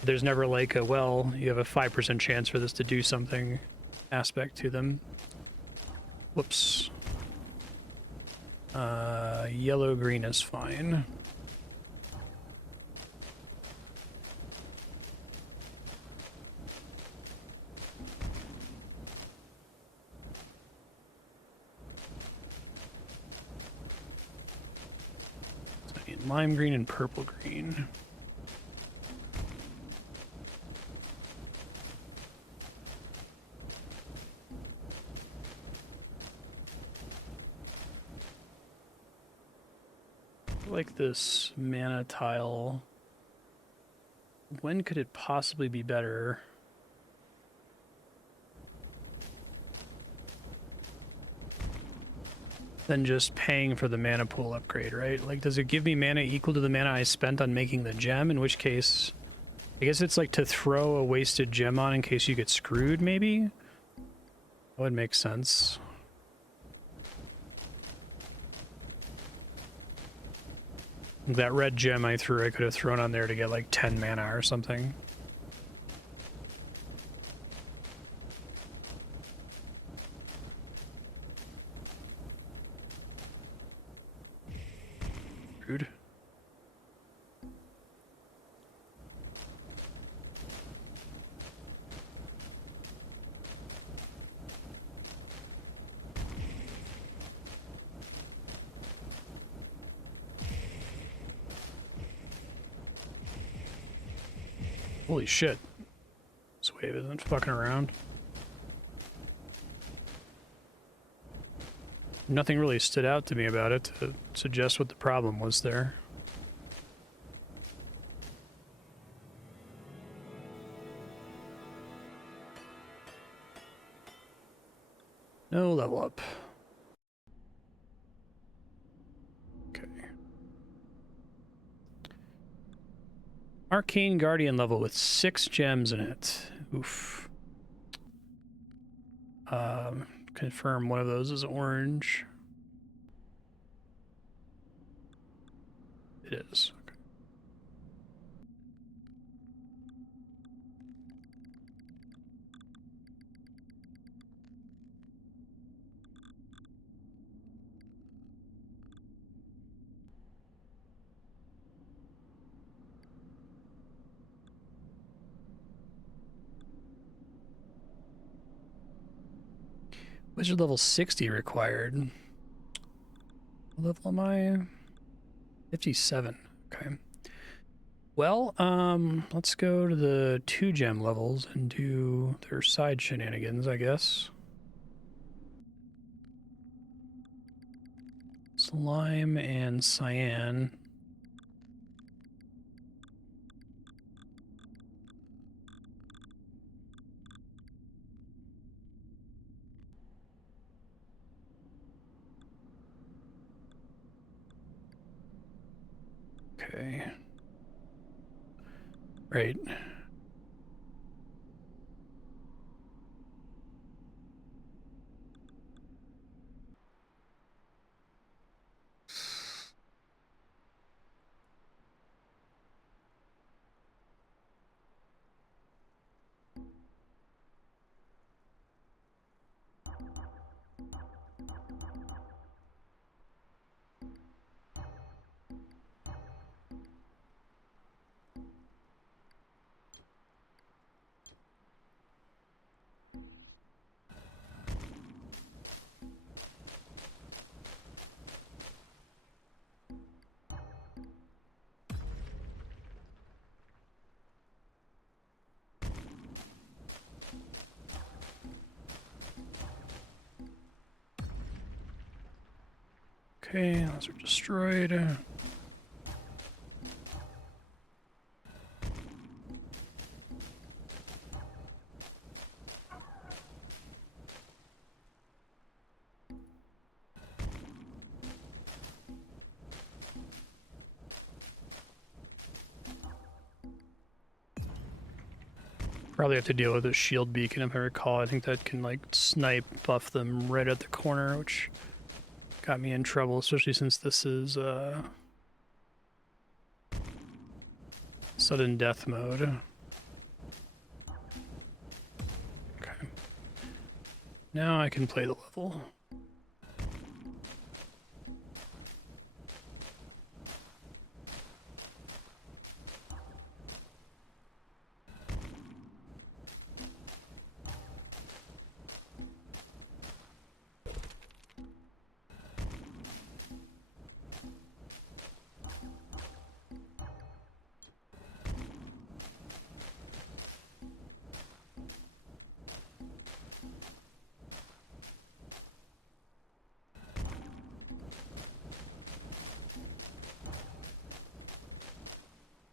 There's never like a, well, you have a 5% chance for this to do something aspect to them. Whoops. Yellow-green is fine. So I need lime green and purple green. Like this mana tile. When could it possibly be better? Than just paying for the mana pool upgrade, right? Like, does it give me mana equal to the mana I spent on making the gem? In which case, I guess it's like to throw a wasted gem on in case you get screwed, maybe? That would make sense. That red gem I threw, I could have thrown on there to get like 10 mana or something. Rude. Holy shit. This wave isn't fucking around. Nothing really stood out to me about it to suggest what the problem was there. No level up. Okay. Arcane Guardian level with 6 gems in it. Oof. Confirm one of those is orange. It is. Okay. Wizard level 60 required. What level am I? 57. Okay. Well, let's go to the 2 gem levels and do their side shenanigans, I guess. Slime and cyan. Okay. Right. Okay, those are destroyed. Probably have to deal with a shield beacon if I recall. I think that can like snipe buff them right at the corner, which got me in trouble, especially since this is sudden death mode. Okay. Now I can play the level.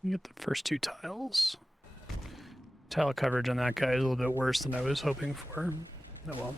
You get the first two tiles. Tile coverage on that guy is a little bit worse than I was hoping for. Oh well.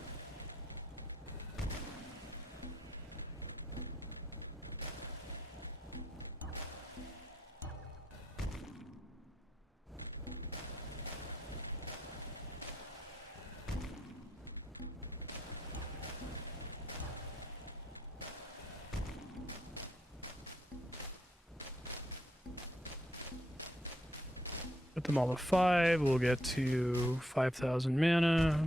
Put them all to 5. We'll get to 5,000 mana.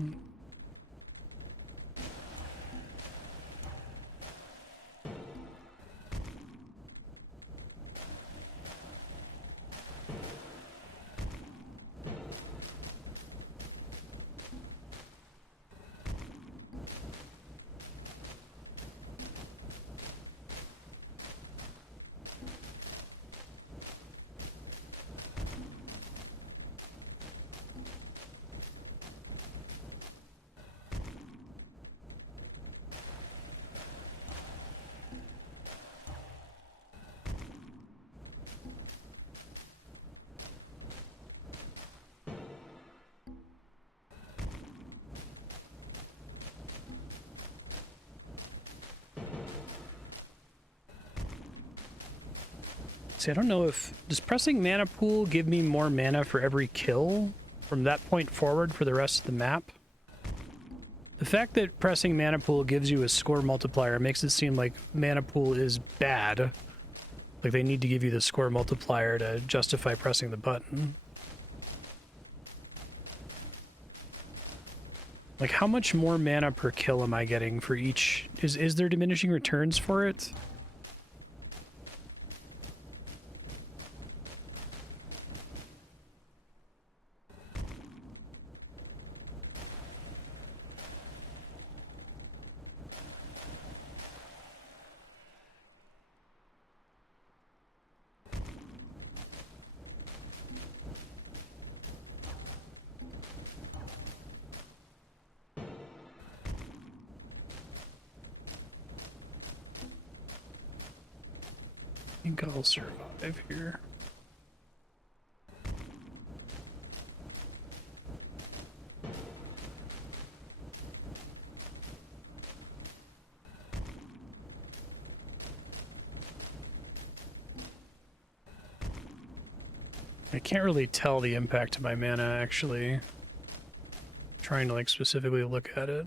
See, I don't know if... Does pressing mana pool give me more mana for every kill from that point forward for the rest of the map? The fact that pressing mana pool gives you a score multiplier makes it seem like mana pool is bad. Like they need to give you the score multiplier to justify pressing the button. Like how much more mana per kill am I getting for each... Is there diminishing returns for it? I think I'll survive here. I can't really tell the impact to my mana, actually. I'm trying to, like, specifically look at it.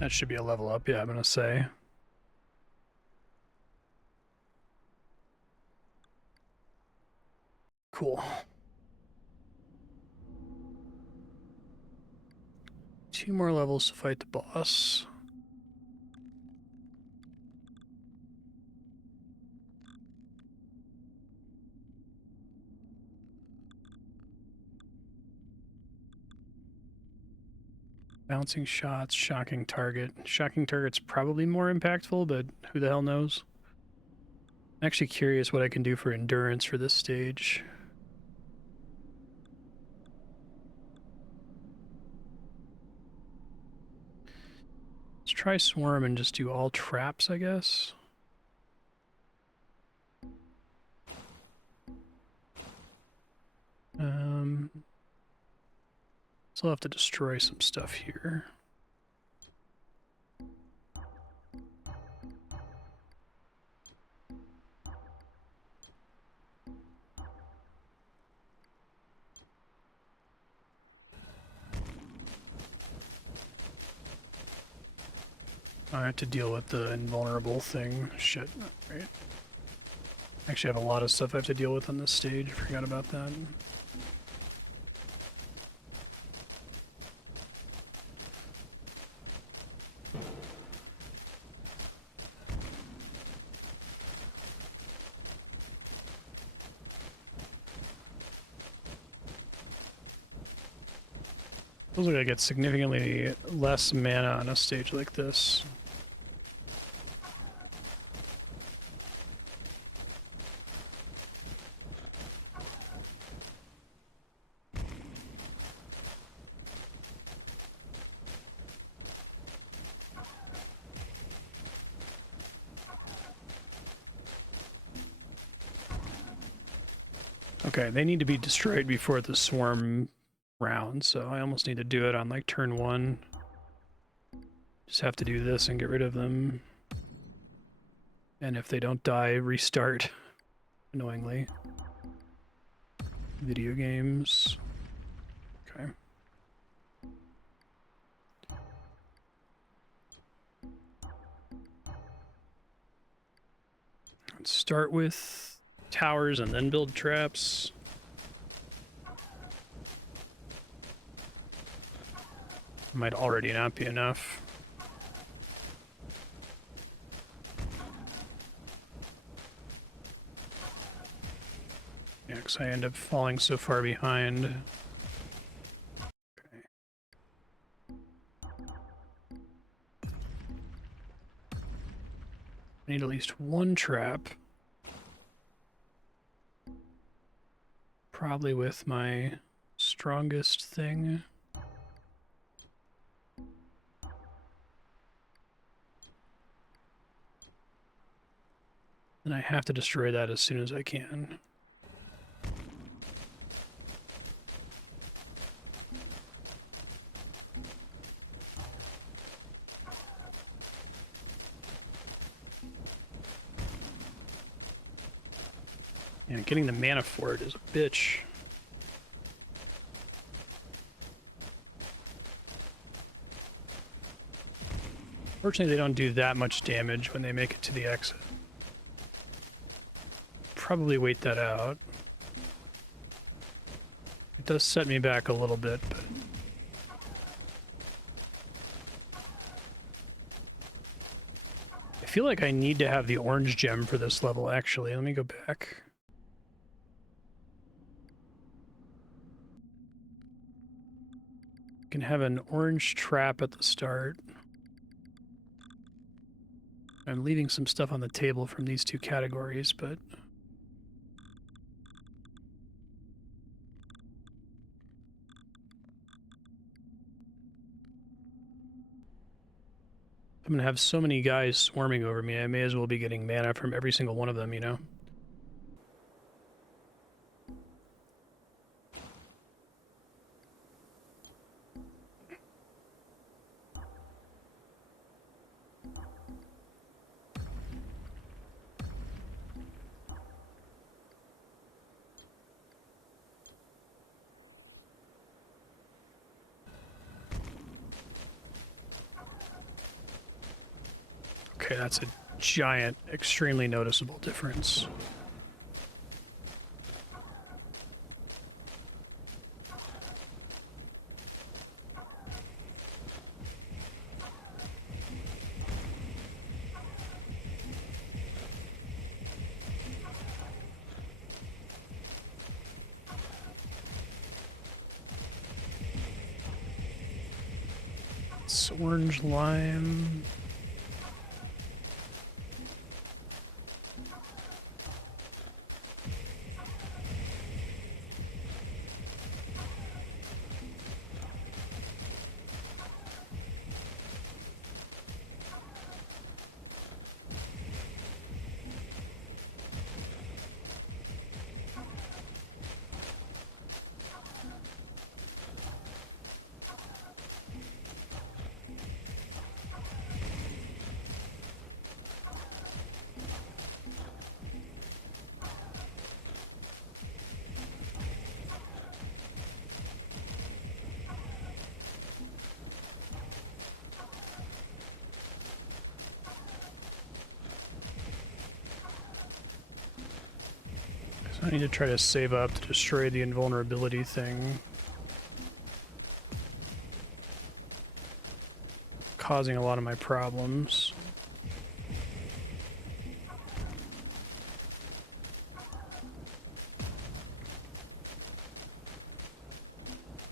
That should be a level up, yeah, I'm gonna say. Cool. 2 more levels to fight the boss. Bouncing shots, shocking target. Shocking target's probably more impactful, but who the hell knows? I'm actually curious what I can do for endurance for this stage. Let's try Swarm and just do all traps, I guess. So I'll have to destroy some stuff here. I have to deal with the invulnerable thing. Shit, right. Actually, I have a lot of stuff I have to deal with on this stage. I forgot about that. Feels like I get significantly less mana on a stage like this. Okay, they need to be destroyed before the swarm round, so I almost need to do it on like turn 1. Just have to do this and get rid of them. And if they don't die, restart. Annoyingly. Video games. Okay. Let's start with towers and then build traps. Might already not be enough. Yeah, because I end up falling so far behind. Okay. I need at least one trap. Probably with my strongest thing. And I have to destroy that as soon as I can. And getting the mana for it is a bitch. Fortunately, they don't do that much damage when they make it to the exit. Probably wait that out. It does set me back a little bit, but... I feel like I need to have the orange gem for this level, actually. Let me go back. You can have an orange trap at the start. I'm leaving some stuff on the table from these two categories, but... I'm gonna have so many guys swarming over me, I may as well be getting mana from every single one of them, you know? Okay, that's a giant, extremely noticeable difference. That's orange lime. So I need to try to save up to destroy the invulnerability thing. Causing a lot of my problems.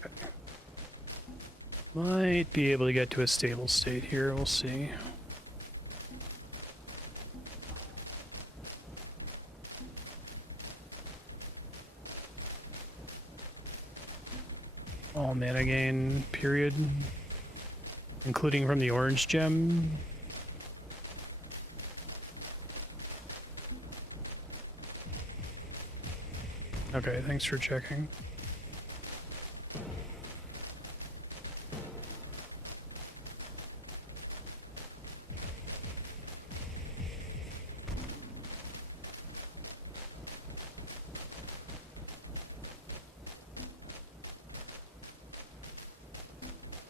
Okay. Might be able to get to a stable state here, we'll see. All mana gain, period. Including from the orange gem. Okay, thanks for checking.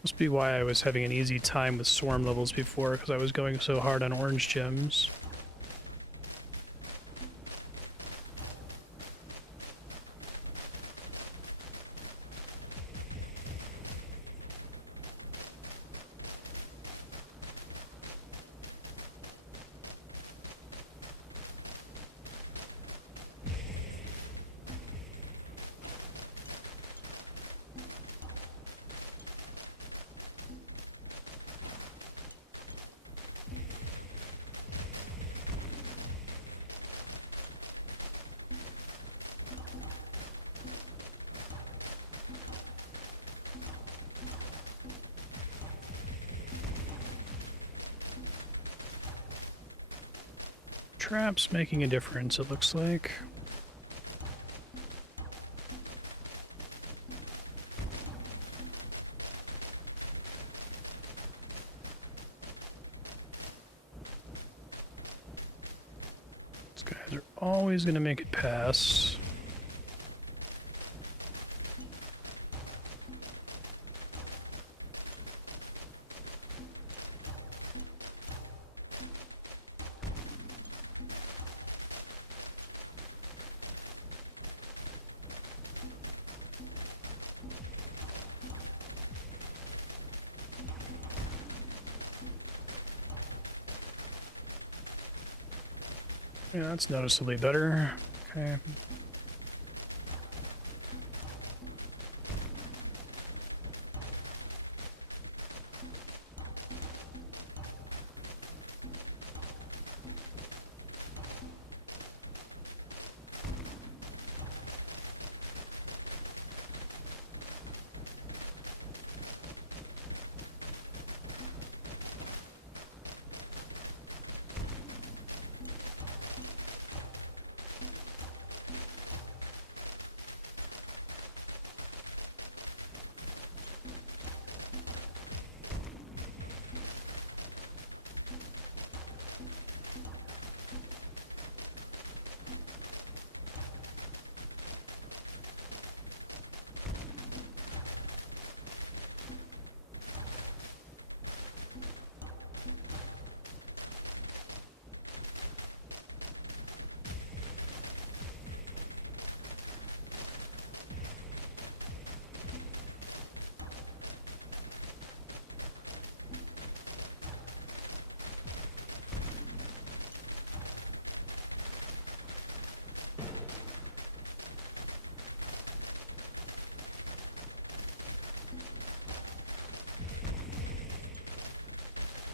Must be why I was having an easy time with swarm levels before, because I was going so hard on orange gems. Traps making a difference, it looks like. These guys are always going to make it pass. Yeah, that's noticeably better. Okay.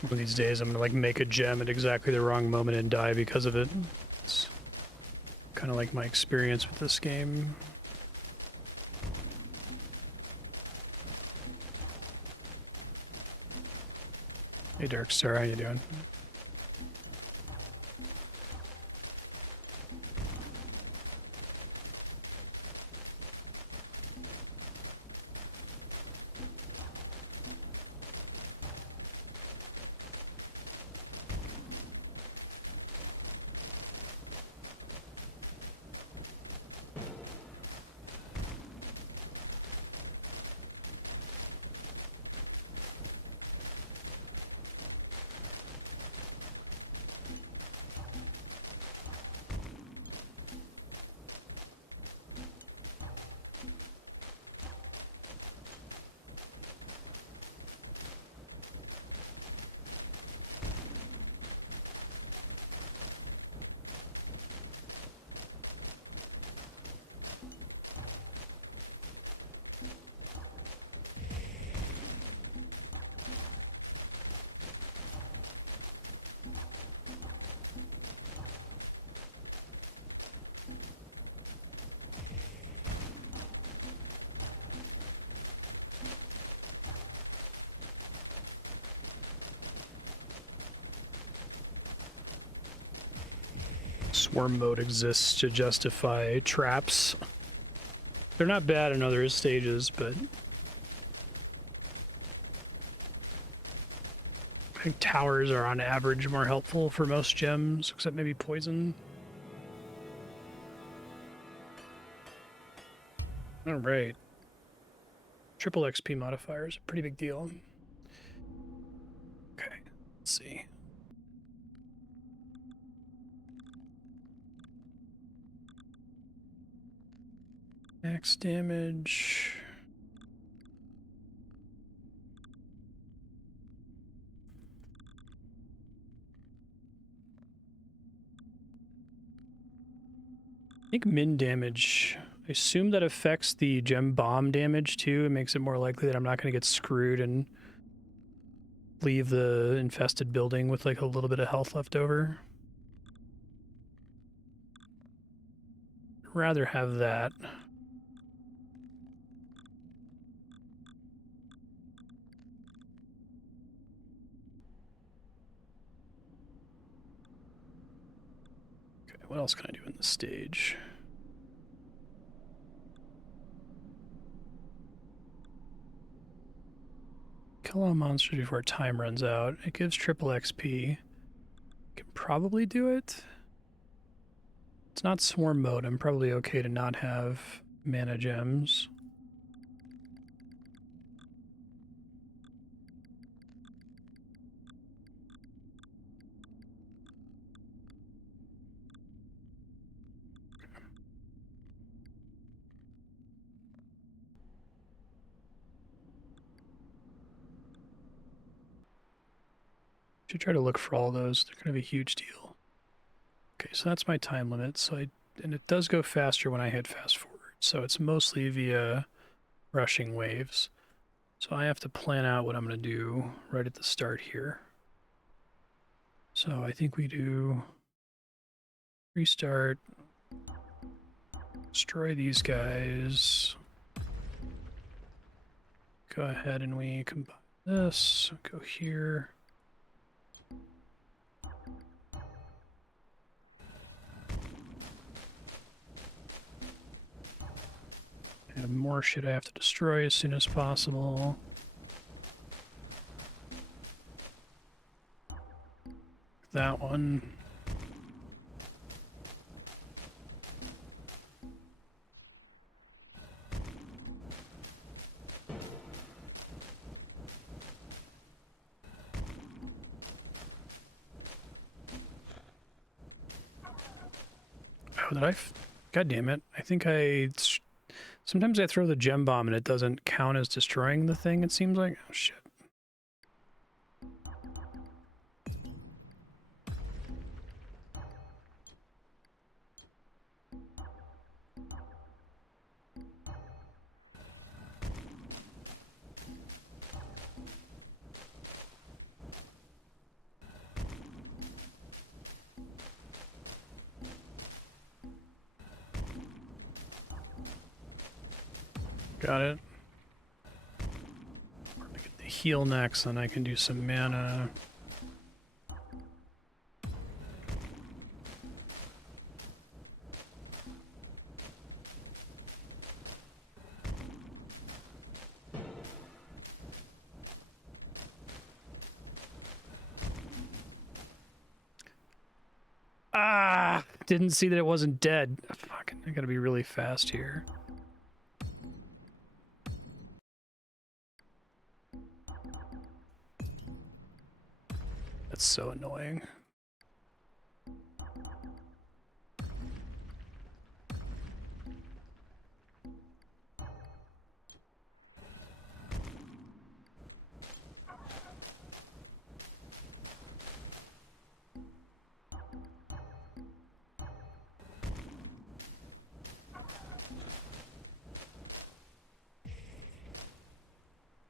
One of these days I'm gonna like make a gem at exactly the wrong moment and die because of it. It's kind of like my experience with this game. Hey Darkstar, how you doing? Swarm mode exists to justify traps. They're not bad in other stages, but I think towers are on average more helpful for most gems, except maybe poison. All right. Triple XP modifier is a pretty big deal. Okay, let's see. Max damage. I think min damage. I assume that affects the gem bomb damage too. It makes it more likely that I'm not going to get screwed and leave the infested building with like a little bit of health left over. I'd rather have that. Okay, what else can I do in this stage? Kill all monsters before time runs out. It gives triple XP. Can probably do it. It's not swarm mode. I'm probably okay to not have mana gems. Should try to look for all those. They're going to be a huge deal. Okay, so that's my time limit. And it does go faster when I hit fast forward. So it's mostly via rushing waves. So I have to plan out what I'm going to do right at the start here. So I think we do restart, destroy these guys. Go ahead and we combine this, go here. And more shit I have to destroy as soon as possible. That one. Oh, did I? God damn it. I think sometimes I throw the gem bomb and it doesn't count as destroying the thing, it seems like. Oh, shit. Got it. We're gonna get the heal next, and I can do some mana. Ah! Didn't see that it wasn't dead. Fuck, I gotta be really fast here. That's so annoying.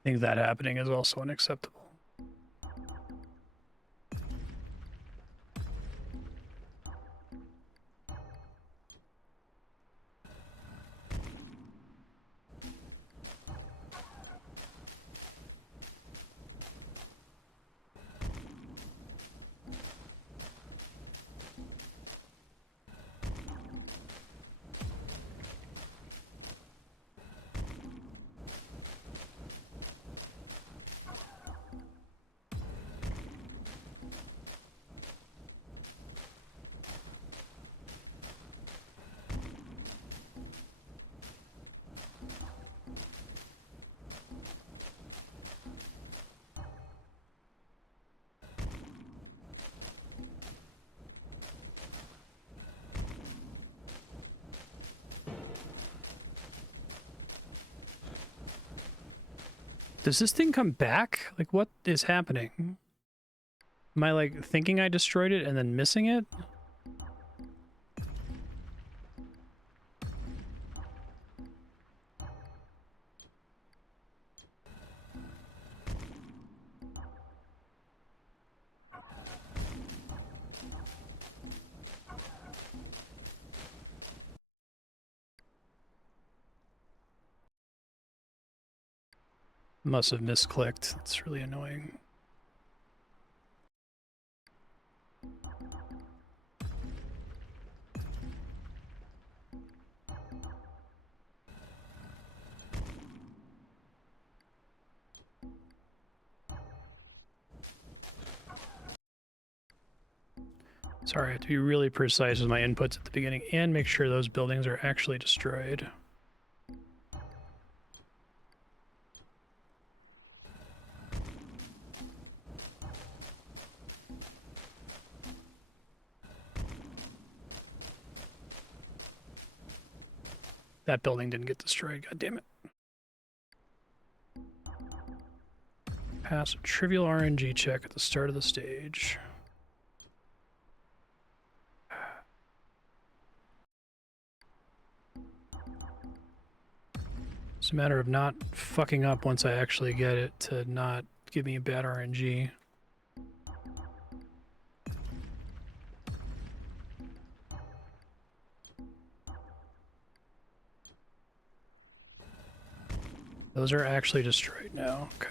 I think that happening is also unacceptable. Does this thing come back? Like, what is happening? Am I, like, thinking I destroyed it and then missing it? Must have misclicked. That's really annoying. Sorry, I have to be really precise with my inputs at the beginning and make sure those buildings are actually destroyed. That building didn't get destroyed, god damn it. Pass a trivial RNG check at the start of the stage. It's a matter of not fucking up once I actually get it to not give me a bad RNG. Those are actually destroyed now. Okay.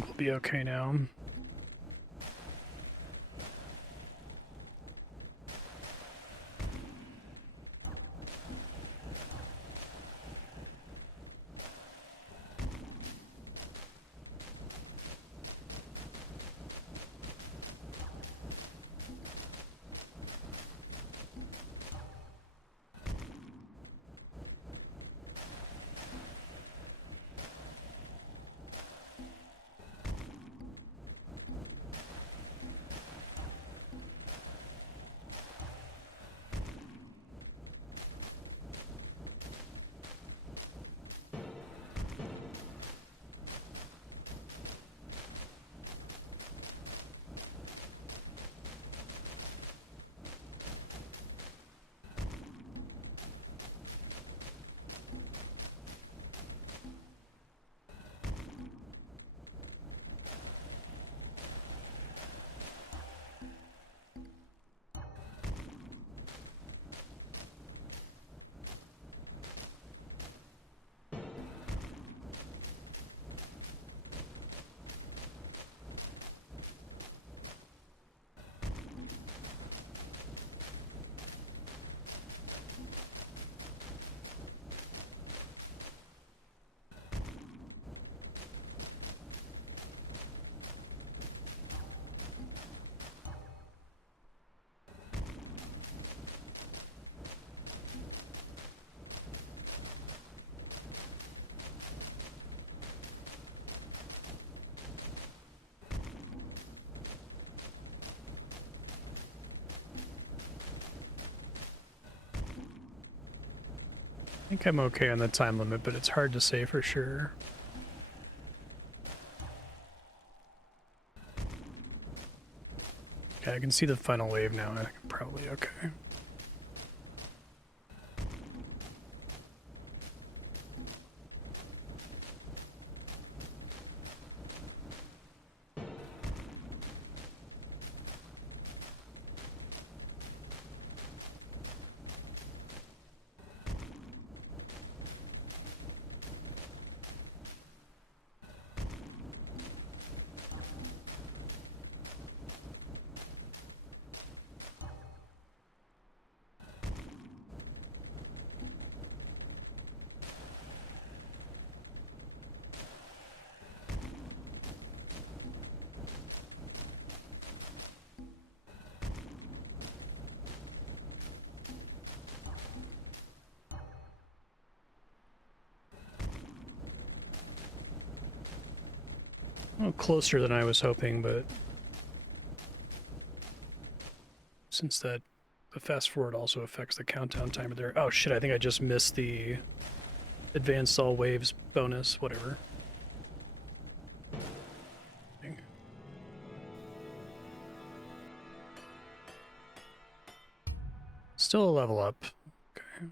think we'll be okay now. I think I'm okay on the time limit, but it's hard to say for sure. Okay, I can see the final wave now. I think I'm probably okay. Well, closer than I was hoping, but since the fast forward also affects the countdown timer there. Oh shit, I think I just missed the advanced all waves bonus, whatever. Still a level up. Okay.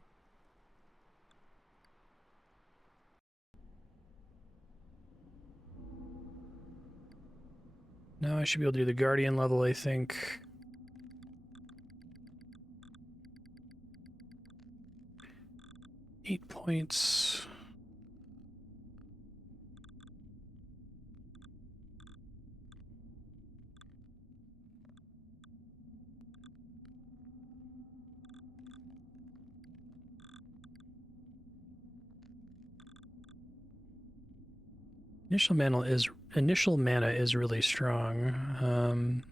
Now I should be able to do the Guardian level, I think. Eight points. Initial mana is really strong. In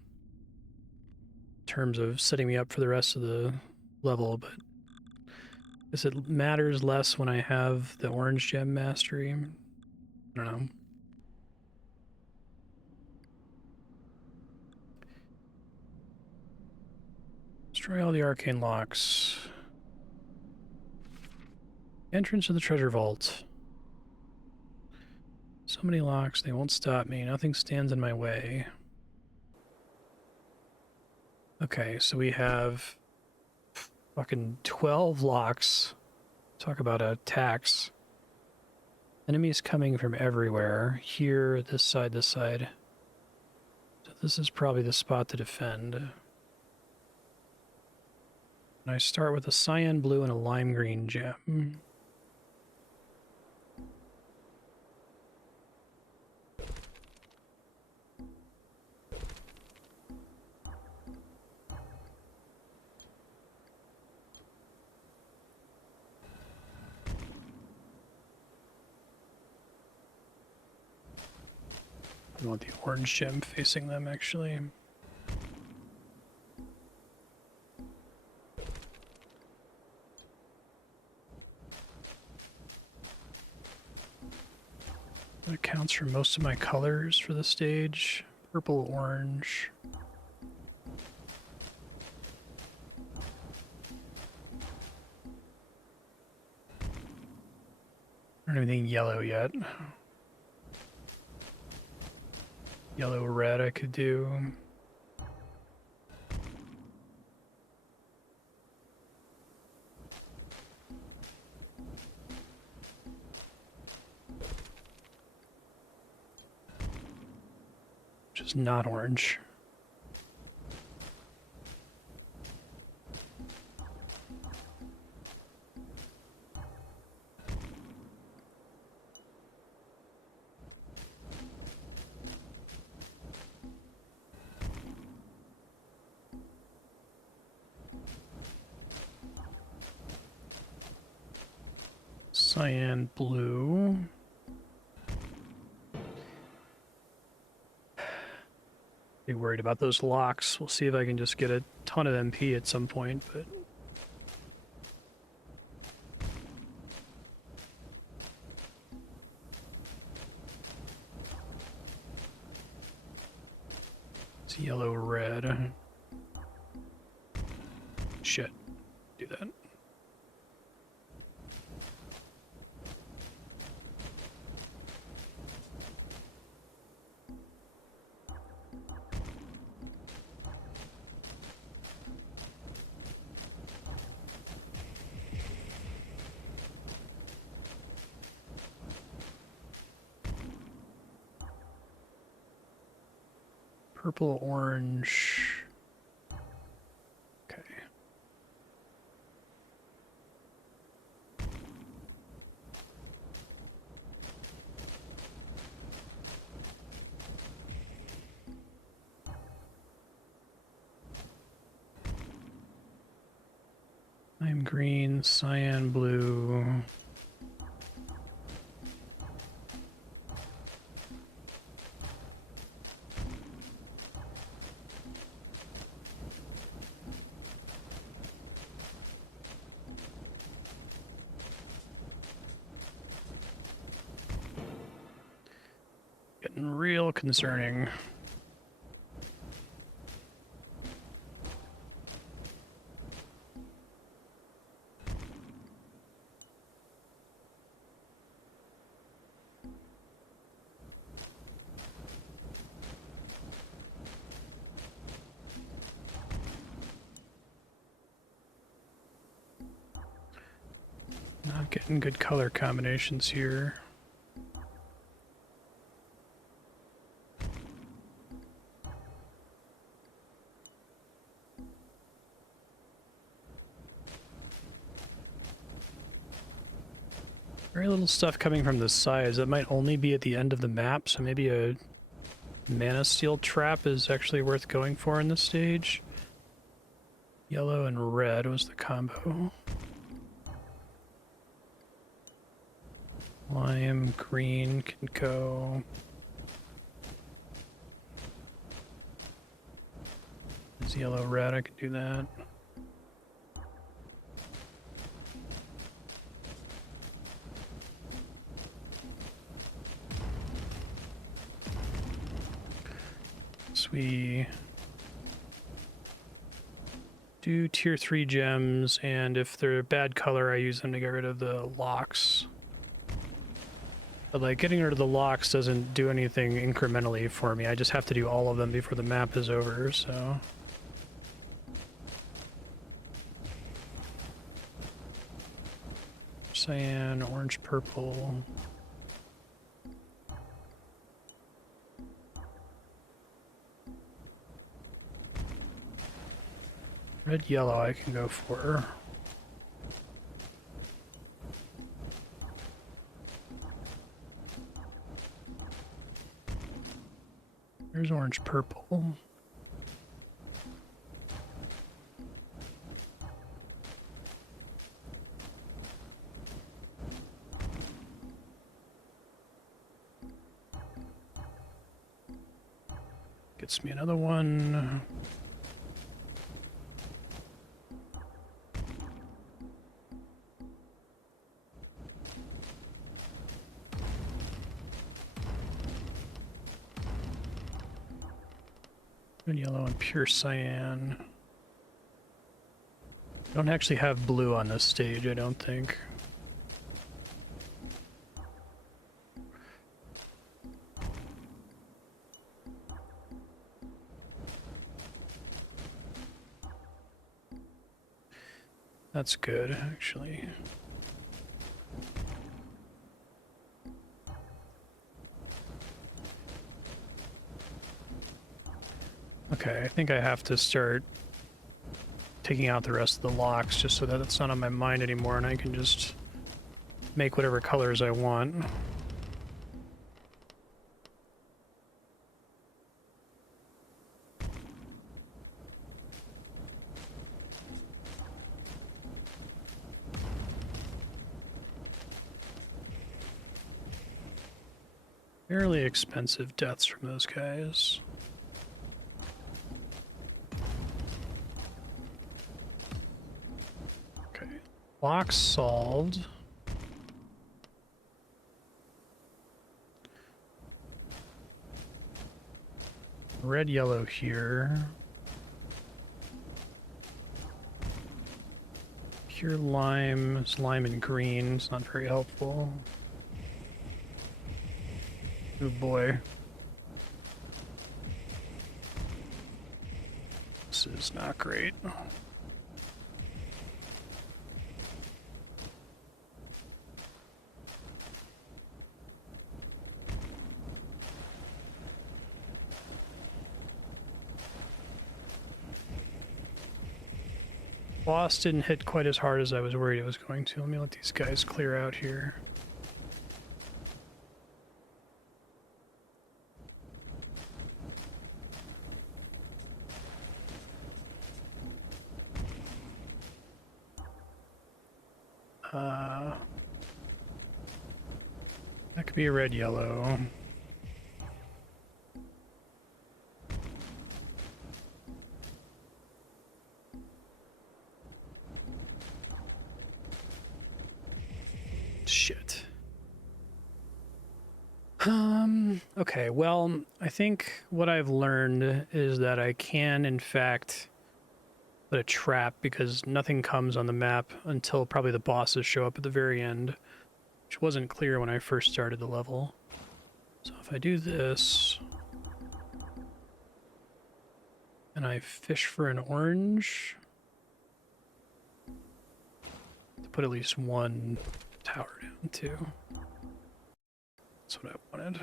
terms of setting me up for the rest of the level, but I guess it matters less when I have the orange gem mastery. I don't know. Destroy all the arcane locks. Entrance to the treasure vault. So many locks, they won't stop me. Nothing stands in my way. Okay, so we have fucking 12 locks. Talk about a tax. Enemies coming from everywhere. Here, this side, this side. So this is probably the spot to defend. And I start with a cyan blue and a lime green gem. I want the orange gem facing them, actually. That accounts for most of my colors for the stage. Purple, orange. I don't have anything yellow yet. Yellow, red I could do. Just not orange. Cyan blue. Be worried about those locks. We'll see if I can just get a ton of MP at some point, but it's yellow, red. Shit. Do that. Purple, orange. Okay. Lime green, cyan blue. Getting real concerning. Not getting good color combinations here. Very little stuff coming from the sides. That might only be at the end of the map, so maybe a mana steel trap is actually worth going for in this stage. Yellow and red was the combo. Lime, green can go. There's yellow, red, I could do that. So we do tier 3 gems, and if they're a bad color, I use them to get rid of the locks. But like getting rid of the locks doesn't do anything incrementally for me. I just have to do all of them before the map is over, so. Cyan, orange, purple. Red, yellow I can go for. There's orange, purple. Gets me another one. Red, yellow, and pure cyan. Don't actually have blue on this stage, I don't think. That's good, actually. Okay, I think I have to start taking out the rest of the locks just so that it's not on my mind anymore and I can just make whatever colors I want. Fairly expensive deaths from those guys. Okay, locks solved. Red, yellow here. Pure lime, it's lime and green, it's not very helpful. Oh boy. This is not great. Boss didn't hit quite as hard as I was worried it was going to. Let me let these guys clear out here. That could be a red-yellow. Shit. Okay, well, I think what I've learned is that I can, in fact, put a trap because nothing comes on the map until probably the bosses show up at the very end, which wasn't clear when I first started the level. So if I do this, and I fish for an orange, to put at least one tower down too. That's what I wanted.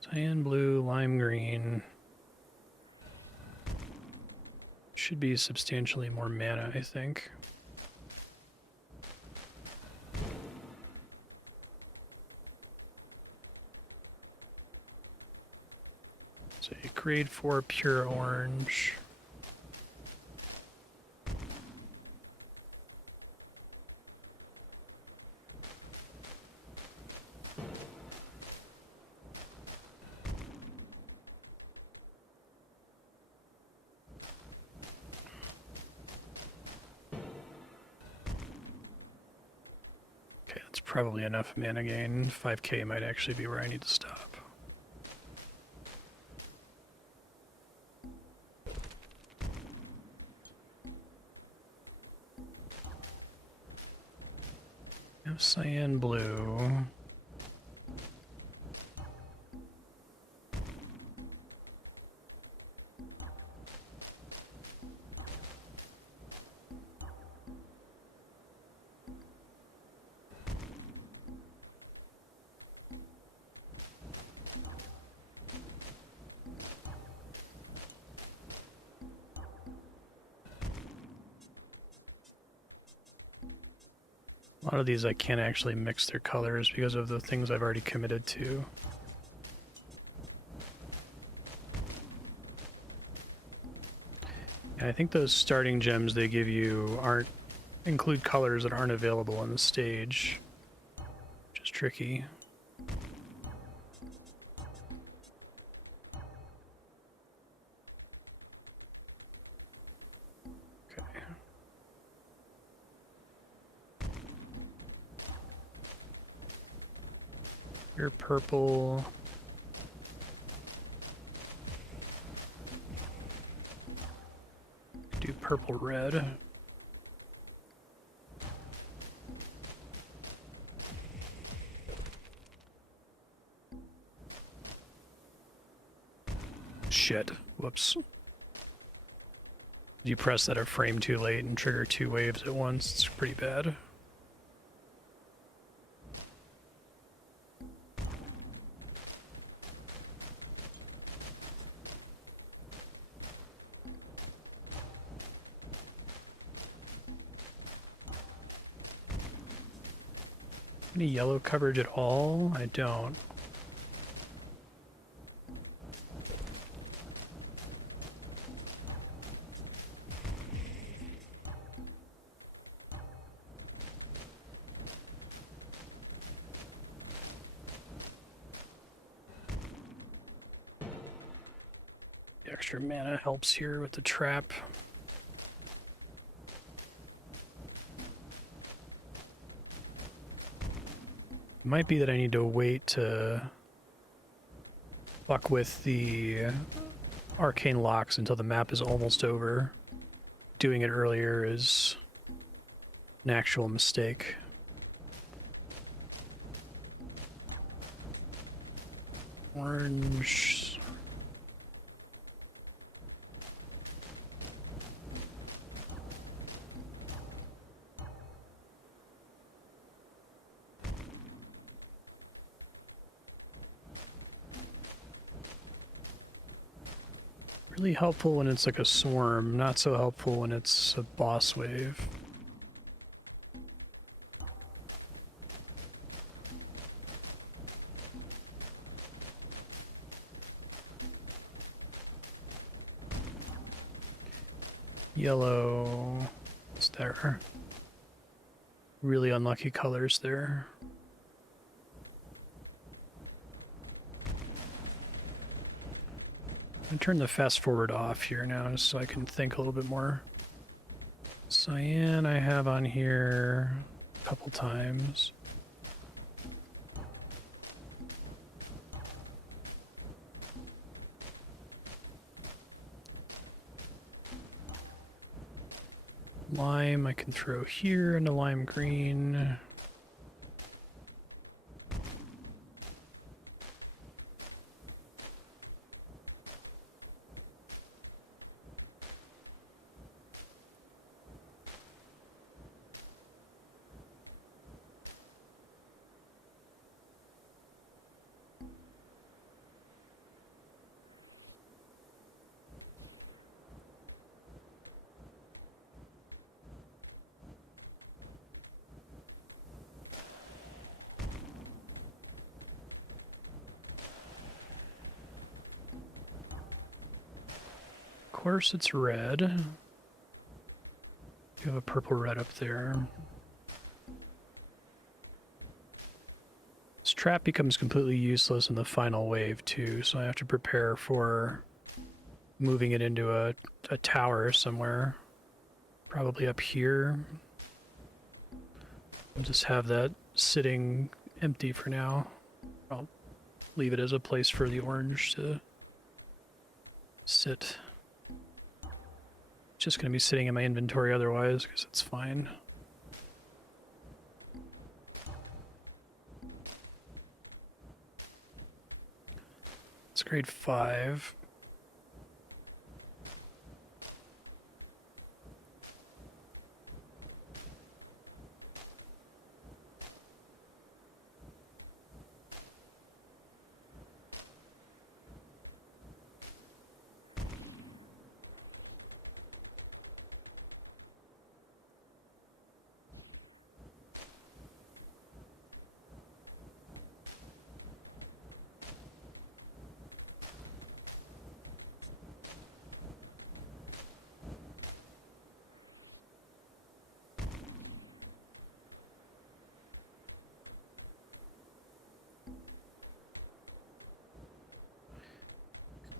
Cyan blue, lime green. Should be substantially more mana, I think. So grade 4 pure orange. Okay, that's probably enough mana gain. 5k might actually be where I need to stop. Cyan blue. A lot of these I can't actually mix their colors because of the things I've already committed to. Yeah, I think those starting gems they give you aren't include colors that aren't available on the stage, which is tricky. Okay. You're purple. Do purple red. Shit. Whoops. You press that a frame too late and trigger 2 waves at once. It's pretty bad. Any yellow coverage at all? I don't. The extra mana helps here with the trap. Might be that I need to wait to fuck with the arcane locks until the map is almost over. Doing it earlier is an actual mistake. Orange. Really helpful when it's like a swarm, not so helpful when it's a boss wave. Yellow. Is there really unlucky colors there? I'm gonna turn the fast forward off here now just so I can think a little bit more. Cyan I have on here a couple times. Lime I can throw here into lime green. Of course it's red. You have a purple red up there. This trap becomes completely useless in the final wave too, so I have to prepare for moving it into a tower somewhere. Probably up here. I'll just have that sitting empty for now. I'll leave it as a place for the orange to sit. It's just going to be sitting in my inventory otherwise, because it's fine. It's grade 5.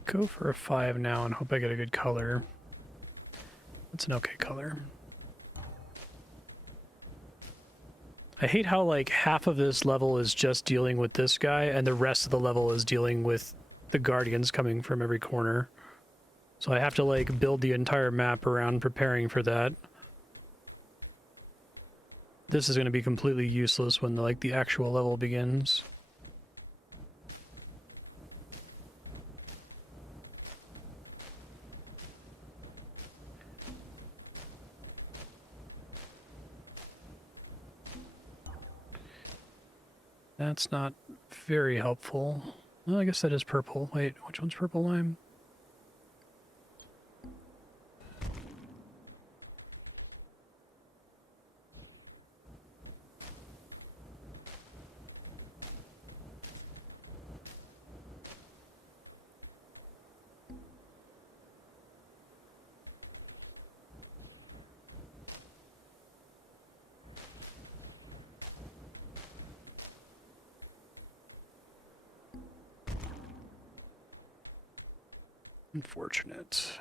go for a 5 now and hope I get a good color. That's an okay color. I hate how like half of this level is just dealing with this guy and the rest of the level is dealing with the guardians coming from every corner. So I have to like build the entire map around preparing for that. This is going to be completely useless when the actual level begins. That's not very helpful. Well, I guess that is purple. Wait, which one's purple lime? Unfortunate.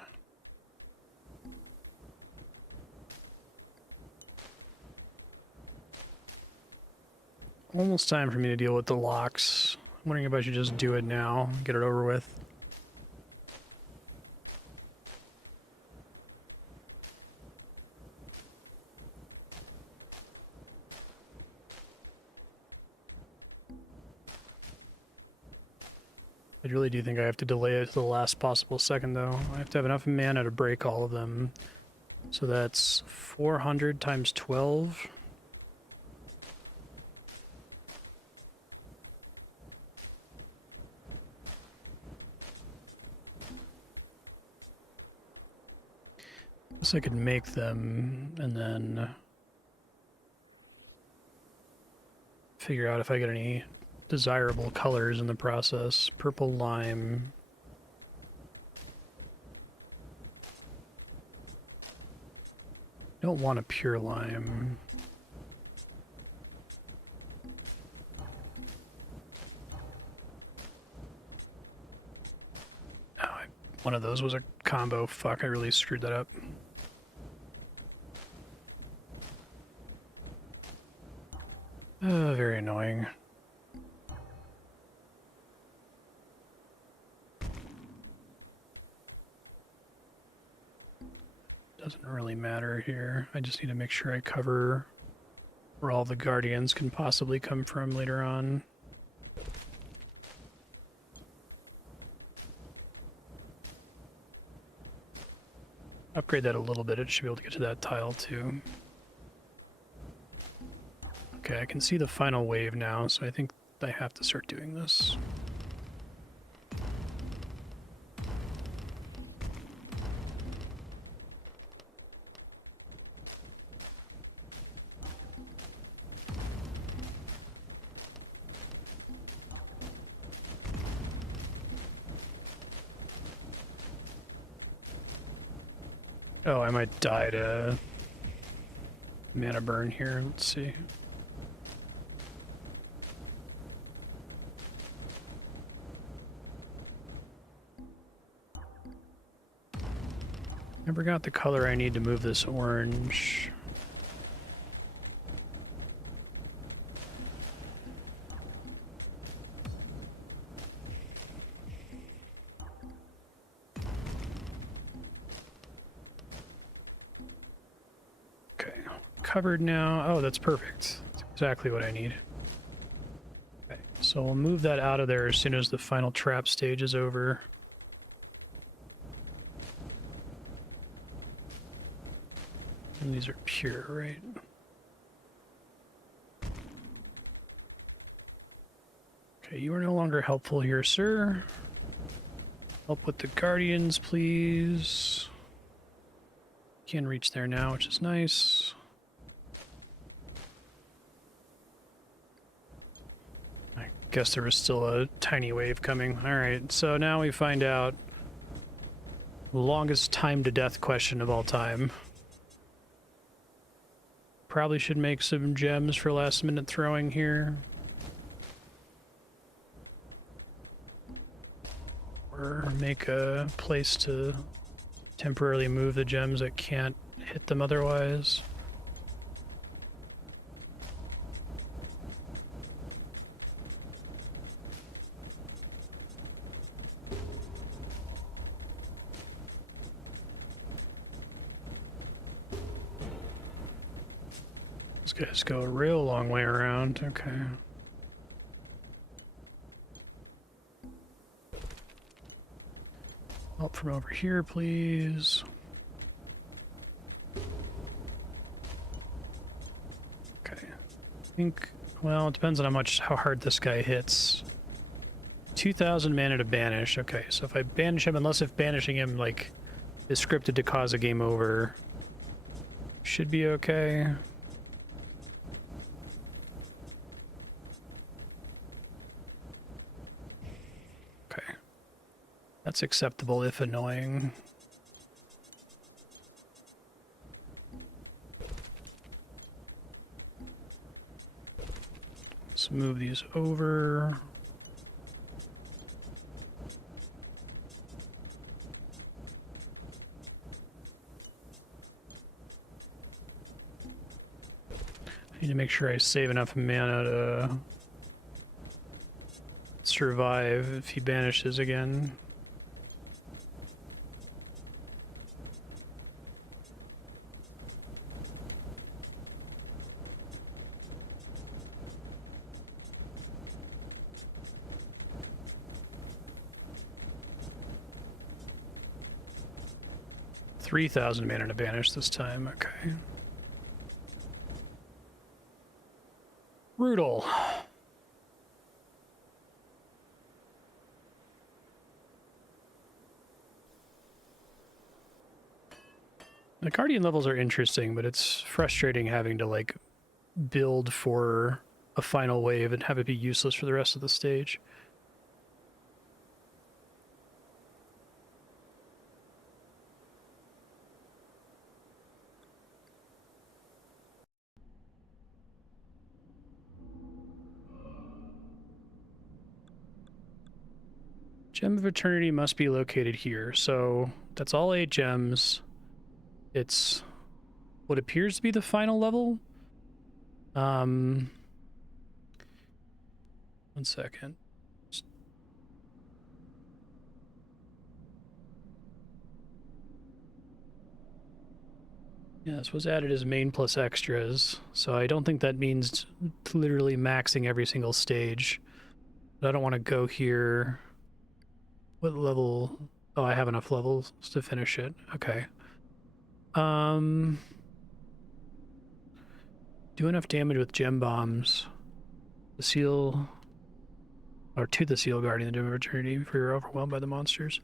Almost time for me to deal with the locks. I'm wondering if I should just do it now, get it over with. I really do think I have to delay it to the last possible second, though. I have to have enough mana to break all of them. So that's 400 times 12. Guess I could make them and then figure out if I get any desirable colors in the process. Purple lime. Don't want a pure lime. Oh, one of those was a combo. Fuck, I really screwed that up. Very annoying. Doesn't really matter here. I just need to make sure I cover where all the guardians can possibly come from later on. Upgrade that a little bit. It should be able to get to that tile too. Okay, I can see the final wave now, so I think I have to start doing this. Oh, I might die to mana burn here. Let's see. I forgot the color I need to move this orange. Okay, covered now. Oh, that's perfect. That's exactly what I need. Okay, so we'll move that out of there as soon as the final trap stage is over. And these are pure, right? Okay, you are no longer helpful here, sir. Help with the guardians, please. Can reach there now, which is nice. I guess there was still a tiny wave coming. Alright, so now we find out the longest time to death question of all time. Probably should make some gems for last minute throwing here. or make a place to temporarily move the gems that can't hit them otherwise. These guys go a real long way around. Okay. Help from over here, please. Okay. I think, well, it depends on how hard this guy hits. 2,000 mana to banish. Okay, so if I banish him, unless if banishing him, like, is scripted to cause a game over, should be okay. Okay. That's acceptable, if annoying. Let's move these over. I need to make sure I save enough mana to survive if he banishes again. $3,000 mana to banish this time, okay. Brutal. The Guardian levels are interesting, but it's frustrating having to, like, build for a final wave and have it be useless for the rest of the stage. Gem of Eternity must be located here, so that's all 8 gems. It's what appears to be the final level. 1 second. Yeah, this was added as main plus extras, so I don't think that means literally maxing every single stage. But I don't want to go here. What level? Oh, I have enough levels to finish it. Okay. Do enough damage with gem bombs. The seal, or to the seal guardian, the Gem of Eternity, before you're overwhelmed by the monsters.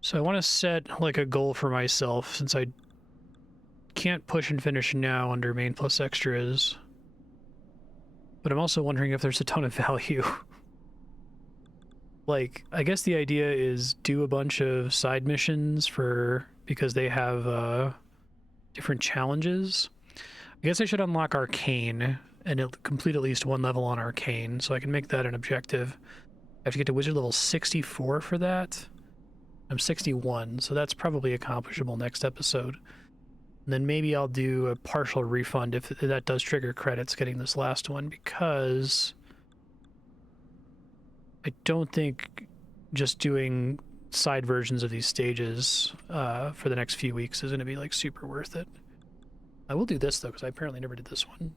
So I want to set like a goal for myself, since I can't push and finish now under main plus extras. But I'm also wondering if there's a ton of value. Like, I guess the idea is do a bunch of side missions because they have different challenges. I guess I should unlock Arcane and complete at least 1 level on Arcane, so I can make that an objective. I have to get to Wizard level 64 for that. I'm 61, so that's probably accomplishable next episode. And then maybe I'll do a partial refund if that does trigger credits getting this last one, because I don't think just doing side versions of these stages for the next few weeks is going to be like super worth it. I will do this though, because I apparently never did this one.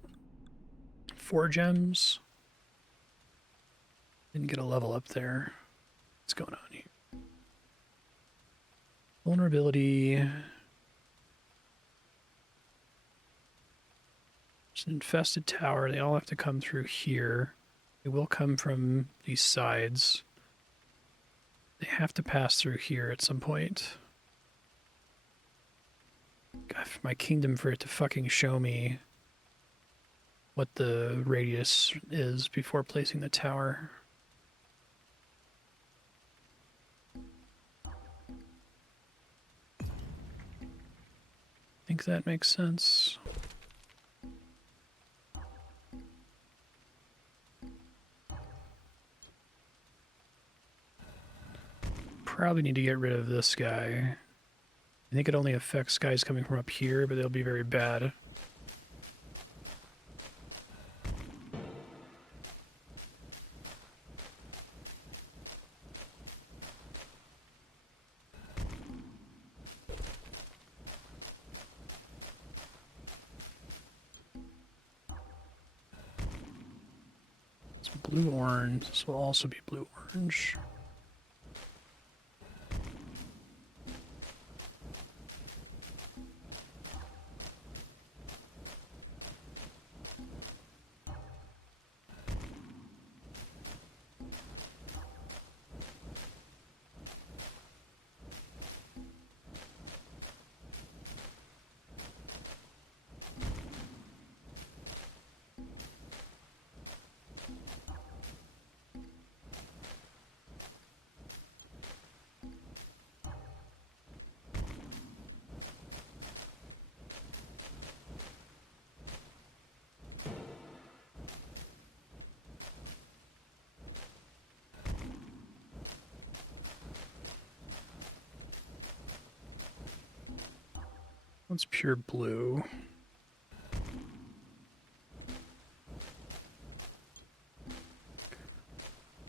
4 gems. Didn't get a level up there. What's going on here? Vulnerability. It's an infested tower. They all have to come through here. They will come from these sides. They have to pass through here at some point. God, for my kingdom, for it to fucking show me what the radius is before placing the tower. I think that makes sense. probably need to get rid of this guy. I think it only affects guys coming from up here, but they'll be very bad. It's blue-orange. This will also be blue-orange. What's pure blue?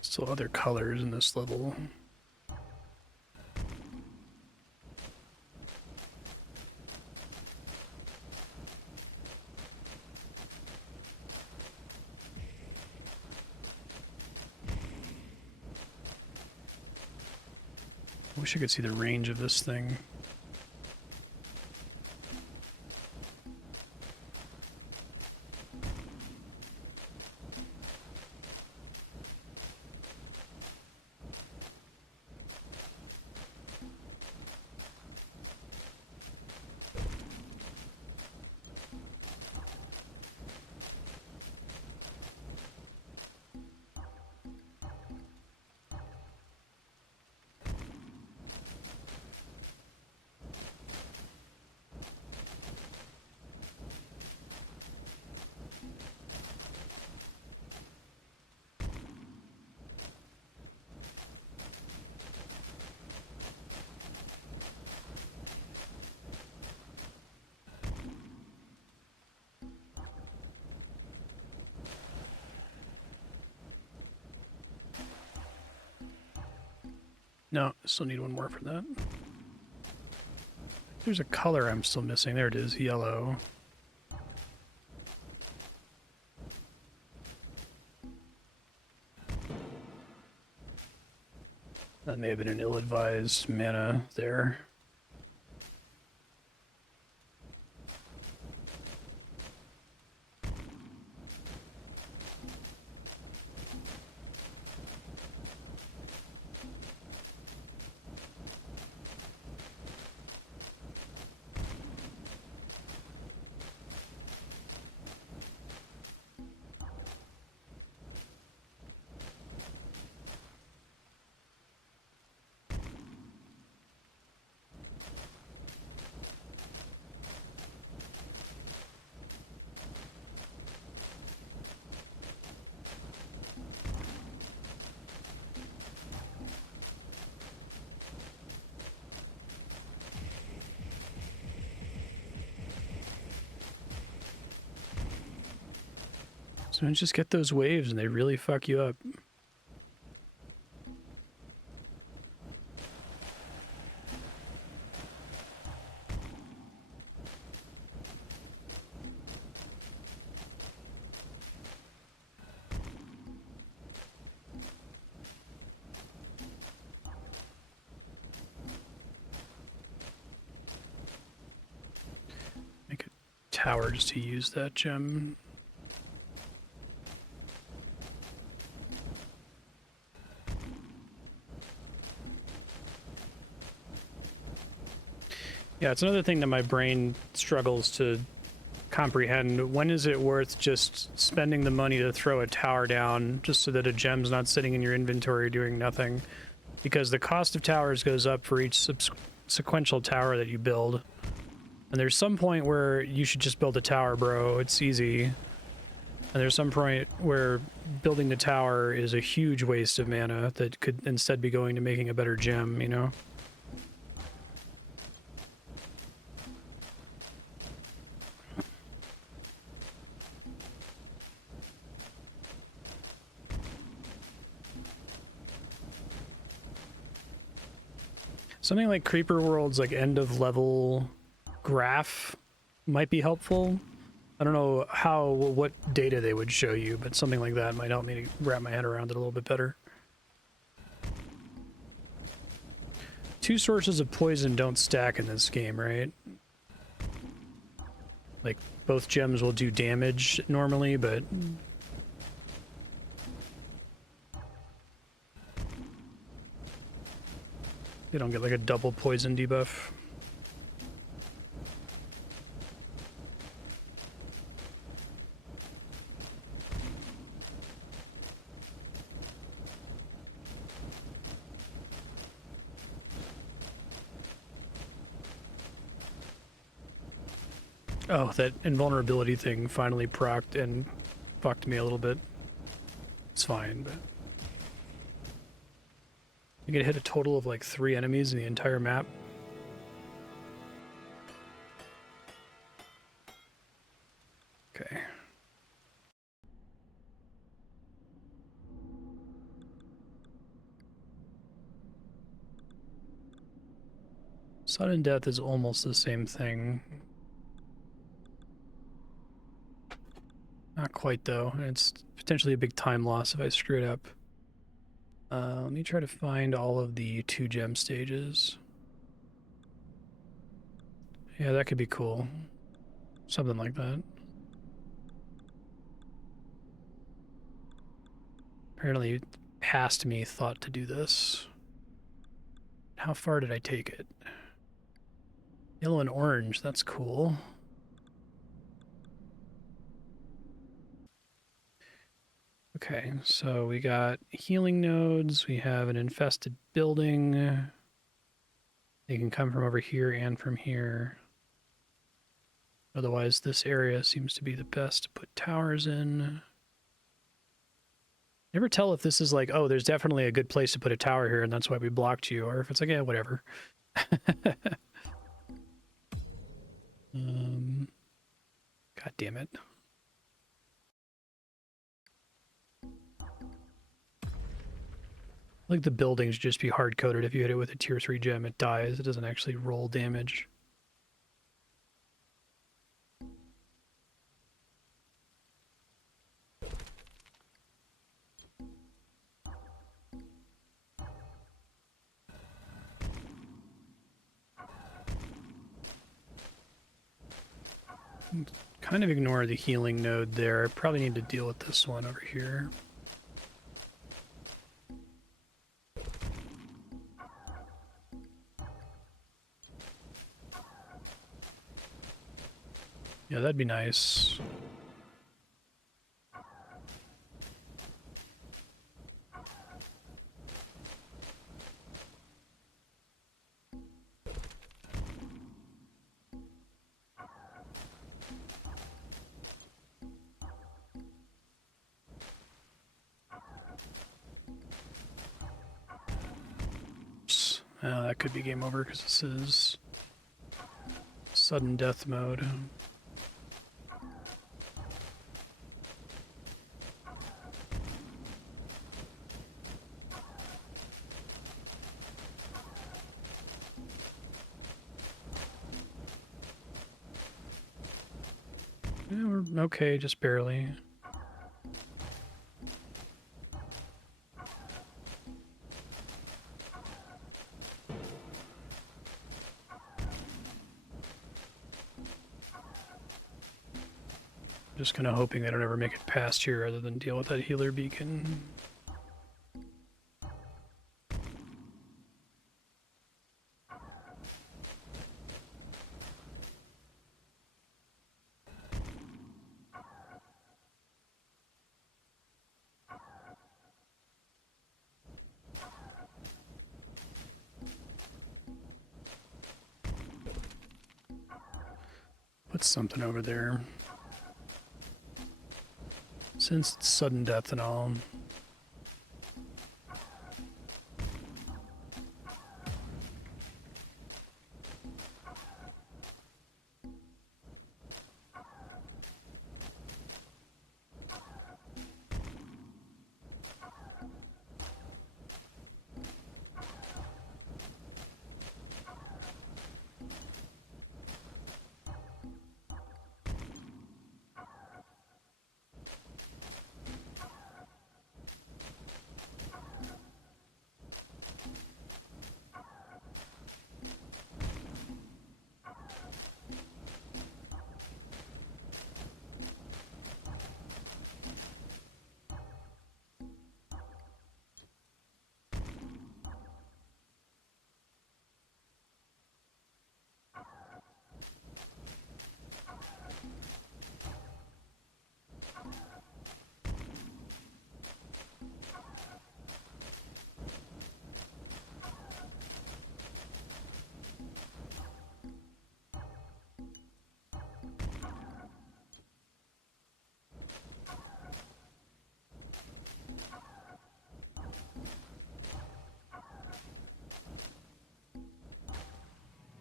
Still other colors in this level. I wish I could see the range of this thing. No, I still need one more for that. There's a color I'm still missing. There it is, yellow. That may have been an ill-advised mana there. So just get those waves and they really fuck you up. Make a tower just to use that gem. Yeah, it's another thing that my brain struggles to comprehend. When is it worth just spending the money to throw a tower down just so that a gem's not sitting in your inventory doing nothing? Because the cost of towers goes up for each sequential tower that you build. And there's some point where you should just build a tower, bro. It's easy. And there's some point where building the tower is a huge waste of mana that could instead be going to making a better gem, you know? Something like Creeper World's like end of level graph might be helpful. I don't know what data they would show you, but something like that might help me to wrap my head around it a little bit better. 2 sources of poison don't stack in this game, right? Like, both gems will do damage normally, but... they don't get like a double poison debuff. Oh, that invulnerability thing finally procced and fucked me a little bit. It's fine, but... you can hit a total of like 3 enemies in the entire map. Okay. Sudden death is almost the same thing. Not quite, though. It's potentially a big time loss if I screw it up. Let me try to find all of the 2 gem stages. Yeah, that could be cool. Something like that. Apparently, past me thought to do this. How far did I take it? Yellow and orange, that's cool. Okay, so we got healing nodes, we have an infested building. They can come from over here and from here. Otherwise, this area seems to be the best to put towers in. Never tell if this is like, oh, there's definitely a good place to put a tower here and that's why we blocked you, or if it's like, yeah, whatever. God damn it. Like the buildings just be hard-coded. If you hit it with a tier 3 gem, it dies. It doesn't actually roll damage. Kind of ignore the healing node there. I probably need to deal with this one over here. Yeah, that'd be nice. That could be game over because this is sudden death mode. Yeah, we're okay, just barely. Just kind of hoping they don't ever make it past here rather than deal with that healer beacon. Put something over there. Since it's sudden death and all.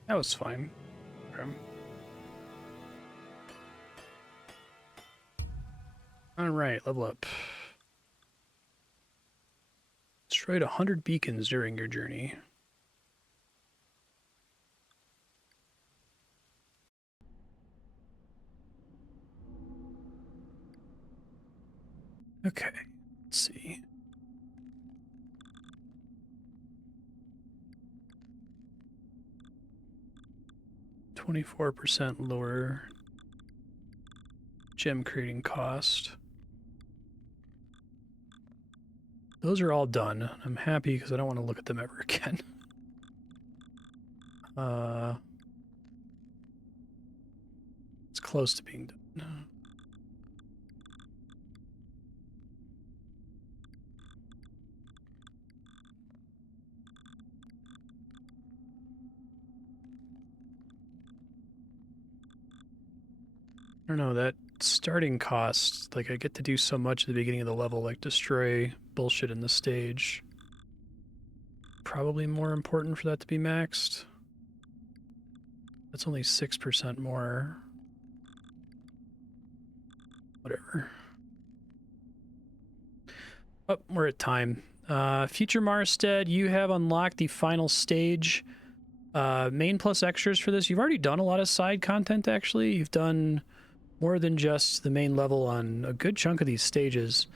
That was fine. Okay. All right, level up. Destroyed 100 beacons during your journey. Okay, let's see. %24 lower gem creating cost. Those are all done. I'm happy because I don't want to look at them ever again. It's close to being done. I don't know, that starting cost, like I get to do so much at the beginning of the level, like destroy bullshit in the stage. Probably more important for that to be maxed. That's only 6% more. Whatever. Oh, we're at time. Future Marstead, you have unlocked the final stage. Main plus extras for this. You've already done a lot of side content, actually. You've done more than just the main level on a good chunk of these stages.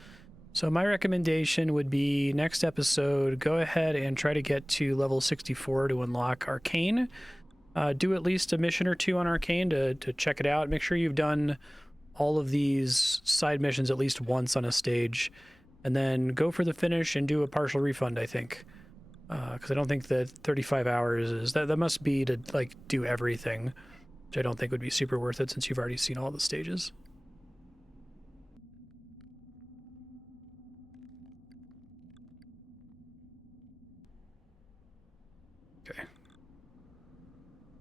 So my recommendation would be next episode, go ahead and try to get to level 64 to unlock Arcane. Do at least a mission or two on Arcane to check it out. Make sure you've done all of these side missions at least once on a stage. And then go for the finish and do a partial refund, I think. Because I don't think that 35 hours is... That must be to, like, do everything. Which I don't think would be super worth it since you've already seen all the stages. Okay.